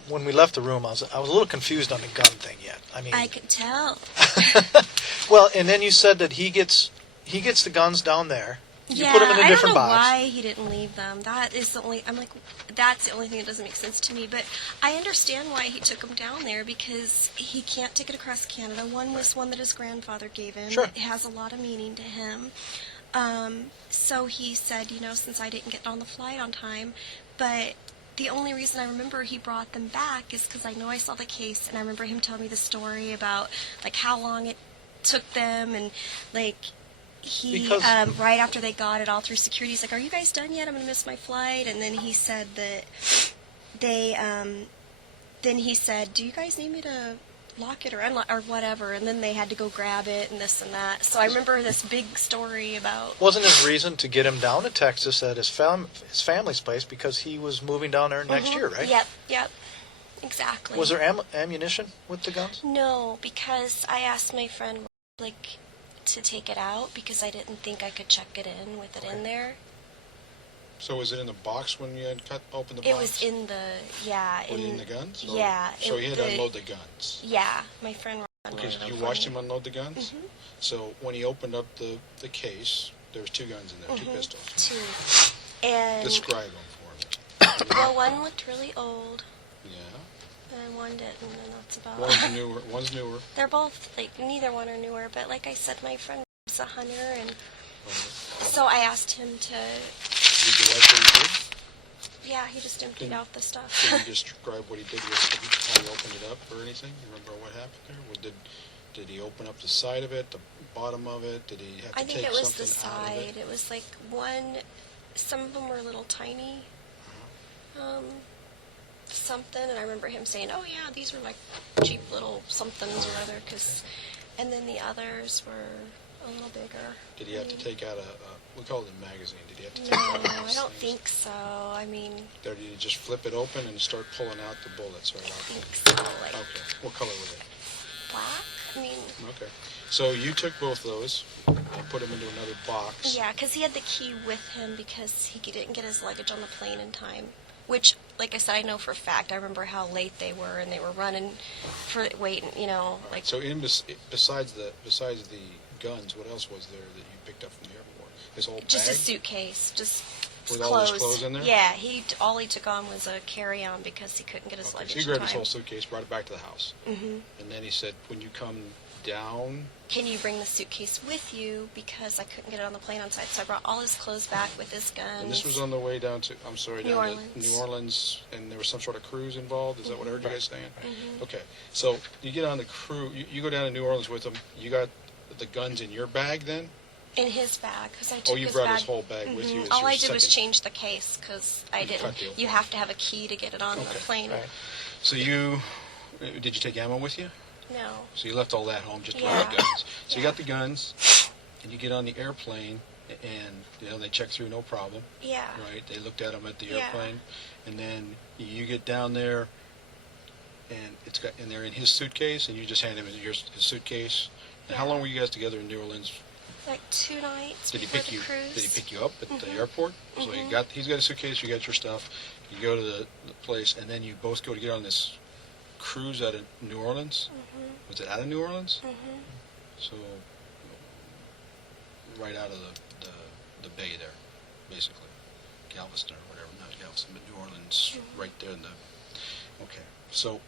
when we left the room, I was a little confused on the gun thing yet. I mean, I could tell. well, and then you said that he gets the guns down there. You Yeah, put them in a I different don't know box. why he didn't leave them. That is the only. I'm like, that's the only thing that doesn't make sense to me. But I understand why he took them down there because he can't take it across Canada. One was one that his grandfather gave him. Sure. It has a lot of meaning to him. So he said, you know, since I didn't get on the flight on time, but the only reason I remember he brought them back is because I know I saw the case, and I remember him telling me the story about like how long it took them, and like. He, Because- right after they got it all through security, he's like, "Are you guys done yet? I'm going to miss my flight." And then he said that they, then he said, "Do you guys need me to lock it or unlock or whatever?" And then they had to go grab it and this and that. So I remember this big story about. Wasn't his reason to get him down to Texas at his family's place because he was moving down there next year, right? Yep, exactly. Was there ammunition with the guns? No, because I asked my friend like to take it out because I didn't think I could check it in with it in there. So was it in the box when you had cut open the box? It was in the in the guns? Or- Yeah. So he had to unload the guns. Yeah, my friend. Okay, so you watched him unload the guns? Mhm. So when he opened up the case, there was 2 guns in there, 2 pistols. Two. And Describe them for me. well, one looked really old, Yeah. and one didn't, and that's about. One's newer. One's newer. They're both like neither one are newer, but like I said, my friend was a hunter, and so I asked him to. Did you like what he did? Yeah, he just emptied out the stuff. Can you describe what he did with how he opened it up or anything? You remember what happened there? Did he open up the side of it, the bottom of it? Did he have to I think take it was the something out of side. it? It was like one. Some of them were a little tiny. Something, and I remember him saying, "Oh yeah, these were like cheap little somethings or other," and then the others were a little bigger. Did he have to take out we call it a magazine. Did he have to take No, out one of I those don't things? think so. I mean, Or did he just flip it open and start pulling out the bullets right I out? think so. Like Okay. What color was it? black. I mean, Okay. So you took both those and put them into another box. yeah, because he had the key with him because he didn't get his luggage on the plane in time. Which, like I said, I know for a fact. I remember how late they were, and they were running for waiting. You know, like So besides the guns, what else was there that you picked up from the airport? His whole bag? just a suitcase, just With clothes. all his clothes in there? Yeah, all he took on was a carry-on because he couldn't get his Okay, luggage so he in grabbed time. his whole suitcase, brought it back to the house. Mm-hmm. And then he said, when you come down, Can you bring the suitcase with you? Because I couldn't get it on the plane on site. So I brought all his clothes back with his guns. and this was on the way down to, New down to Orleans. New Orleans, and there was some sort of cruise involved. Is that what I heard you guys saying? Mhm. Okay, so you get on the cruise, you go down to New Orleans with him. You got the guns in your bag then? In his bag, because I took You his brought bag. his whole bag with you. Mhm. as All your I did was second- change the case because I You cut didn't. the old You one. have to have a key to get it on the Okay. plane. Right. So did you take ammo with you? No. So you left all that home just to Yeah. buy the guns. So you Yeah. got the guns, and you get on the airplane, and they check through no problem, Yeah. right? They looked at them at the Yeah. airplane, and then you get down there, and they're in his suitcase, and you just hand him his suitcase. And how Yeah. long were you guys together in New Orleans? Like 2 nights Did he before pick the you? cruise. Did he pick you up at the Mhm. airport? So Mhm. he's got a suitcase, you got your stuff. You go to the place, and then you both go to get on this cruise out of New Orleans. Mhm. Was it out of New Orleans? Mhm. So right out of the bay there, basically. Galveston or whatever, not Galveston, but New Orleans, right there in the... Okay, so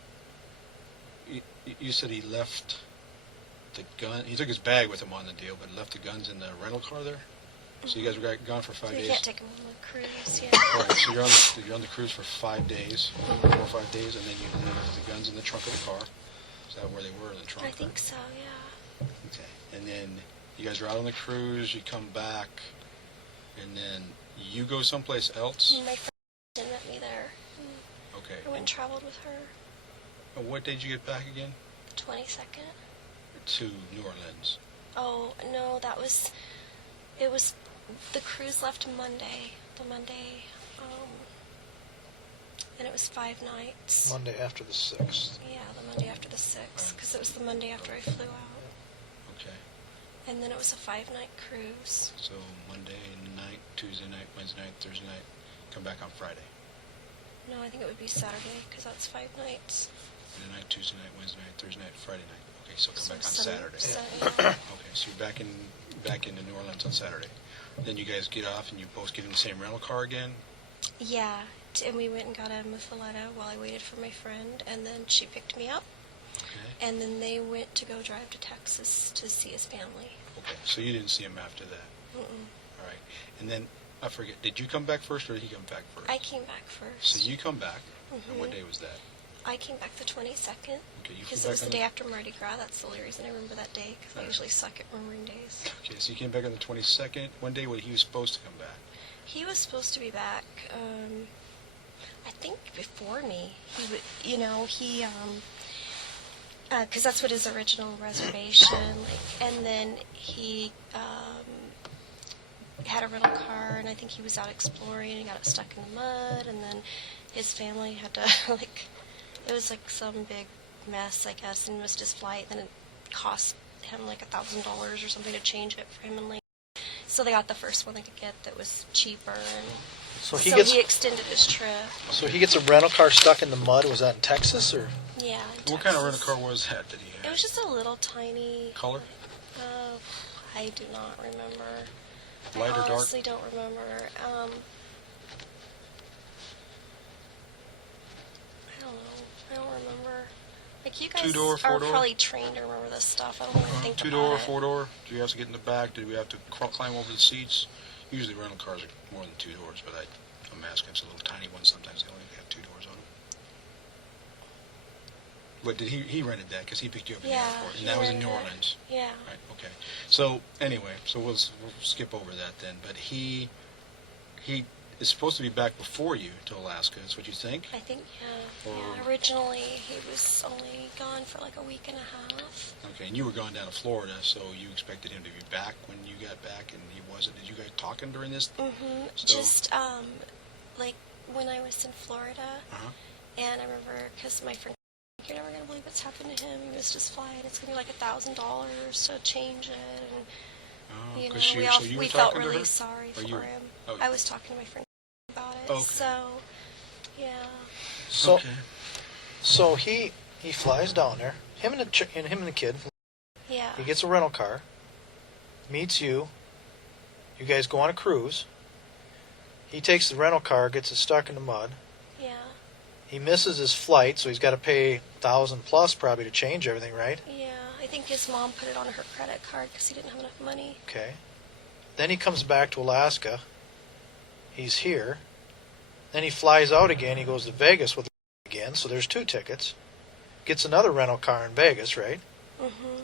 you said he left the gun, he took his bag with him on the deal, but left the guns in the rental car there? So you guys were gone for 5 We days? can't take him on the cruise, yeah. All right, so you're on the cruise for 5 days, 4 or 5 days, and then you leave the guns in the trunk of the car. Is that where they were, in the trunk? I think so, yeah. Okay, and then you guys are out on the cruise, you come back, and then you go someplace else? My friend met me there. Okay. I went and traveled with her. And what day did you get back again? The 22nd. To New Orleans. Oh, no, it was, the cruise left Monday. The Monday, and it was 5 nights. Monday after the 6th. Yeah, the Monday after the 6th, because it was the Monday after I flew out. Okay. And then it was a 5-night cruise. So Monday night, Tuesday night, Wednesday night, Thursday night, come back on Friday. No, I think it would be Saturday, because that's 5 nights. Monday night, Tuesday night, Wednesday night, Thursday night, Friday night. Okay, so come back on Saturday. Yeah. Okay, so you're back into New Orleans on Saturday. Then you guys get off and you both get in the same rental car again? Yeah, and we went and got a muffaletta while I waited for my friend, and then she picked me up, Okay. and then they went to go drive to Texas to see his family. Okay, so you didn't see him after that. Mm-mm. All right. And then, I forget, did you come back first or did he come back first? I came back first. So you come back, and what Mhm. day was that? I came back the 22nd, Okay, you because flew it was back the on day after Mardi Gras. That's the only reason I remember that day, because I Right. usually suck at remembering days. Okay, so you came back on the 22nd. One day when he was supposed to come back. He was supposed to be back, I think before me. He would, because that's what his original reservation, and then he had a rental car, and I think he was out exploring, and he got stuck in the mud, and then his family had to, it was like some big mess, I guess, and missed his flight, then it cost him like $1,000 or something to change it for him and Lane. So they got the first one they could get that was cheaper, and So he he extended his trip. gets a rental car stuck in the mud. Was that in Texas or? Yeah. in What kind of rental Texas. car was that he It had? was just a little tiny. Color? I do not remember. Light or I dark? honestly don't remember. I don't know. I don't remember. Like, you guys Two-door, are four-door? probably trained to remember this stuff. I don't really think Two-door, about it. four-door? Do you have to get in the back? Do we have to climb over the seats? Usually rental cars are more than 2 doors, but I'm asking. It's a little tiny one. Sometimes they only have 2 doors on them. But did he rented that because he picked you up in Yeah, the airport, and he that was in rented New it. Orleans. Yeah. Right. Okay. So anyway, we'll skip over that then. But he is supposed to be back before you to Alaska. That's what you think? I think, yeah. Or- Yeah. Originally, he was only gone for like a week and a half. Okay. And you were going down to Florida, so you expected him to be back when you got back, and he wasn't. Did you guys talk him during this? Mm-hmm. So- Just, like, when I was in Florida, Uh-huh. and I remember, because my friend, you're never going to believe what's happened to him. He missed his flight. It's going to be like $1,000 to change it. And, Oh, you know, 'cause so you were we felt talking to really her? sorry Or for you were- him. oh. I was talking to my friend about it. Okay. So, yeah. So Okay. so he flies down there. Him and the kid. Yeah. He gets a rental car. Meets you. You guys go on a cruise. He takes the rental car, gets it stuck in the mud. Yeah. He misses his flight, so he's got to pay $1,000+ probably to change everything, right? Yeah. I think his mom put it on her credit card because he didn't have enough money. Okay. Then he comes back to Alaska. He's here. Then he flies out again. He goes to Vegas with again, so there's 2 tickets. Gets another rental car in Vegas, right? Mm-hmm.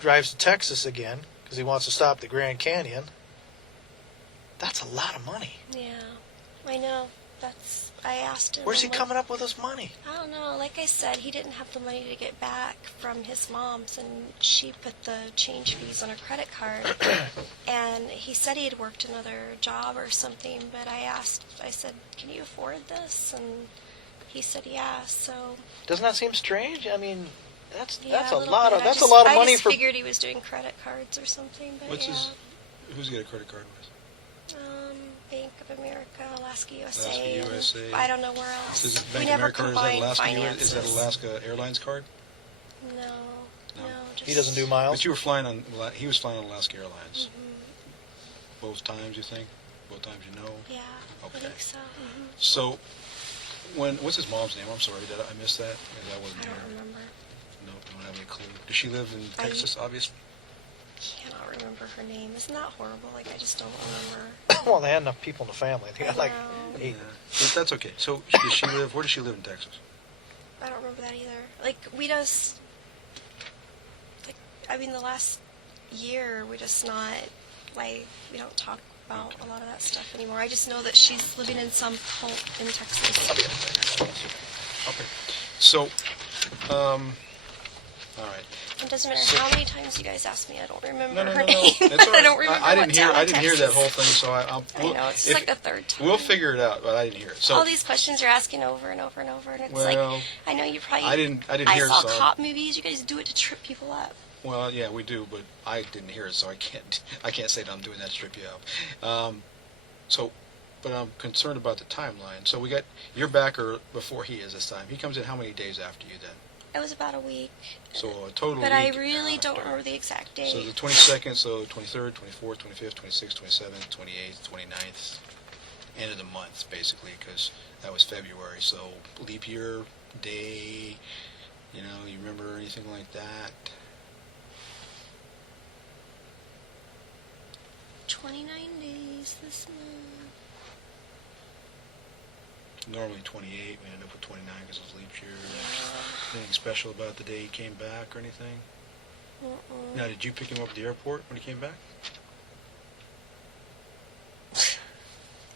Drives to Texas again because he wants to stop at the Grand Canyon. That's a lot of money. Yeah. I know. I asked him. Where's he I'm like, coming up with this money? I don't know. Like I said, he didn't have the money to get back from his mom's, and she put the change fees on her credit card. And he said he had worked another job or something, but I said, can you afford this? And he said, yeah. So Doesn't that seem strange? I mean, that's yeah, a little lot bit. of that's a lot of money I just for. figured he was doing credit cards or something. But What's yeah. who's he got a credit card with? Bank of America, Alaska USA. Alaska USA. And I don't know where else. Is it we Bank of never America or is that combined Alaska? finances. Is that Alaska Airlines card? No, No. no, He doesn't do miles? But you were flying on, he was flying on Alaska Airlines. Both times, you think? Both times you know? Yeah, Okay. I think so. So, what's his mom's name? I'm sorry, did I miss that? Maybe I wasn't I here. don't remember. No, don't have any clue. Does she live in Texas, obviously? Cannot remember her name. Isn't that horrible? Like, I just don't remember. Well, they had enough people in the family. They got like know. 8. But that's okay. So, where does she live in Texas? I don't remember that either. Like, we just, like, I mean, the last year, we're just not, like, we don't talk about a lot of that stuff anymore. I just know that she's living in some cult in Texas. Okay. So, all right. It doesn't matter how many times you guys ask me, I don't remember No. her name. It's all right. I don't remember I didn't what hear. town I in didn't hear that Texas. whole thing. So I know, it's just like the third time. We'll figure it out, but I didn't hear it. So all these questions you're asking over and over and over, and it's Well, like, I know you probably. I didn't hear it, saw so cop movies. You guys do it to trip people up. Well, yeah, we do, but I didn't hear it, so I can't say that I'm doing that to trip you up. But I'm concerned about the timeline. So you're back or before he is this time. He comes in how many days after you then? It was about a week. So a total. But week I really don't after. remember the exact date. So the 22nd, so 23rd, 24th, 25th, 26th, 27th, 28th, 29th, end of the month basically, because that was February. So leap year day, you remember anything like that? 29 days this month. Normally 28, we ended up with 29 because it was leap year. Anything special about the day he came back or anything? Now, did you pick him up at the airport when he came back?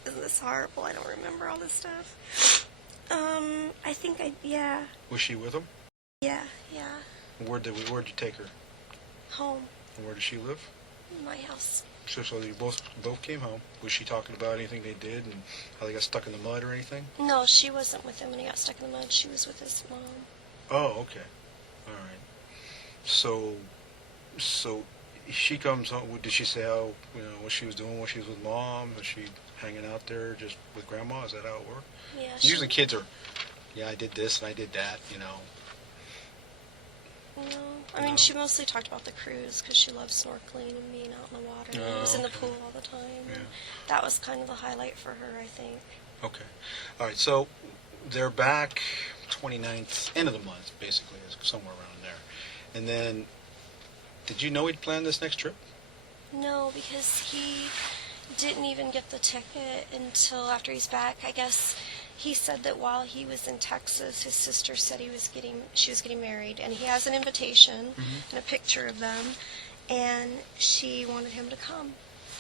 Isn't this horrible? I don't remember all this stuff. I think yeah. Was she with him? Yeah. Where'd you take her? Home. And where does she live? My house. So you both came home. Was she talking about anything they did and how they got stuck in the mud or anything? No, she wasn't with him when he got stuck in the mud. She was with his mom. Oh, okay. All right. So she comes home. Did she say how what she was doing when she was with mom? Was she hanging out there just with grandma? Is that how it worked? Yeah. Usually kids are, I did this and I did that. No, I mean, she mostly talked about the cruise because she loves snorkeling and being out in the water. Oh, and was in the okay. pool all the time. Yeah. And that was kind of the highlight for her, I think. Okay. All right. So they're back 29th, end of the month, basically, somewhere around there. And then, did you know he'd planned this next trip? No, because he didn't even get the ticket until after he's back. I guess he said that while he was in Texas, his sister said she was getting married, and he has an invitation and a picture of them, and she wanted him to come.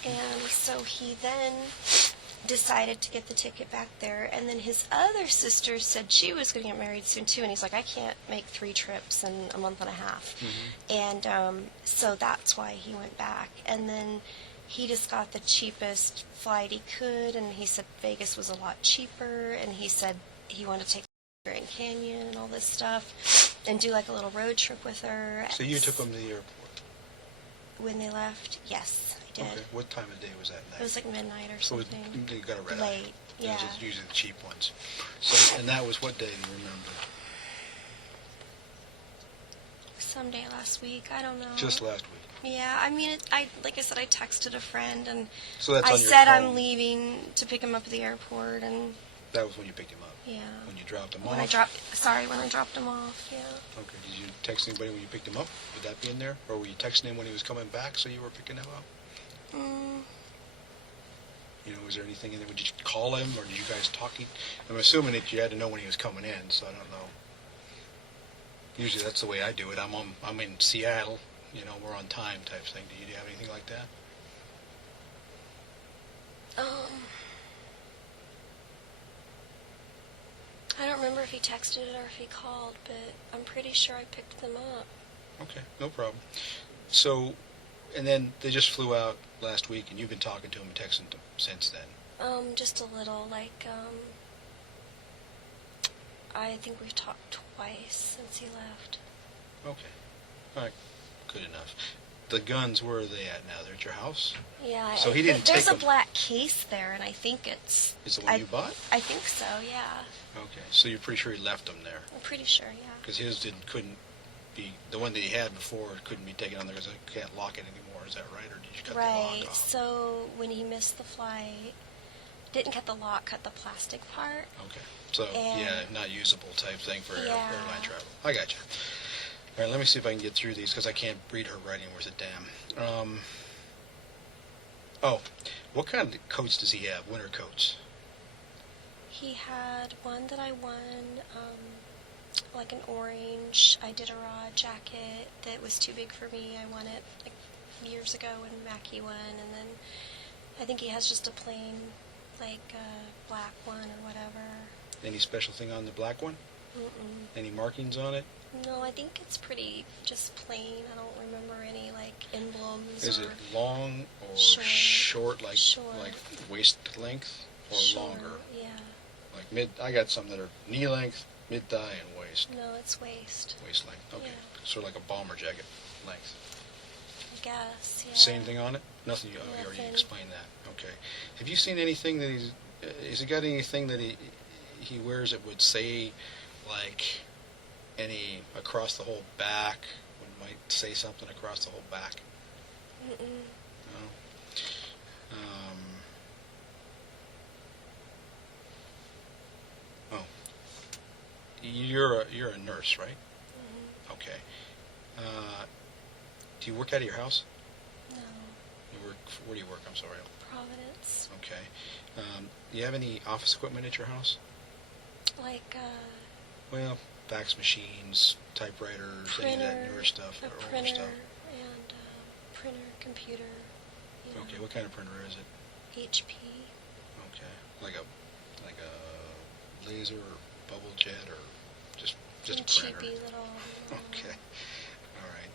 And so he then decided to get the ticket back there, and then his other sister said she was going to get married soon too, and he's like, I can't make 3 trips in a month and a half. And so that's why he went back. And then he just got the cheapest flight he could, and he said Vegas was a lot cheaper, and he said he wanted to take her Grand Canyon and all this stuff and do like a little road trip with her. So you took him to the airport? When they left, yes, I did. Okay. What time of day was that night? It was like midnight or So something. you got a red eye. Late, yeah. Those are usually the cheap ones. So, and that was what day do you remember? Someday last week, I don't know. Just last week. Yeah, I mean, like I said, I texted a friend, and So that's I on your said phone. I'm leaving to pick him up at the airport, and That was when you picked him up. yeah. When you dropped him When off. I dropped him off, yeah. Okay. Did you text anybody when you picked him up? Would that be in there, or were you texting him when he was coming back, so you were picking him up? Was there anything in there? Did you call him, or did you guys talk? I'm assuming that you had to know when he was coming in, so I don't know. Usually that's the way I do it. I'm in Seattle. We're on time type thing. Do you have anything like that? I don't remember if he texted it or if he called, but I'm pretty sure I picked them up. Okay, no problem. So, and then they just flew out last week, and you've been talking to him and texting him since then. Just a little, I think we've talked twice since he left. Okay. All right. Good enough. The guns, where are they at now? They're at your house? Yeah. So he didn't There's take a them. black case there, and I think it's... Is the one you bought? I think so, yeah. Okay. So you're pretty sure he left them there, I'm pretty sure, yeah. because his be, the one that he had before couldn't be taken on there because I can't lock it anymore. Is that right? Or did you cut the Right. lock off? So when he missed the flight, didn't cut the lock, cut the plastic part. Okay. So, And- yeah, not usable type thing for Yeah. airline travel. I got you. All right, let me see if I can get through these because I can't read her writing worth a damn. What kind of coats does he have? Winter coats? He had one that I won, like an orange. I did a raw jacket that was too big for me. I won it like years ago when Mackie won, and then I think he has just a plain, like black one or whatever. Any special thing on the black one? Mm-mm. Any markings on it? No, I think it's pretty just plain. I don't remember any like emblems. Is or it long or Short. short, like Short. like waist length, or short, longer? Yeah. Like mid. I got some that are knee length, mid thigh, and waist No, it's waist. length. Okay, Yeah. sort of like a bomber jacket length. I guess. Yeah. Same thing on it? Nothing. You already Nothing. explained that. Okay. Have you seen anything that he's? Has he got anything that he wears that would say, like, any across the whole back? Might say something across the whole back. Mm-mm. No. Oh. You're a nurse, right? Mm-hmm. Okay. Do you work out of your house? No. You work. Where do you work? I'm sorry. Providence. Okay. Do you have any office equipment at your house? Like Well, fax machines, typewriters, any of that newer stuff, a or older printer, stuff. and printer, computer. You know, Okay. What kind of printer is it? HP. Okay. Like a laser or bubble jet or just Some a printer? cheapy little. Okay. All right.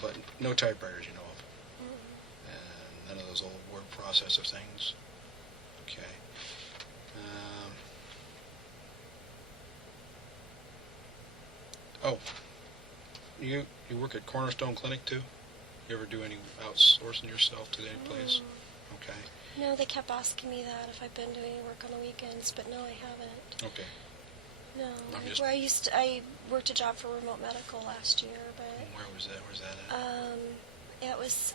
But no typewriters you know of, Mm. and none of those old word processor things. Okay. Oh, you work at Cornerstone Clinic too? You ever do any outsourcing yourself to any place? Okay. No, they kept asking me that if I've been doing any work on the weekends, but no, I haven't. Okay. No. I'm just- Where I worked a job for remote medical last year, but Where was that? Where's that at?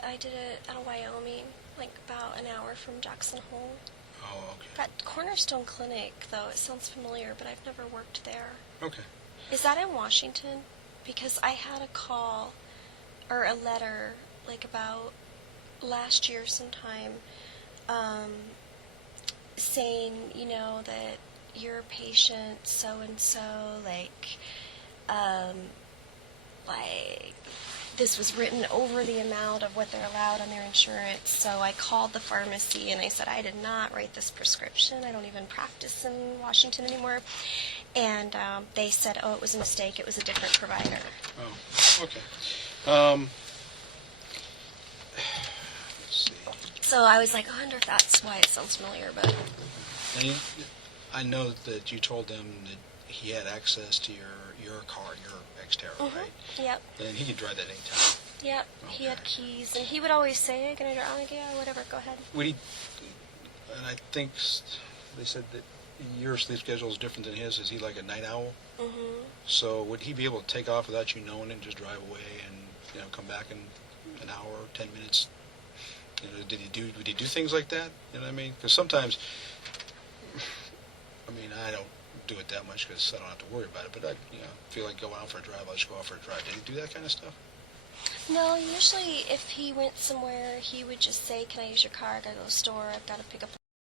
I did it out of Wyoming, like about an hour from Jackson Hole. Oh, okay. That Cornerstone Clinic, though, it sounds familiar, but I've never worked there. Okay. Is that in Washington? Because I had a call or a letter like about last year sometime saying, you know, that your patient so and so like this was written over the amount of what they're allowed on their insurance. So I called the pharmacy and I said, I did not write this prescription. I don't even practice in Washington anymore. And they said, oh, it was a mistake. It was a different provider. Oh, okay. Let's see. So I was like, I wonder if that's why it sounds familiar. But And I know that you told them that he had access to your car, your Xterra, right? Yep, And he could drive that anytime. yep. He had Okay. keys, and he would always say, "Can I drive?" I'm like, yeah, whatever. Go ahead. Would he? And I think they said that your sleep schedule is different than his. Is he like a night owl? Mm-hmm. So would he be able to take off without you knowing and just drive away and come back in an hour, 10 minutes? Would he do things like that? You know what I mean? Because sometimes, I mean, I don't do it that much because I don't have to worry about it. But I, feel like going out for a drive, I'll just go out for a drive. Did he do that kind of stuff? No, usually if he went somewhere, he would just say, "Can I use your car? I gotta go to the store. I've got to pick up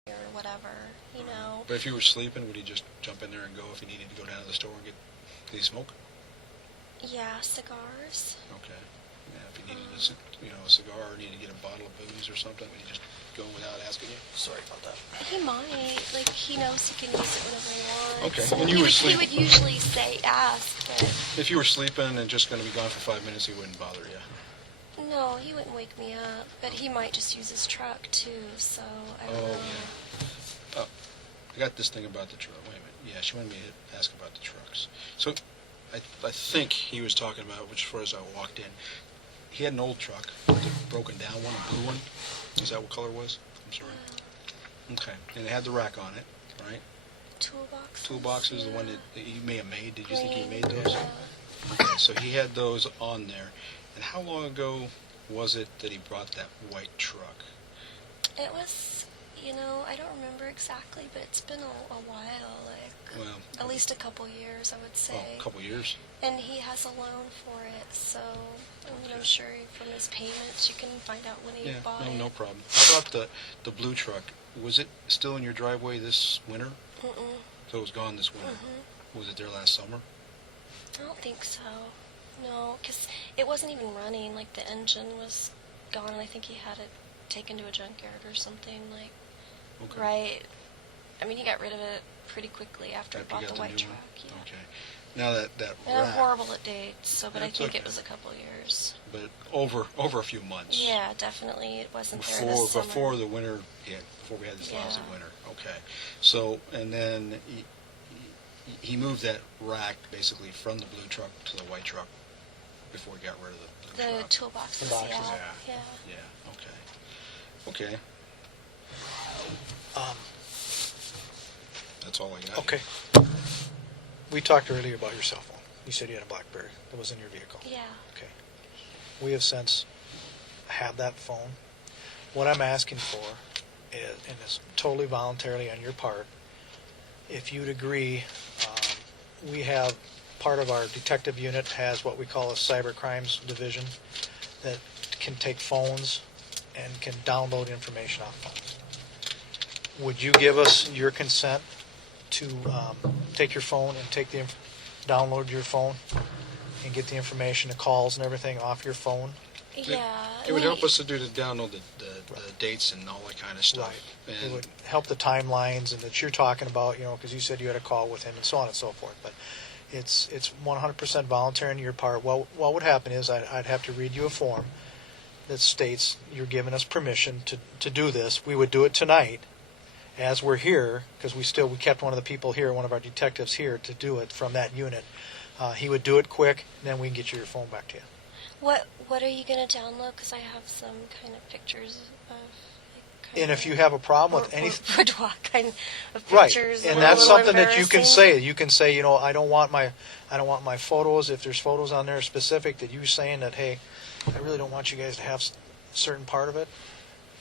or whatever." You know. But if you were sleeping, would he just jump in there and go if he needed to go down to the store and get? Did he smoke? Yeah, cigars. Okay. Yeah, if he needed a cigar or needed to get a bottle of booze or something, would he just go without asking you? Sorry about that. He might. Like, he knows he can use it whenever he wants. Okay, So when you he were would, sleeping- He would usually ask, but If you were sleeping and just going to be gone for 5 minutes, he wouldn't bother you. no, he wouldn't wake me up. But he might just use his truck, too, so I don't know. Oh, I got this thing about the truck. Wait a minute. Yeah, she wanted me to ask about the trucks. So, I think he was talking about, which as far as I walked in, he had an old truck, a broken down one, a blue one. Is that what color it was? I'm sorry. Okay. And it had the rack on it, right? toolboxes. Toolboxes, the one yeah. that you may have made. Did you think he Green, made those? yeah. Okay, so he had those on there. And how long ago was it that he brought that white truck? It was, I don't remember exactly, but it's been a while, Well, at least a couple years, I would say. a couple years. And he has a loan for it, so I'm Okay. sure from his payments you can find out when he bought it. No problem. How about the blue truck? Was it still in your driveway this winter? Mm-mm. So it was gone this winter. Mhm. Was it there last summer? I don't think so. No, because it wasn't even running. Like, the engine was gone, and I think he had it taken to a junkyard or something. Like, Okay. right. I mean, he got rid of it pretty quickly after he After bought you got the white new truck. one? Yeah. Okay. Now that And I'm rack, horrible at dates, but I That's think okay. it was a couple years. but over a few months. Yeah, definitely. It wasn't there this summer. Before the winter hit, before we had this lousy Yeah. winter. Okay. So, and then he moved that rack basically from the blue truck to the white truck before he got rid of the blue The truck. toolboxes, Toolboxes, yeah. yeah. Yeah. Yeah, okay. Okay, Um, that's all I got. okay. We talked earlier about your cell phone. You said you had a BlackBerry that was in your vehicle. Yeah. Okay. We have since had that phone. What I'm asking for is, and it's totally voluntarily on your part, if you'd agree, we have part of our detective unit has what we call a cyber crimes division that can take phones and can download information off phones. Would you give us your consent to take your phone and download your phone and get the information, the calls and everything off your phone? Yeah. It would help us to download the dates and all that kind of stuff. Right. It And would help the timelines and that you're talking about, because you said you had a call with him and so on and so forth. But it's 100% voluntary on your part. Well, what would happen is I'd have to read you a form that states you're giving us permission to do this. We would do it tonight as we're here, because we kept one of the people here, one of our detectives here, to do it from that unit. He would do it quick, and then we can get your phone back to you. What are you going to download? Because I have some kind of pictures of... And if you have a problem with anything... Boudoir kind of Right, pictures. and a that's little something that you can embarrassing. say. You can say, I don't want my photos. If there's photos on there specific that you're saying that, hey, I really don't want you guys to have a certain part of it.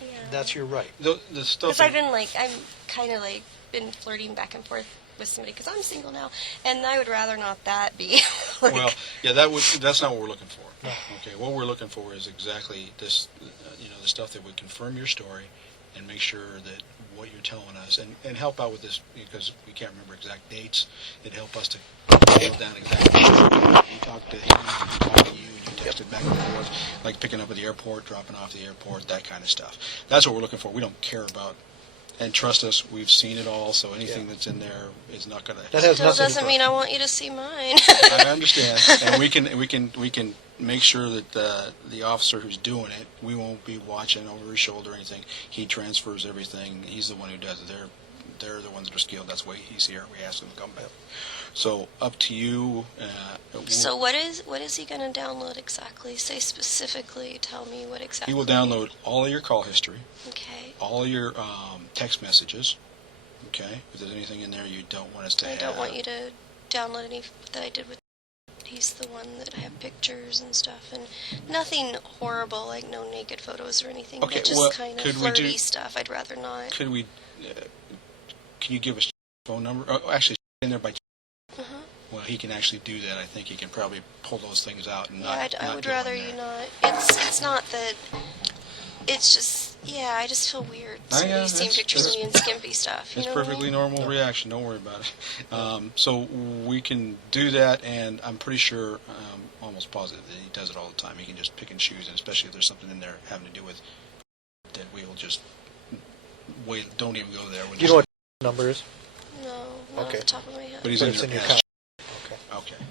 Yeah. That's your right. the stuff. Because I'm kind of been flirting back and forth with somebody because I'm single now, and I would rather not that be. Well, yeah, that's not what we're looking for. No. Okay, what we're looking for is exactly this, the stuff that would confirm your story and make sure that what you're telling us, and help out with this, because we can't remember exact dates. It'd help us to nail down exactly. You talk to him, you talk to you, and you text it back and forth, like picking up at the airport, dropping off at the airport, that kind of stuff. That's what we're looking for. We don't care about, and trust us, we've seen it all, so anything that's in there is not going to... That has Still nothing doesn't mean I want you to see mine. I understand, and we can make sure that the officer who's doing it, we won't be watching over his shoulder or anything. He transfers everything. He's the one who does it. They're the ones that are skilled. That's why he's here. We ask him to come back. So up to you. So what is he going to download exactly? Say specifically. Tell me what exactly. He will download all of your call history, Okay. all of your text messages. Okay, if there's anything in there you don't want us to I have. don't want you to download any that I did with. He's the one that I have pictures and stuff, and nothing horrible, like no naked photos or anything. Okay, but just well, kind of could we flirty do- stuff. I'd rather not. Could we? Can you give us phone number? Oh, actually, in there by. Uh-huh. Well, he can actually do that. I think he can probably pull those things out and Yeah, not. I not would go in rather there. you not. It's not that. It's just I just feel weird. Oh, yeah, Seeing that's- pictures of that's- me in skimpy stuff. You It's know what I perfectly mean? normal reaction. Don't worry about it. So we can do that, and I'm pretty sure, almost positive that he does it all the time. He can just pick and choose, and especially if there's something in there having to do with that, we will just wait. Don't even go there. We'll You just, know what number is? No, not Okay. off the top of my head. but he's But in it's there. in your as- account. Okay. Okay.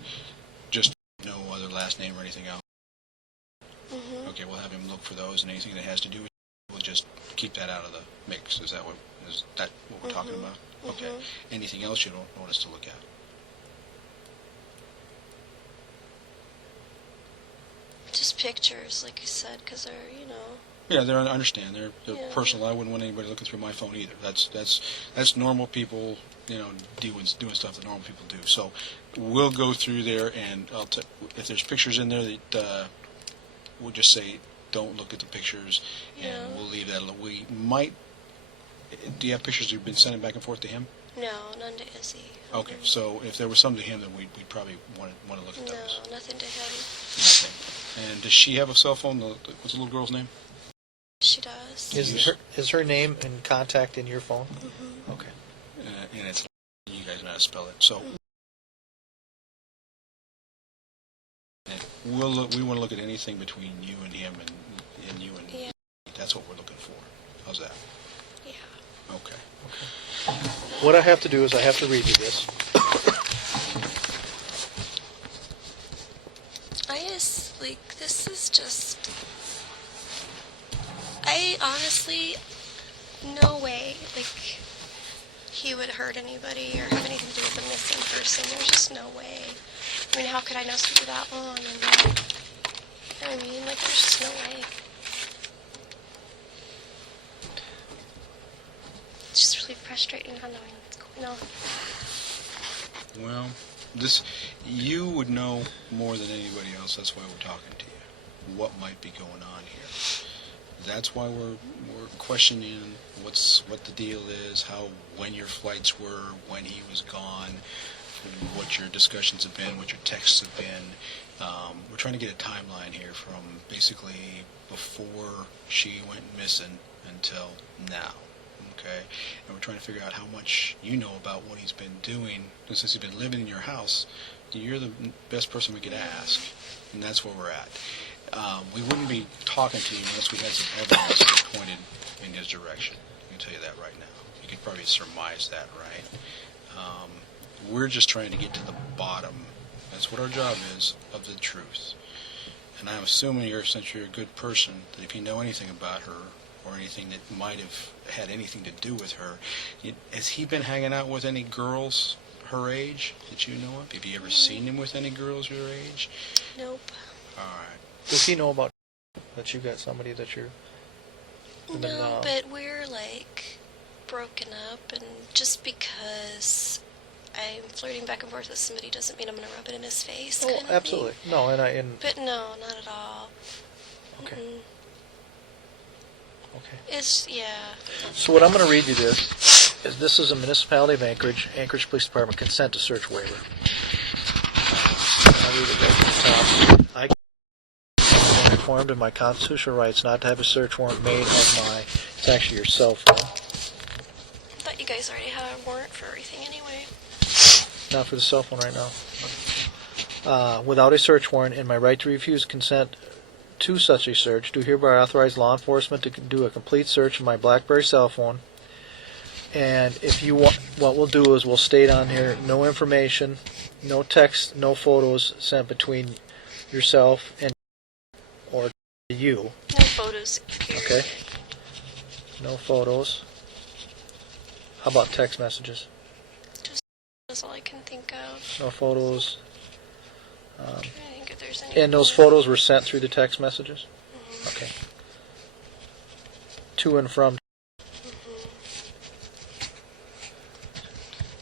Just no other last name or anything else. Mm-hmm. Okay, we'll have him look for those, and anything that has to do with it, we'll just keep that out of the mix. Is that what we're talking Mhm. about? Okay. Mhm. Anything else you don't want us to look at? Just pictures, like you said, because they're Yeah, I understand. They're Yeah. personal. I wouldn't want anybody looking through my phone either. That's normal people, doing stuff that normal people do. So we'll go through there, and if there's pictures in there that we'll just say don't look at the pictures, Yeah. and we'll leave that alone. We might. Do you have pictures you've been sending back and forth to him? No, none to Izzy. Okay, so if there was some to him, then we'd probably want to look at No, those. nothing to him. Okay. And does she have a cell phone? What's the little girl's name? She does. Is her name and contact in your phone? Mm-hmm. Okay. And it's you guys know how to spell it. So and we want to look at anything between you and him and you and Yeah. that's what we're looking for. How's that? Yeah. Okay. What I have to do is I have to read you this. This is just. I honestly, no way, he would hurt anybody or have anything to do with a missing person. There's just no way. I mean, how could I know something that long? And, there's just no way. It's just really frustrating not knowing what's going on. Well, you would know more than anybody else. That's why we're talking to you. What might be going on here? That's why we're questioning what the deal is, when your flights were, when he was gone, what your discussions have been, what your texts have been. We're trying to get a timeline here from basically before she went missing until now. Okay, and we're trying to figure out how much you know about what he's been doing. And since he's been living in your house, you're the best person we could ask, and that's where we're at. We wouldn't be talking to you unless we had some evidence that pointed in his direction. I can tell you that right now. You could probably surmise that, right? We're just trying to get to the bottom. That's what our job is, of the truth. And I'm assuming since you're a good person, that if you know anything about her, or anything that might have had anything to do with her, has he been hanging out with any girls her age that you know of? Have you ever seen him with any girls your age? Nope. All right. Does he know about that you got somebody that you're... No, but we're broken up, and just because I'm flirting back and forth with somebody doesn't mean I'm going to rub it in his face. Oh, kind of absolutely. Thing. No, and But no, not at all. okay. Mm-mm. Okay. It's, yeah. So what I'm going to read you this is a municipality of Anchorage Police Department consent to search waiver. I'll read it right from the top. I am informed of my constitutional rights not to have a search warrant made of it's actually your cell phone. I thought you guys already had a warrant for everything anyway. Not for the cell phone right now. Without a search warrant and my right to refuse consent to such a search, do hereby authorize law enforcement to do a complete search of my BlackBerry cell phone. And if you want, what we'll do is we'll state on here, no information, no text, no photos sent between yourself and or you. No photos. Okay. No photos. How about text messages? That's all I can think of. No photos. I'm trying to think if there's any. And those photos were sent through the text messages? Mm-hmm. Okay. To and from. Mm-hmm.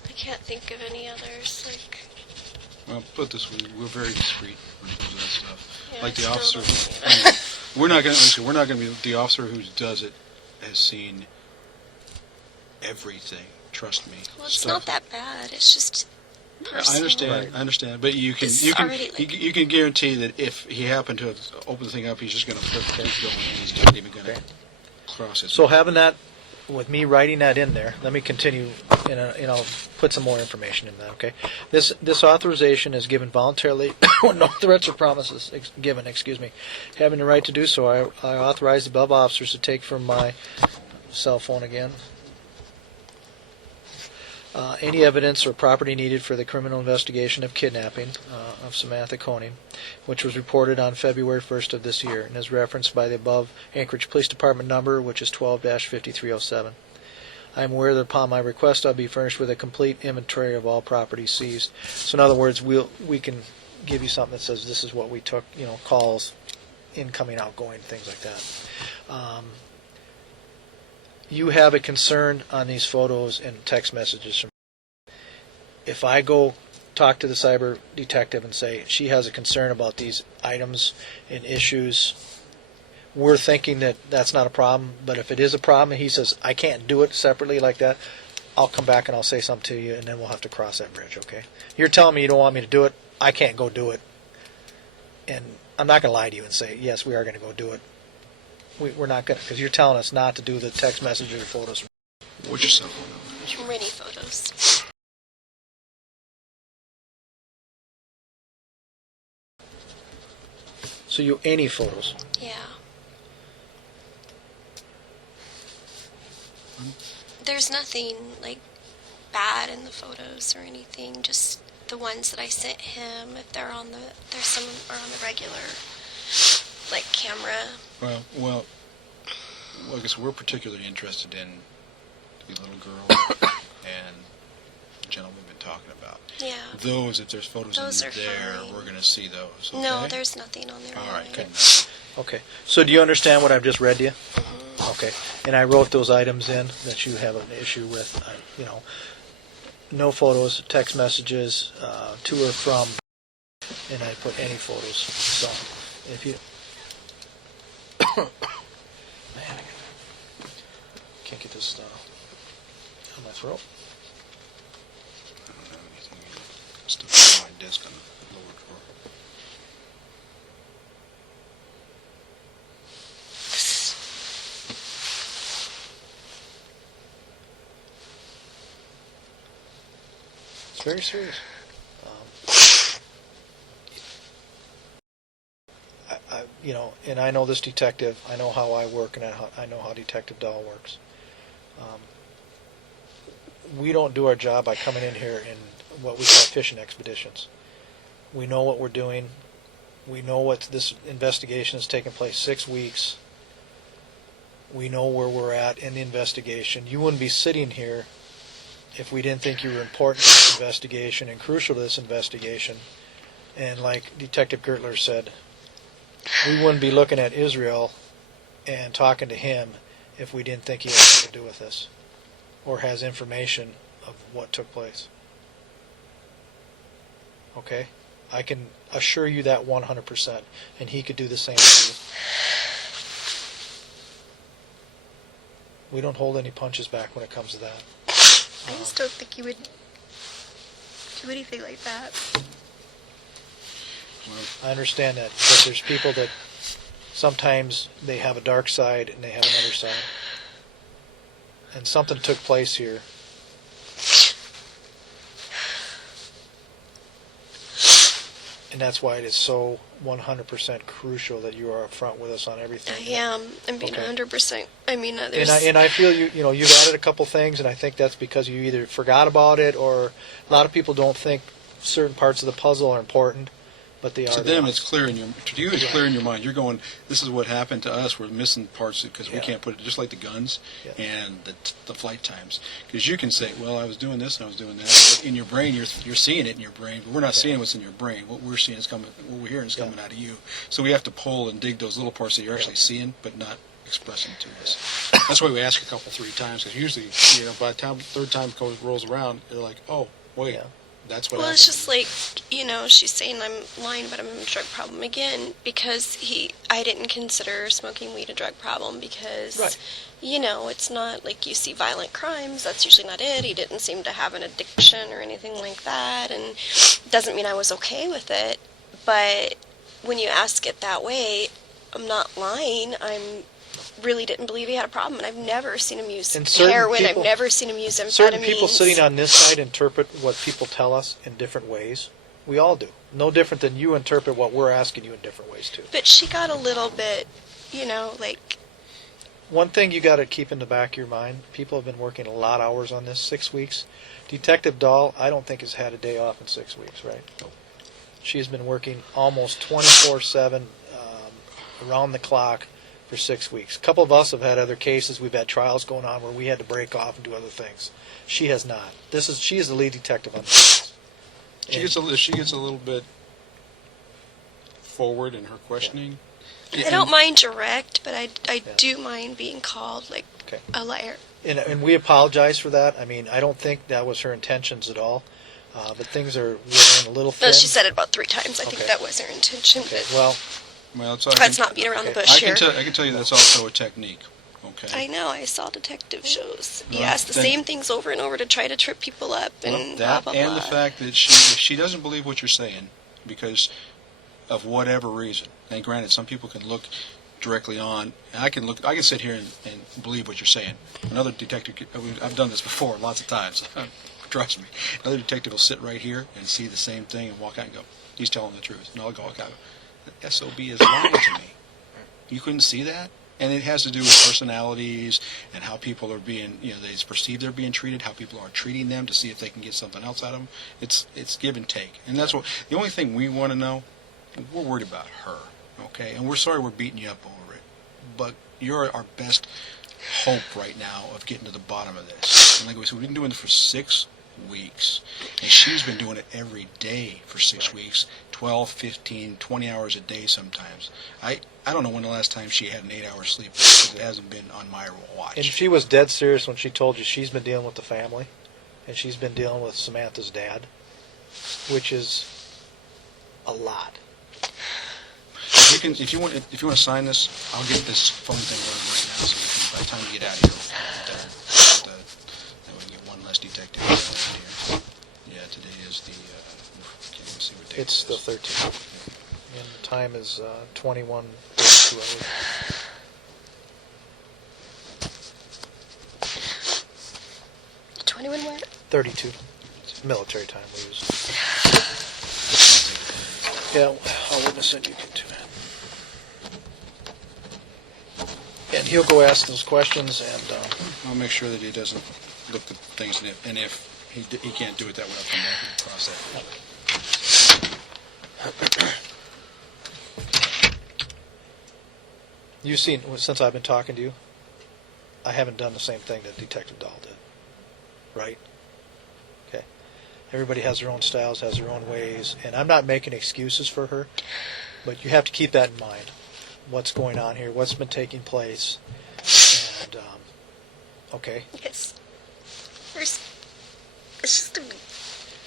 I can't think of any others. Well, put it this way, we're very discreet when it comes to that stuff. Yeah, Like the I still officer, don't we're not going to be, the officer who does it has seen everything. Trust me. Well, it's Stuff. not that bad. It's just personal. I understand. Right. I understand. But you can It's you can already, you can guarantee that if he happened to have opened the thing up, he's just going to flip the page going, and he's not even going to Okay. cross it. So having that, with me writing that in there, let me continue, and I'll put some more information in that, okay? This authorization is given voluntarily, no threats or promises given, Having the right to do so, I authorize the above officers to take from my cell phone again any evidence or property needed for the criminal investigation of kidnapping of Samantha Koning, which was reported on February 1st of this year and is referenced by the above Anchorage Police Department number, which is 12-5307. I am aware that upon my request I'll be furnished with a complete inventory of all property seized. So in other words, we can give you something that says this is what we took, calls, incoming, outgoing, things like that. You have a concern on these photos and text messages from. If I go talk to the cyber detective and say she has a concern about these items and issues, we're thinking that that's not a problem. But if it is a problem and he says I can't do it separately like that, I'll come back and I'll say something to you, and then we'll have to cross that bridge, okay? You're telling me you don't want me to do it. I can't go do it. And I'm not going to lie to you and say, yes, we are going to go do it. We're not going to, because you're telling us not to do the text messages or photos. What's your cell phone number? Many photos. So any photos. Yeah. There's nothing like bad in the photos or anything. Just the ones that I sent him. If they're on there's some are on the regular like camera. Well, I guess we're particularly interested in the little girl and the gentleman we've been talking about. Yeah. Those, if there's photos Those in are there, fine. we're going to see those. Okay? No, there's nothing on there. All right, really. good. Okay. So do you understand what I've just read to you? Mhm. Okay. And I wrote those items in that you have an issue with. No photos, text messages, to or from, and I put any photos. So if you, man, I can't get this on my throat. I don't have anything stuff on my desk on the lower drawer. It's very serious. And I know this detective. I know how I work, and I know how Detective Dahl works. We don't do our job by coming in here in what we call fishing expeditions. We know what we're doing. We know what this investigation has taken place 6 weeks. We know where we're at in the investigation. You wouldn't be sitting here if we didn't think you were important to this investigation and crucial to this investigation. And like Detective Gertler said, we wouldn't be looking at Israel and talking to him if we didn't think he had something to do with this or has information of what took place. Okay? I can assure you that 100%, and he could do the same to you. We don't hold any punches back when it comes to that. I just don't think you would do anything like that. I understand that, but there's people that sometimes they have a dark side and they have another side. And something took place here. And that's why it is so 100% crucial that you are upfront with us on everything. I am. I'm being Okay. 100%. I mean, there's... And I feel you've added a couple things, and I think that's because you either forgot about it or a lot of people don't think certain parts of the puzzle are important, but they are. To them, it's clear in your. To you, it's clear in your mind. You're going. This is what happened to us. We're missing parts because we Yeah. can't put it. Just like the guns Yeah. and the flight times. Because you can say, well, I was doing this and I was doing that. But in your brain, you're seeing it in your brain, but we're not seeing what's in your brain. What we're seeing is coming. What we're hearing is coming out of you. So we have to pull and dig those little parts that you're actually seeing, but not expressing to us. That's why we ask a couple, 3 times. Because usually, by the time third time rolls around, they're like, oh, wait. Yeah. That's what Well, happened. it's just like, she's saying I'm lying about I'm having a drug problem again because I didn't consider smoking weed a drug problem because, Right. It's not like you see violent crimes. That's usually not it. He didn't seem to have an addiction or anything like that, and doesn't mean I was okay with it. But when you ask it that way, I'm not lying. Really didn't believe he had a problem, and I've never seen him use And certain heroin. people- I've never seen him use amphetamines. Certain people sitting on this side interpret what people tell us in different ways. We all do. No different than you interpret what we're asking you in different ways, too. But she got a little bit, like... One thing you got to keep in the back of your mind, people have been working a lot of hours on this, 6 weeks. Detective Dahl, I don't think has had a day off in 6 weeks, right? She's been working almost 24/7, around the clock for 6 weeks. A couple of us have had other cases. We've had trials going on where we had to break off and do other things. She has not. She is the lead detective on this. She gets a little bit forward in her questioning. I don't mind direct, but I do mind being called like Okay. a liar. And we apologize for that. I mean, I don't think that was her intentions at all. But things are wearing a little thin. No, she said it about 3 times. I think Okay. that was her intention. Okay, But well, let's not beat around the bush here. I can tell you that's also a technique. Okay. I know. I saw detective shows. He Well, asked the then- same things over and over to try to trip people up and That blah blah and blah. the fact that she doesn't believe what you're saying because of whatever reason. And granted, some people can look directly on. And I can sit here and believe what you're saying. Another detective, I've done this before lots of times. Trust me. Another detective will sit right here and see the same thing and walk out and go, "He's telling the truth." And I'll go, "Okay, the SOB is lying to me. You couldn't see that?" And it has to do with personalities and how people are being, they perceive they're being treated, how people are treating them to see if they can get something else out of them. It's give and take. And that's what, the only thing we want to know, we're worried about her, okay? And we're sorry we're beating you up over it. But you're our best hope right now of getting to the bottom of this. And like we said, we've been doing this for 6 weeks. And she's been doing it every day for 6 weeks, 12, 15, 20 hours a day sometimes. I don't know when the last time she had an 8-hour sleep because it hasn't been on my watch. and she was dead serious when she told you she's been dealing with the family, and she's been dealing with Samantha's dad, which is a lot. If you want to sign this, I'll get this phone thing running right now. So we can, by the time we get out of here, then we can get one less detective in here. Yeah, today is the. Can't even see what day It's it the is. 13th, and the time is 21:32 hours. $21 what? 32. Military time we use. Yeah, I'll witness it. You can too. And he'll go ask those questions, and I'll make sure that he doesn't look at things, and if he can't do it that way, I'll come back and cross that. you've seen, since I've been talking to you, I haven't done the same thing that Detective Dahl did. Right? Okay. Everybody has their own styles, has their own ways, and I'm not making excuses for her, but you have to keep that in mind. What's going on here, what's been taking place, and, okay. It's just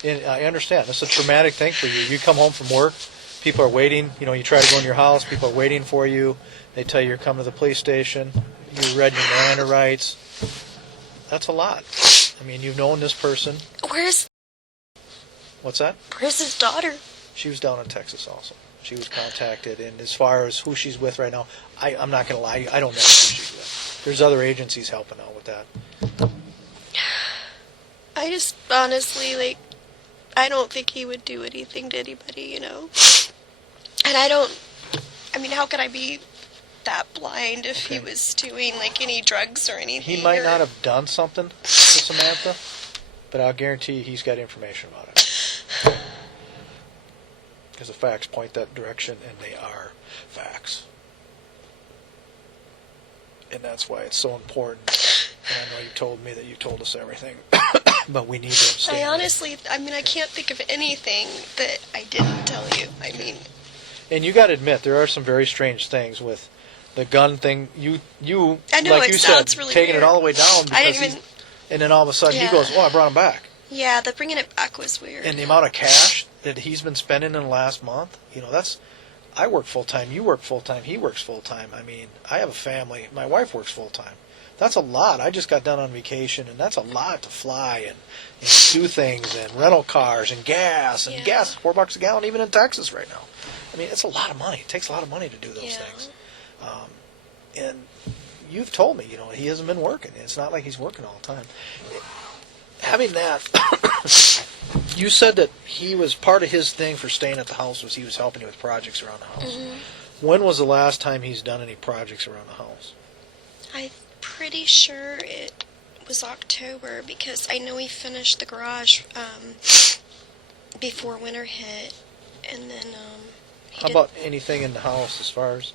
And I understand. It's a traumatic thing for you. You come home from work, people are waiting. You try to go in your house, people are waiting for you. They tell you you're coming to the police station. You read your Miranda rights. That's a lot. I mean, you've known this person. where's What's that? his daughter? She was down in Texas also. She was contacted, and as far as who she's with right now, I'm not going to lie, I don't know who she's with. There's other agencies helping out with that. I just honestly I don't think he would do anything to anybody, And I mean, how could I be that blind if he Okay. was doing any drugs or anything? He might or- not have done something to Samantha, but I'll guarantee you he's got information about it. Because the facts point that direction, and they are facts. And that's why it's so important. And I know you told me that you told us everything, but we need to abstain. I can't think of anything that I didn't tell you. I mean, And you got to admit, there are some very strange things with the gun thing. You I know, like it you sounds said, really taking weird. it all the way down. I Because didn't even. and then all of a sudden Yeah. he goes, "Oh, I brought him back." Yeah, the bringing it back was weird. And the amount of cash that he's been spending in the last month, that's. I work full time. You work full time. He works full time. I mean, I have a family. My wife works full time. That's a lot. I just got done on vacation, and that's a lot to fly and do things and rental cars and gas Yeah. gas is $4 a gallon even in Texas right now. I mean, it's a lot of money. It takes a lot of money to do those Yeah. things. And you've told me, he hasn't been working. It's not like he's working all the time. Having that, you said that he was part of his thing for staying at the house was he was helping you with projects around the house. Mm-hmm. When was the last time he's done any projects around the house? I'm pretty sure it was October because I know he finished the garage before winter hit, and then he How did- about anything in the house as far as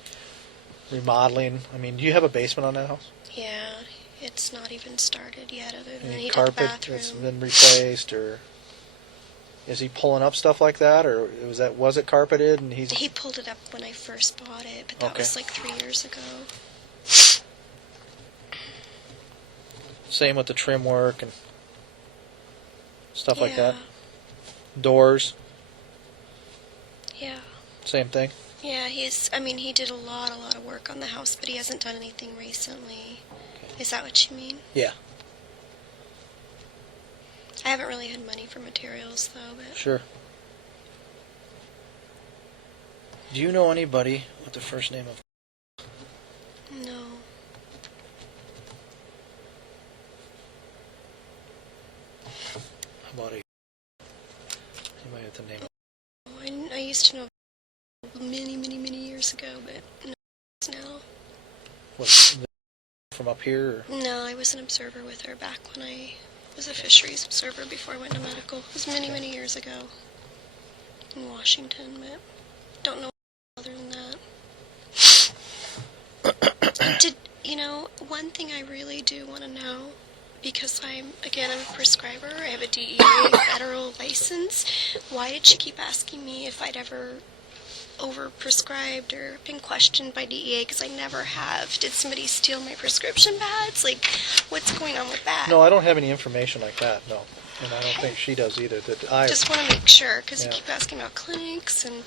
remodeling? I mean, do you have a basement on that house? Yeah, it's not even started yet. Other than Any he did the carpet bathroom. that's been replaced or Is he pulling up stuff like that, or was it carpeted and he's? He pulled it up when I first bought it, but that Okay. was like 3 years ago. Same with the trim work and stuff like Yeah. that. Doors, Yeah. same thing. Yeah, he did a lot of work on the house, but he hasn't done anything recently. Is that what you mean? Yeah, I haven't really had money for materials, though, but... sure. Do you know anybody with the first name of? No. How about anybody with the name of? I used to know many years ago, but no now. What, from up here? Or? No, I was an observer with her back when I was a fisheries observer before I went to medical. It was many years ago in Washington, but don't know other than that. One thing I really do want to know, because I'm a prescriber, I have a DEA federal license, why did she keep asking me if I'd ever overprescribed or been questioned by DEA? Because I never have. Did somebody steal my prescription pads? Like, what's going on with that? No, I don't have any information like that. No, and I don't think she does either. Just want to make sure, because Yeah. you keep asking about clinics, and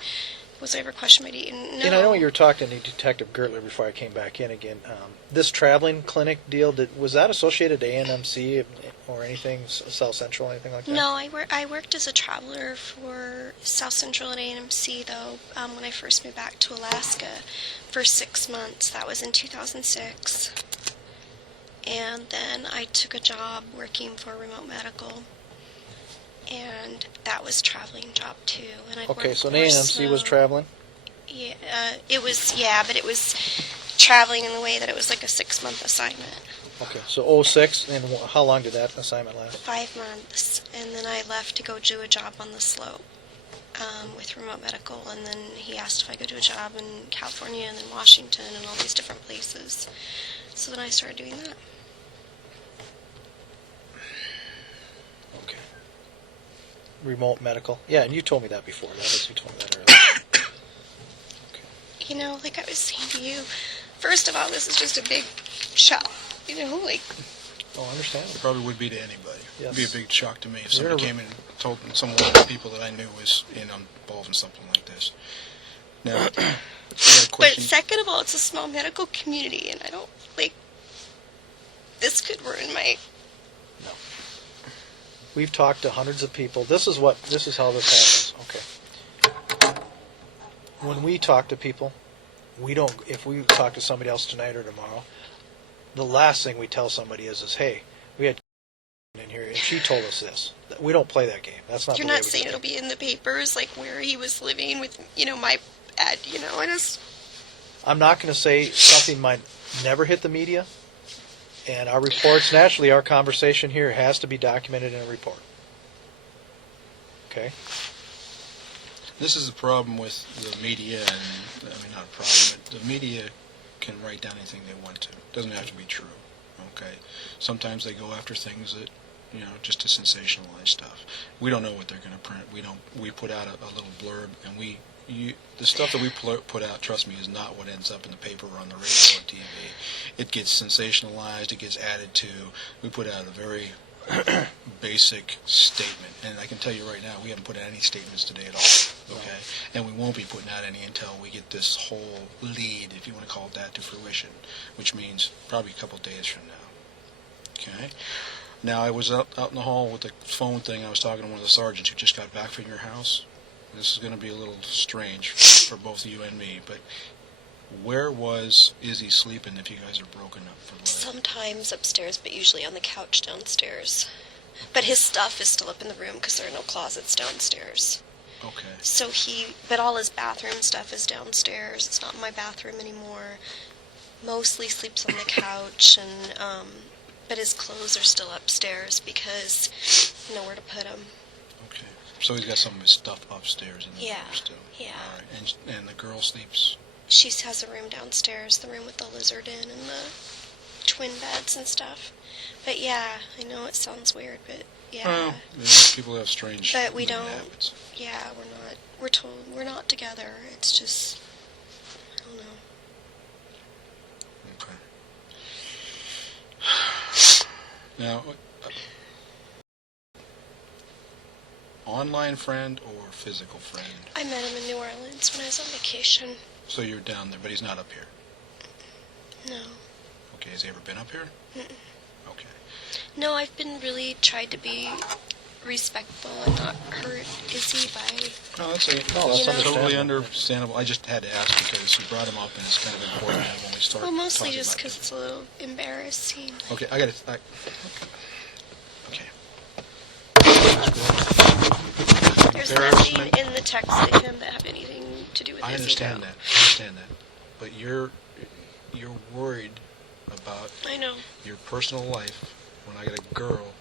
was I ever questioned by DEA? No. And I know you were talking to Detective Gertler before I came back in again. This traveling clinic deal, was that associated to ANMC or anything, South Central, anything like that? No, I worked as a traveler for South Central and ANMC, though, when I first moved back to Alaska for 6 months. That was in 2006. And then I took a job working for Remote Medical, and that was a traveling job, too. And I'd Okay, worked so more ANMC was slow. traveling? Yeah, but it was traveling in the way that it was like a 6-month assignment. Okay, so 06, and how long did that assignment last? 5 months, and then I left to go do a job on the slope with Remote Medical, and then he asked if I could do a job in California and then Washington and all these different places. So then I started doing that. Okay. Remote medical. Yeah, and you told me that before. You told me that earlier. Okay. Like I was saying to you, first of all, this is just a big shock. Oh, I understand. It probably would be to anybody. Yes. It'd be a big shock to me if You're somebody a- came in and told some one of the people that I knew was involved in something like this. Now, I got a But question. second of all, it's a small medical community, and I don't, this could ruin my... No. We've talked to hundreds of people. This is how this happens. Okay. When we talk to people, if we talk to somebody else tonight or tomorrow, the last thing we tell somebody is hey, we had in here and she told us this. We don't play that game. That's not You're the way not we saying do it. it'll be in the papers, like where he was living with, my ad, I just... I'm not going to say something might never hit the media, and our reports, naturally, our conversation here has to be documented in a report. Okay? This is the problem with the media, and not a problem, but the media can write down anything they want to. It doesn't have to be true. Okay? Sometimes they go after things that, just to sensationalize stuff. We don't know what they're going to print. We put out a little blurb, and the stuff that we put out, trust me, is not what ends up in the paper or on the radio or TV. It gets sensationalized. It gets added to. We put out a very basic statement, and I can tell you right now, we haven't put out any statements today at all. Okay, and we won't be putting out any until we get this whole lead, if you want to call it that, to fruition, which means probably a couple days from now. Okay. Now, I was out in the hall with the phone thing. I was talking to one of the sergeants who just got back from your house. This is going to be a little strange for both you and me, but where was Izzy sleeping if you guys are broken up for the night? Sometimes upstairs, but usually on the couch downstairs. But his stuff is still up in the room because there are no closets downstairs. Okay. But all his bathroom stuff is downstairs. It's not in my bathroom anymore. Mostly sleeps on the couch, but his clothes are still upstairs because nowhere to put them. Okay. So he's got some of his stuff upstairs in the Yeah, room still. yeah. All right. And the girl sleeps. She has a room downstairs, the room with the lizard in and the twin beds and stuff. But yeah, I know it sounds weird, but Yeah. Well, people have strange But we living don't. habits. Yeah, we're not. We're told we're not together. It's just, I don't know. Okay. Now, online friend or physical friend? I met him in New Orleans when I was on vacation. So you're down there, but he's not up here. No. Okay, has he ever been up here? Mm-mm. Okay. No, I've been really tried to be respectful and not hurt Izzy by. No, that's that's totally understandable. I just had to ask because you brought him up, and it's kind of important when we start. Well, mostly talking just about because it's a little embarrassing. this. Okay, I got it. Okay. There's nothing in the text to him that have anything to do with I Izzy. understand though. that. I understand that. But you're worried about I know. your personal life when I got a girl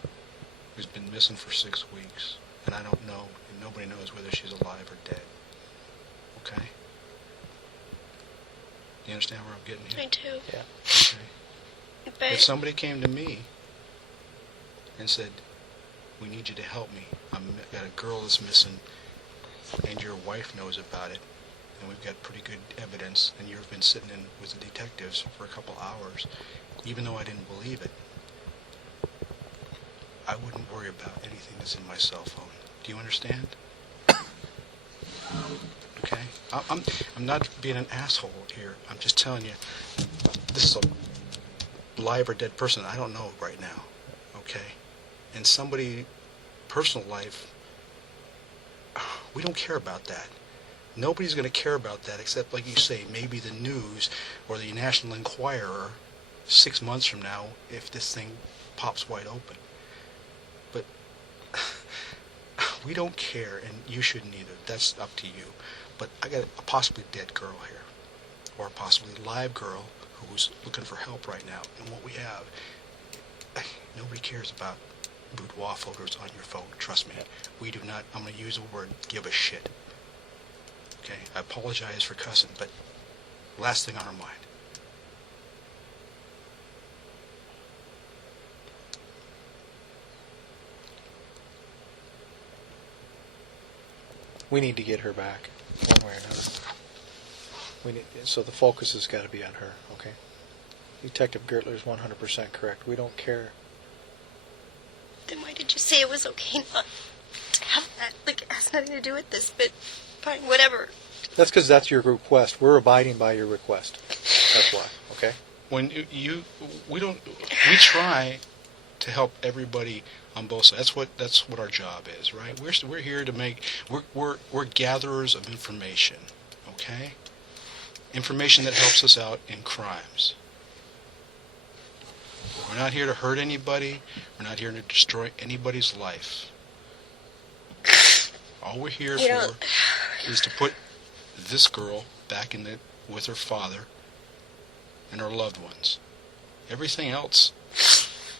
who's been missing for 6 weeks, and I don't know, and nobody knows whether she's alive or dead. Okay? You understand where I'm getting here? I do. Yeah. Okay. But If somebody came to me and said, "We need you to help me. I've got a girl that's missing, and your wife knows about it, and we've got pretty good evidence, and you've been sitting in with the detectives for a couple hours," even though I didn't believe it, I wouldn't worry about anything that's in my cell phone. Do you understand? Okay? I'm not being an asshole here. I'm just telling you, this is a live or dead person I don't know right now. Okay? And somebody personal life, we don't care about that. Nobody's going to care about that except, like you say, maybe the news or the National Enquirer 6 months from now if this thing pops wide open. But we don't care, and you shouldn't either. That's up to you. But I got a possibly dead girl here, or a possibly live girl who's looking for help right now. And what we have, nobody cares about boudoir photos on your phone. Trust me. We do not, I'm going to use the word, give a shit. Okay? I apologize for cussing, but last thing on our mind. We need to get her back, one way or another. So the focus has got to be on her, okay? Detective Gertler is 100% correct. We don't care. then why did you say it was okay not to have that? Like, it has nothing to do with this, but fine, whatever. That's because that's your request. We're abiding by your request. That's why, okay? When we try to help everybody on both sides. That's what our job is, right? We're here to make, we're gatherers of information, okay? Information that helps us out in crimes. We're not here to hurt anybody. We're not here to destroy anybody's life. All we're here for is to put this girl back with her father and her loved ones. Everything else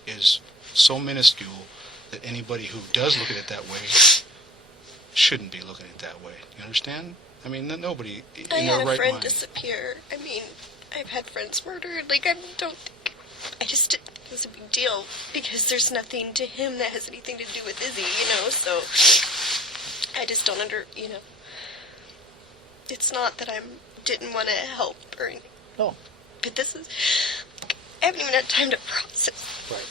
is so minuscule that anybody who does look at it that way shouldn't be looking at it that way. You understand? I mean, nobody in I their had a right friend mind. disappear. I mean, I've had friends murdered. Like, I just didn't think it was a big deal because there's nothing to him that has anything to do with Izzy, so I just don't it's not that I didn't want to help or anything. No. But this is, I haven't even had time to process. Right.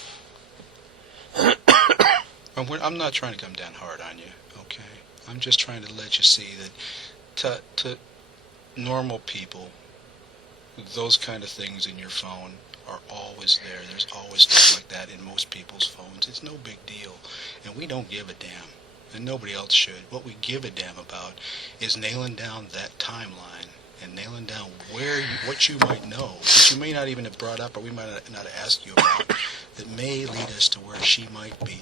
I'm not trying to come down hard on you, okay? I'm just trying to let you see that to normal people, those kind of things in your phone are always there. There's always stuff like that in most people's phones. It's no big deal, and we don't give a damn, and nobody else should. What we give a damn about is nailing down that timeline and nailing down what you might know, that you may not even have brought up or we might not have asked you about, that may lead us to where she might be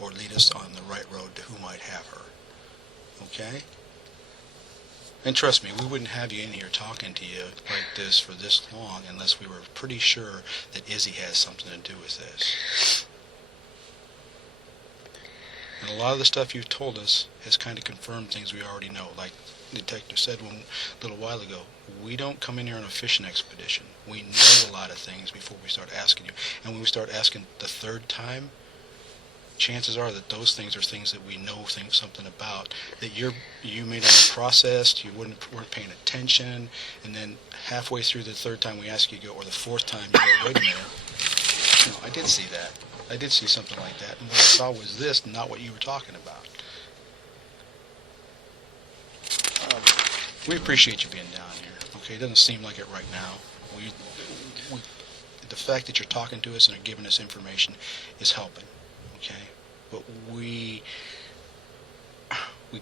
or lead us on the right road to who might have her. Okay? And trust me, we wouldn't have you in here talking to you like this for this long unless we were pretty sure that Izzy has something to do with this. And a lot of the stuff you've told us has kind of confirmed things we already know. Like the detective said a little while ago, we don't come in here on a fishing expedition. We know a lot of things before we start asking you. And when we start asking the third time, chances are that those things are things that we know something about, that you may not have processed, you weren't paying attention, and then halfway through the third time we ask you to go, or the fourth time, you go, wait a minute, I did see that. I did see something like that, and what I saw was this, not what you were talking about. We appreciate you being down here. Okay, it doesn't seem like it right now. The fact that you're talking to us and are giving us information is helping. Okay, but we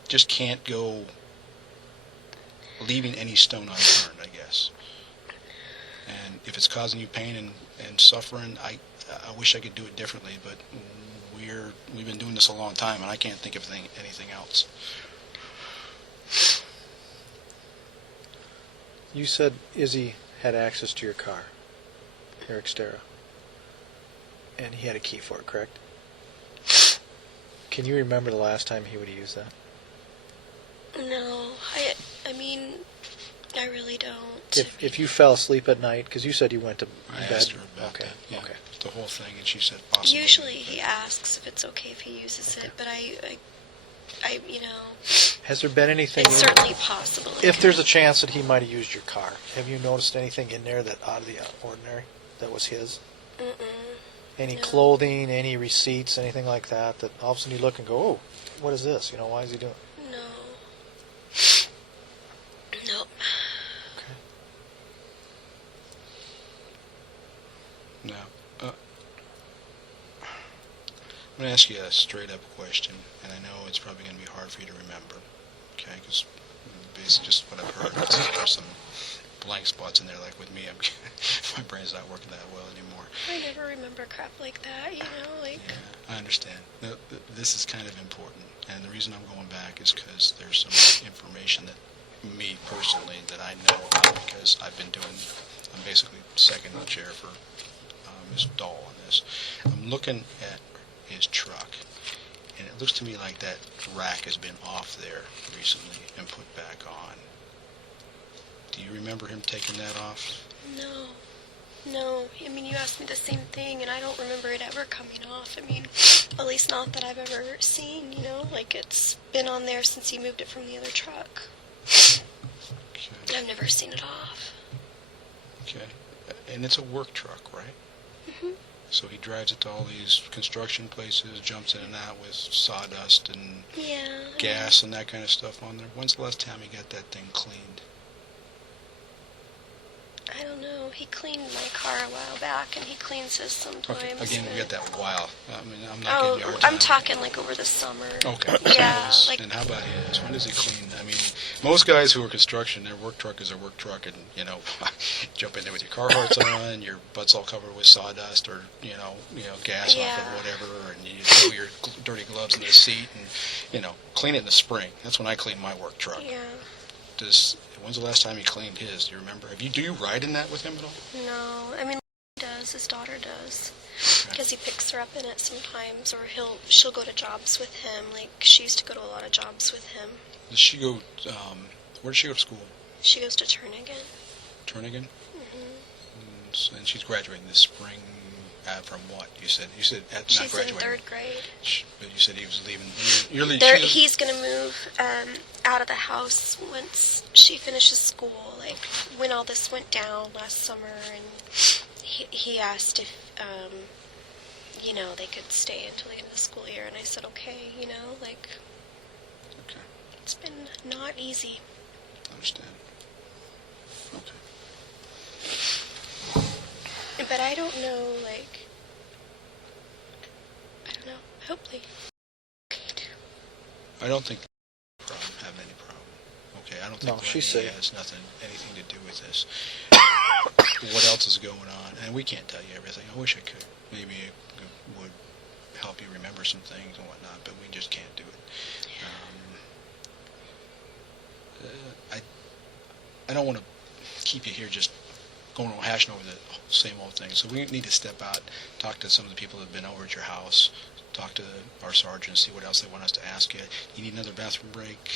just can't go leaving any stone unturned, I guess. And if it's causing you pain and suffering, I wish I could do it differently, but we've been doing this a long time, and I can't think of anything else. You said Izzy had access to your car, your Xterra, and he had a key for it, correct? Can you remember the last time he would have used that? No, I mean, I really don't. If you fell asleep at night, because you said you went to I bed. asked her about Okay. that. Yeah, Okay. the whole thing, and she said possibly. Usually he asks if it's okay if he uses it, but I Has there been anything? it's certainly possible. If there's a chance that he might have used your car, have you noticed anything in there that out of the ordinary that was his? Any No. clothing, any receipts, anything like that? That all of a sudden you look and go, "Oh, what is this? Why is he doing?" No. Nope. Okay. No. I'm going to ask you a straight-up question, and I know it's probably going to be hard for you to remember, okay? Because based just what I've heard, there's some blank spots in there. Like with me, my brain's not working that well anymore. I never remember crap like that, Yeah, I understand. This is kind of important, and the reason I'm going back is because there's some information that me personally that I know about, because I'm basically second in the chair for Ms. Dahl on this. I'm looking at his truck, and it looks to me like that rack has been off there recently and put back on. Do you remember him taking that off? No. I mean, you asked me the same thing, and I don't remember it ever coming off. I mean, at least not that I've ever seen, Like, it's been on there since he moved it from the other truck. Okay. I've never seen it off. Okay. And it's a work truck, right? Mm-hmm. So he drives it to all these construction places, jumps in and out with sawdust and Yeah. gas and that kind of stuff on there. When's the last time he got that thing cleaned? I don't know. He cleaned my car a while back, and he cleans his sometimes. Okay, again, we got that while. I mean, I'm not Oh, giving you a hard time. I'm talking like over the summer. Okay. Yeah, His. like- And how about his? When does he clean? I mean, most guys who are construction, their work truck is their work truck, and, jump in there with your Carhartts on, your butt's all covered with sawdust or, gas off Yeah. of whatever, and you throw your dirty gloves in the seat and, clean it in the spring. That's when I clean my work truck. Yeah. When's the last time he cleaned his? Do you remember? Do you ride in that with him at all? No, I mean, he does. His daughter does, Okay. because he picks her up in it sometimes, or she'll go to jobs with him. Like, she used to go to a lot of jobs with him. Does she go, where does she go to school? She goes to Turnigan. Turnigan? Mm-hmm. And she's graduating this spring from what? You said not She's in graduating. 3rd grade. But you said he was leaving. You're leaving. He's gonna move out of the house once she finishes school. Like, when all this went down last summer, and he asked if they could stay until the end of the school year, and I said okay. Like, Okay, it's been not easy. I understand. Okay. But I don't know, like, I don't know. Hopefully. I don't think having any problem. Okay, I don't think No, she's Lenny safe. has anything to do with this. What else is going on? And we can't tell you everything. I wish I could. Maybe it would help you remember some things and whatnot, but we just can't do it. I don't want to keep you here just hashing over the same old thing. So we need to step out, talk to some of the people that have been over at your house, talk to our sergeant, see what else they want us to ask you. You need another bathroom break?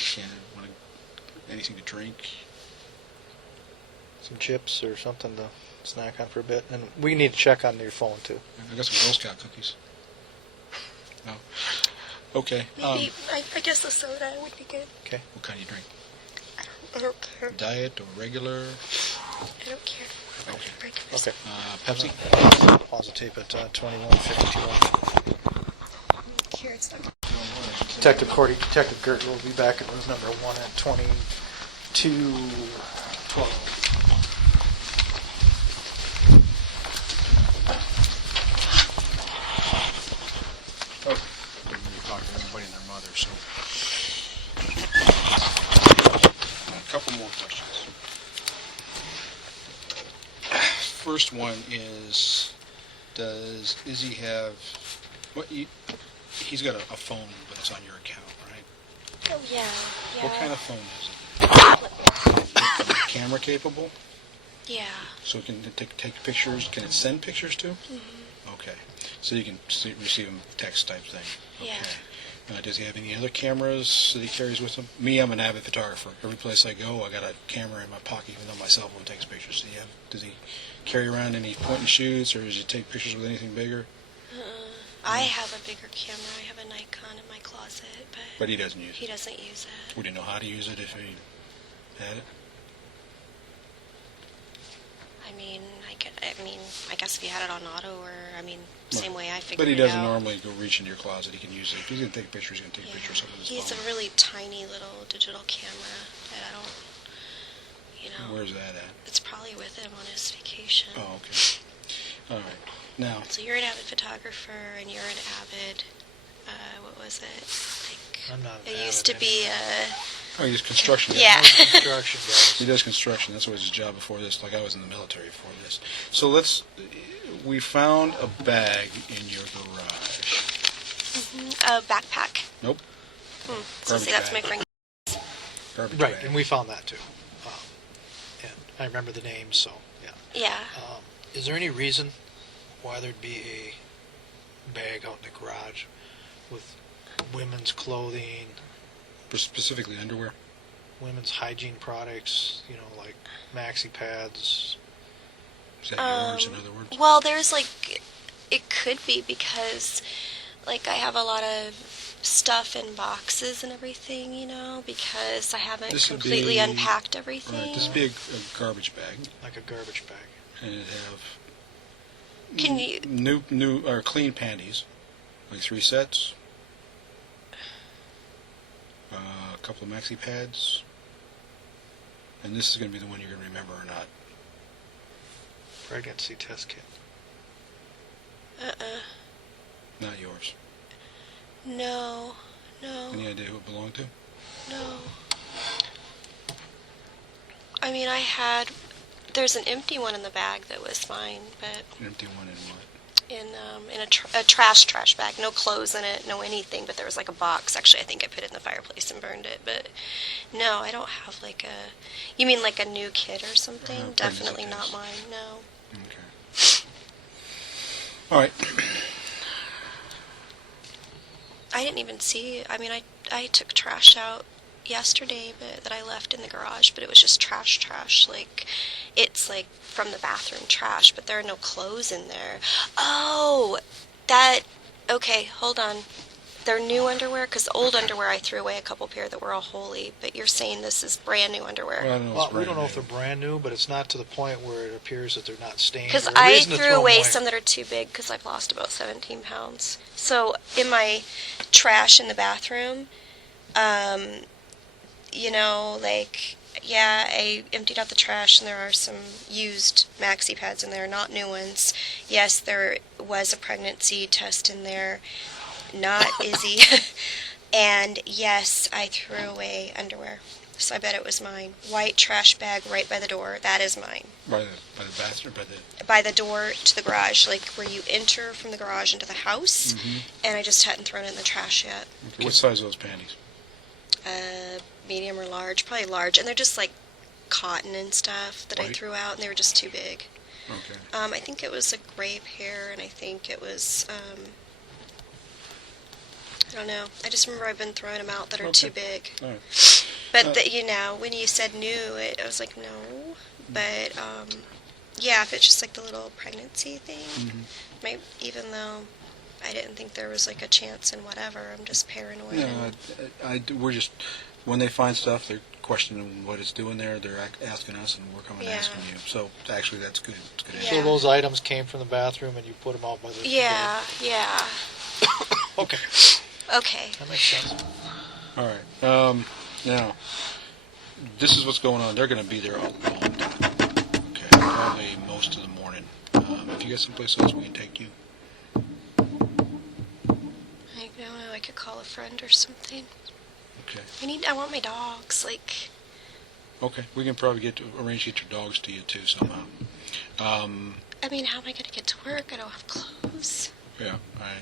Anything to drink? Some chips or something to snack on for a bit. And we need to check on your phone, too. I got some Girl Scout cookies. No. Okay. Maybe, I guess a soda would be good. Okay. What kind do you drink? I don't care. Diet or regular? I don't care. Okay. Breakfast. Okay. Pepsi? Pause the tape at 21:52. Here, it's not. Detective Cordy, Detective Gert will be back in room number 1 at 22:12. Oh. You're talking to everybody and their mother, so. A couple more questions. First one is, does Izzy have, he's got a phone, but it's on your account, right? Oh, yeah. What kind of phone is it? Camera capable? Yeah. So it can take pictures, can it send pictures too? Mm-hmm. Okay. So you can receive them text type thing? Okay. Yeah. Does he have any other cameras that he carries with him? Me, I'm an avid photographer. Every place I go, I got a camera in my pocket, even though my cell phone takes pictures. Does he carry around any point and shoots, or does he take pictures with anything bigger? I have a bigger camera. I have a Nikon in my closet, But he doesn't use he it. doesn't use it. Would he know how to use it if he had it? I guess if he had it on auto, or same way I figured But he it out. doesn't normally go reach into your closet. He can use it. If he's going to take pictures, he's going to take pictures of his He has phone. a really tiny little digital camera that I don't, Where's that at? it's probably with him on his vacation. Oh, okay. All right. Now, So you're an avid photographer, and you're an avid, what was it? I'm not It avid used to be, he's a construction guy. yeah. Construction guys. He does construction. That's what his job before this. Like I was in the military before this. So we found a bag in your garage. A backpack. Nope. So Garbage see, that's my bag. friend. Garbage Right, bag. and we found that too. And I remember the name, so yeah. Yeah. Is there any reason why there'd be a bag out in the garage with women's clothing, Specifically underwear. women's hygiene products, like maxi pads? Is that yours, in other words? Well, there's it could be because, I have a lot of stuff in boxes and everything, because I haven't This would completely be- unpacked All everything. right. This would be a garbage bag, Like a garbage bag. and it'd have Can you? new or clean panties, like 3 sets. A couple of maxi pads. And this is going to be the one you're going to remember or not. Pregnancy test kit. Not yours. No. Any idea who it belonged to? No. There's an empty one in the bag that was mine, but An empty one in what? in a trash bag, no clothes in it, no anything, but there was a box. Actually, I think I put it in the fireplace and burned it, but no, I don't have you mean a new kit or something? Pregnancy Definitely not test. mine, no. Okay. All right. I didn't even see, I took trash out yesterday that I left in the garage, but it was just trash. It's from the bathroom trash, but there are no clothes in there. Oh, okay, hold on. They're new underwear, because old underwear I threw away a couple pair that were all holy, but you're saying this is brand new underwear. Well, I don't know. Well, we don't know if they're brand new, but it's not to the point where it appears that they're not stained. Because or a I reason to threw throw 'em away some that are too big because I've lost about 17 pounds. So in my trash in the bathroom, I emptied out the trash and there are some used maxi pads in there, not new ones. Yes, there was a pregnancy test in there, not Izzy. And yes, I threw away underwear. So I bet it was mine. White trash bag right by the door. That is mine. By the bathroom, By the door to the garage, where you enter from the garage into the house. And I just hadn't thrown it in the trash yet. Okay. What size are those panties? Medium or large, probably large, and they're just cotton and stuff that I Right. threw out, and they were just too big. Okay. I think it was a gray pair, and I think it was I don't know. I just remember I've been throwing them out that are too big. All right. But when you said new, I was like, no. But yeah, if it's just the little pregnancy thing, might, even though I didn't think there was like a chance in whatever. I'm just paranoid. No, we're just, when they find stuff, they're questioning what it's doing there. They're asking us, and we're coming Yeah. asking you. So actually, that's good. It's good. Yeah. So those items came from the bathroom and you put them out by the Yeah, yeah. door. Okay, Okay. that makes sense. All right. Now, this is what's going on. They're going to be there all the time. Okay, probably most of the morning. If you get someplace else, we can take you. I don't know. I could call a friend or something. Okay. I want my dogs. Like, Okay. We can probably arrange to get your dogs to you too somehow. I mean, how am I going to get to work? I don't have clothes. Yeah, I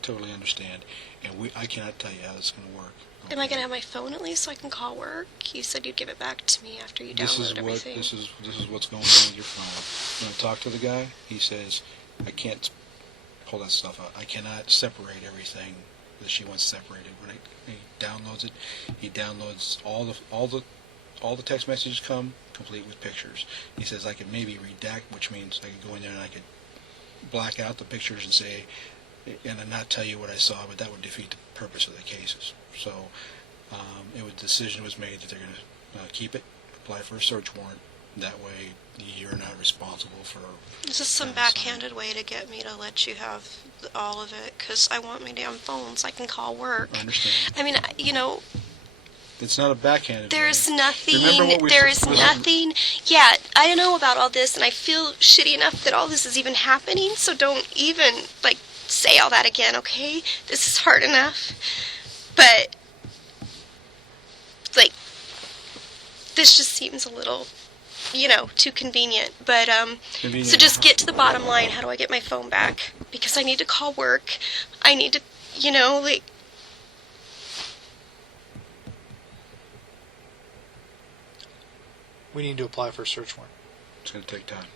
totally understand, and I cannot tell you how this is going to work. Am I going to have my phone at least so I can call work? You said you'd give it back to me after you This is download everything. this is what's going on with your phone. When I talk to the guy, he says, I can't pull that stuff out. I cannot separate everything that she wants separated. When he downloads it, he downloads all the text messages come complete with pictures. He says I could maybe redact, which means I could go in there and I could black out the pictures and say, and then not tell you what I saw, but that would defeat the purpose of the cases. So the decision was made that they're going to keep it, apply for a search warrant. That way you're not responsible for... Is this some backhanded way to get me to let you have all of it? Because I want my damn phone so I can call work. I understand. I mean, It's not a backhanded there's way. nothing, Remember what we yeah, I don't know about all this, and I feel shitty enough that all this is even happening, so don't even, say all that again, okay? This is hard enough. But, this just seems a little, too convenient. But, Convenient. so just get to the bottom line. How do I get my phone back? Because I need to call work. I need to, We need to apply for a search warrant. It's going to take time.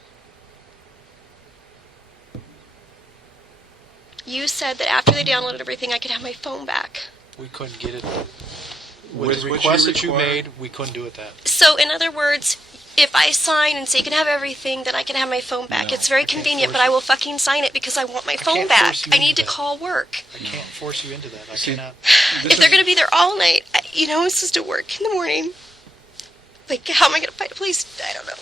You said that after they downloaded everything, I could have my phone back. We couldn't get it. With With the what request you that you require- made, we couldn't do it that. So, in other words, if I sign and say you can have everything, then I can have my phone back. No, It's very I can't convenient, force but I you. will fucking sign it because I want my phone can't back. force you I into need to that. call work. I can't force you into that. I See, cannot. If they're going to be there all night, I'm supposed to work in the morning. How am I going to find a place? I don't know.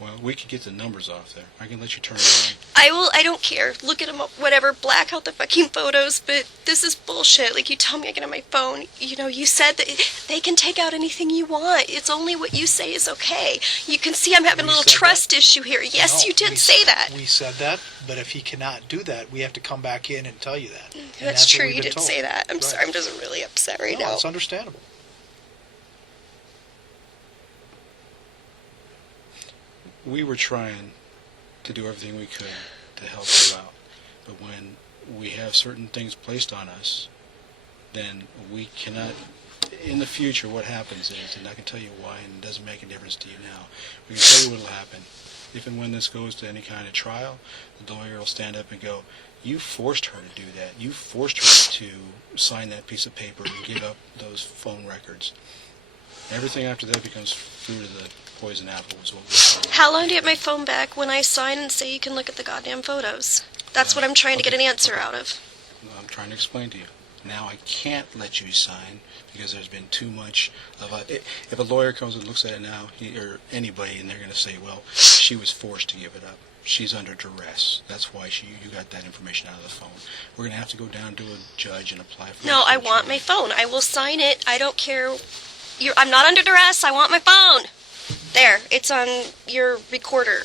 Well, we could get the numbers off there. I can let you turn it I don't care. Look at them up, whatever. Black out the fucking photos, but this is bullshit. You tell me I can have my phone. You said that they can take out anything you want. It's only what you say is okay. You can see I'm having a We little said trust issue here. Yes, No, you did we say s- that. We said that, but if he cannot do that, we have to come back in and tell you that. And That's what true. we've You been did told. say that. I'm Right. sorry. I'm just really upset right No, now. it's understandable. on. We were trying to do everything we could to help you out. But when we have certain things placed on us, then we cannot... In the future, what happens is, and I can tell you why, and it doesn't make a difference to you now, we can tell you what will happen. If and when this goes to any kind of trial, the lawyer will stand up and go, you forced her to do that. You forced her to sign that piece of paper and give up those phone records. Everything after that becomes fruit of the poison apple is what we're told. How long do you get my phone back when I sign and say you can look at the goddamn photos? That's what I'm trying to get an answer out of. I'm trying to explain to you. Now I can't let you sign because there's been too much of a... If a lawyer comes and looks at it now, or anybody, and they're going to say, well, she was forced to give it up. She's under duress. That's why you got that information out of the phone. We're going to have to go down to a judge and apply for... No, a I search want my warrant. phone. I will sign it. I don't care. I'm not under duress. I want my phone. There. It's on your recorder.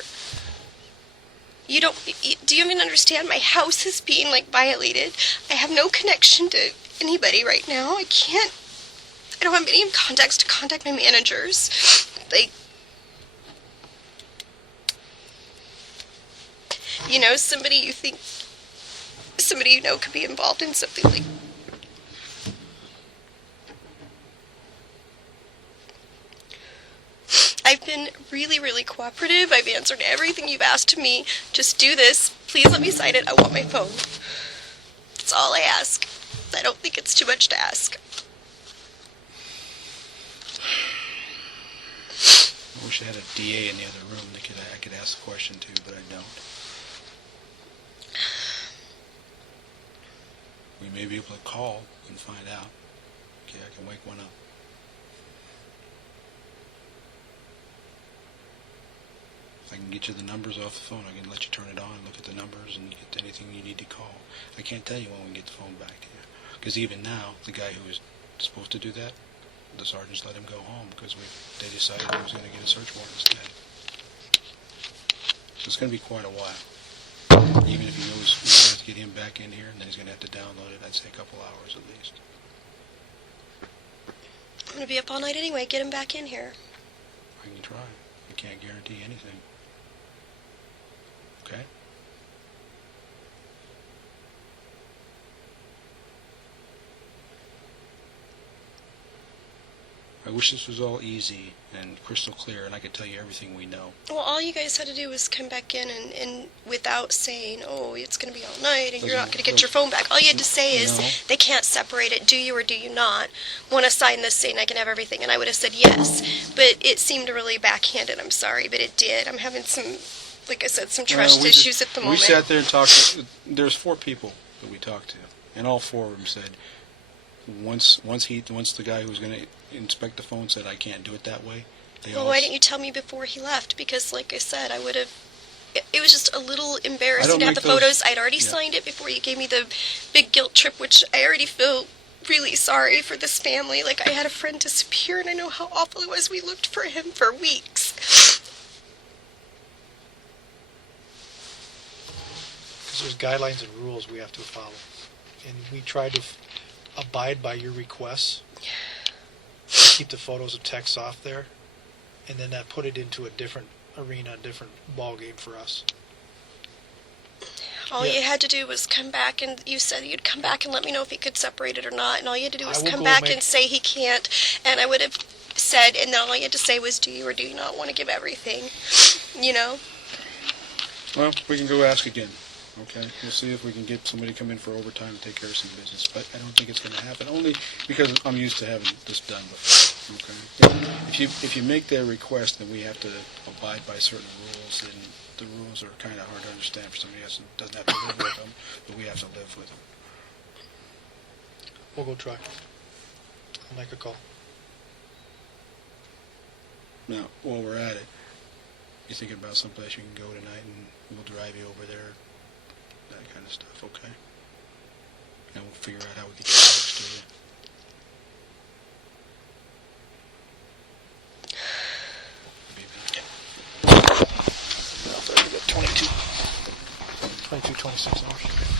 Do you even understand? My house is being, violated. I have no connection to anybody right now. I don't have any contacts to contact my managers. Somebody you know could be involved in something like... I've been really, really cooperative. I've answered everything you've asked me. Just do this. Please let me sign it. I want my phone. That's all I ask. I don't think it's too much to ask. I wish I had a DA in the other room that I could ask the question to, but I don't. We may be able to call and find out. Okay, I can wake one up. I can get you the numbers off the phone. I can let you turn it on, look at the numbers, and get anything you need to call. I can't tell you when we can get the phone back to you. Because even now, the guy who was supposed to do that, the sergeants let him go home because they decided he was going to get a search warrant instead. So it's going to be quite a while. Even if he knows we're going to have to get him back in here, and then he's going to have to download it, I'd say a couple hours at least. I'm going to be up all night anyway. Get him back in here. I can try. I can't guarantee anything. Okay? I wish this was all easy and crystal clear and I could tell you everything we know. Well, all you guys had to do was come back in and without saying, oh, it's going to be all night and you're not going to get your phone back. All you had to say is, No. they can't separate it. Do you or do you not want to sign this saying I can have everything? And I would have said yes. But it seemed really backhanded. I'm sorry, but it did. I'm having some, like I said, some trust issues at the moment. We sat there and talked. There's 4 people that we talked to, and all 4 of them said, once the guy who was going to inspect the phone said I can't do it that way. Well, why didn't you tell me before he left? Because, like I said, I would have. It was just a little embarrassing to have the photos. I'd already signed it before you gave me the big guilt trip, which I already feel really sorry for this family. Like, I had a friend disappear, and I know how awful it was. We looked for him for weeks. Because there's guidelines and rules we have to follow. And we try to abide by your requests. Keep the photos and texts off there. And then that put it into a different arena, a different ball game for us. All you had to do was come back, and you said you'd come back and let me know if he could separate it or not. And all you had to do was come back and say he can't. And I would have said, and then all you had to say was, do you or do you not want to give everything? You know? Well, we can go ask again. Okay, we'll see if we can get somebody to come in for overtime and take care of some business. But I don't think it's going to happen, only because I'm used to having this done before. Okay, if you make their request, then we have to abide by certain rules, and the rules are kind of hard to understand for somebody else who doesn't have to live with them, but we have to live with them. We'll go try. I'll make a call. Now, while we're at it, you thinking about someplace you can go tonight, and we'll drive you over there. That kind of stuff, okay? And we'll figure out how we get the dogs to you. Maybe. 22, 26 hours.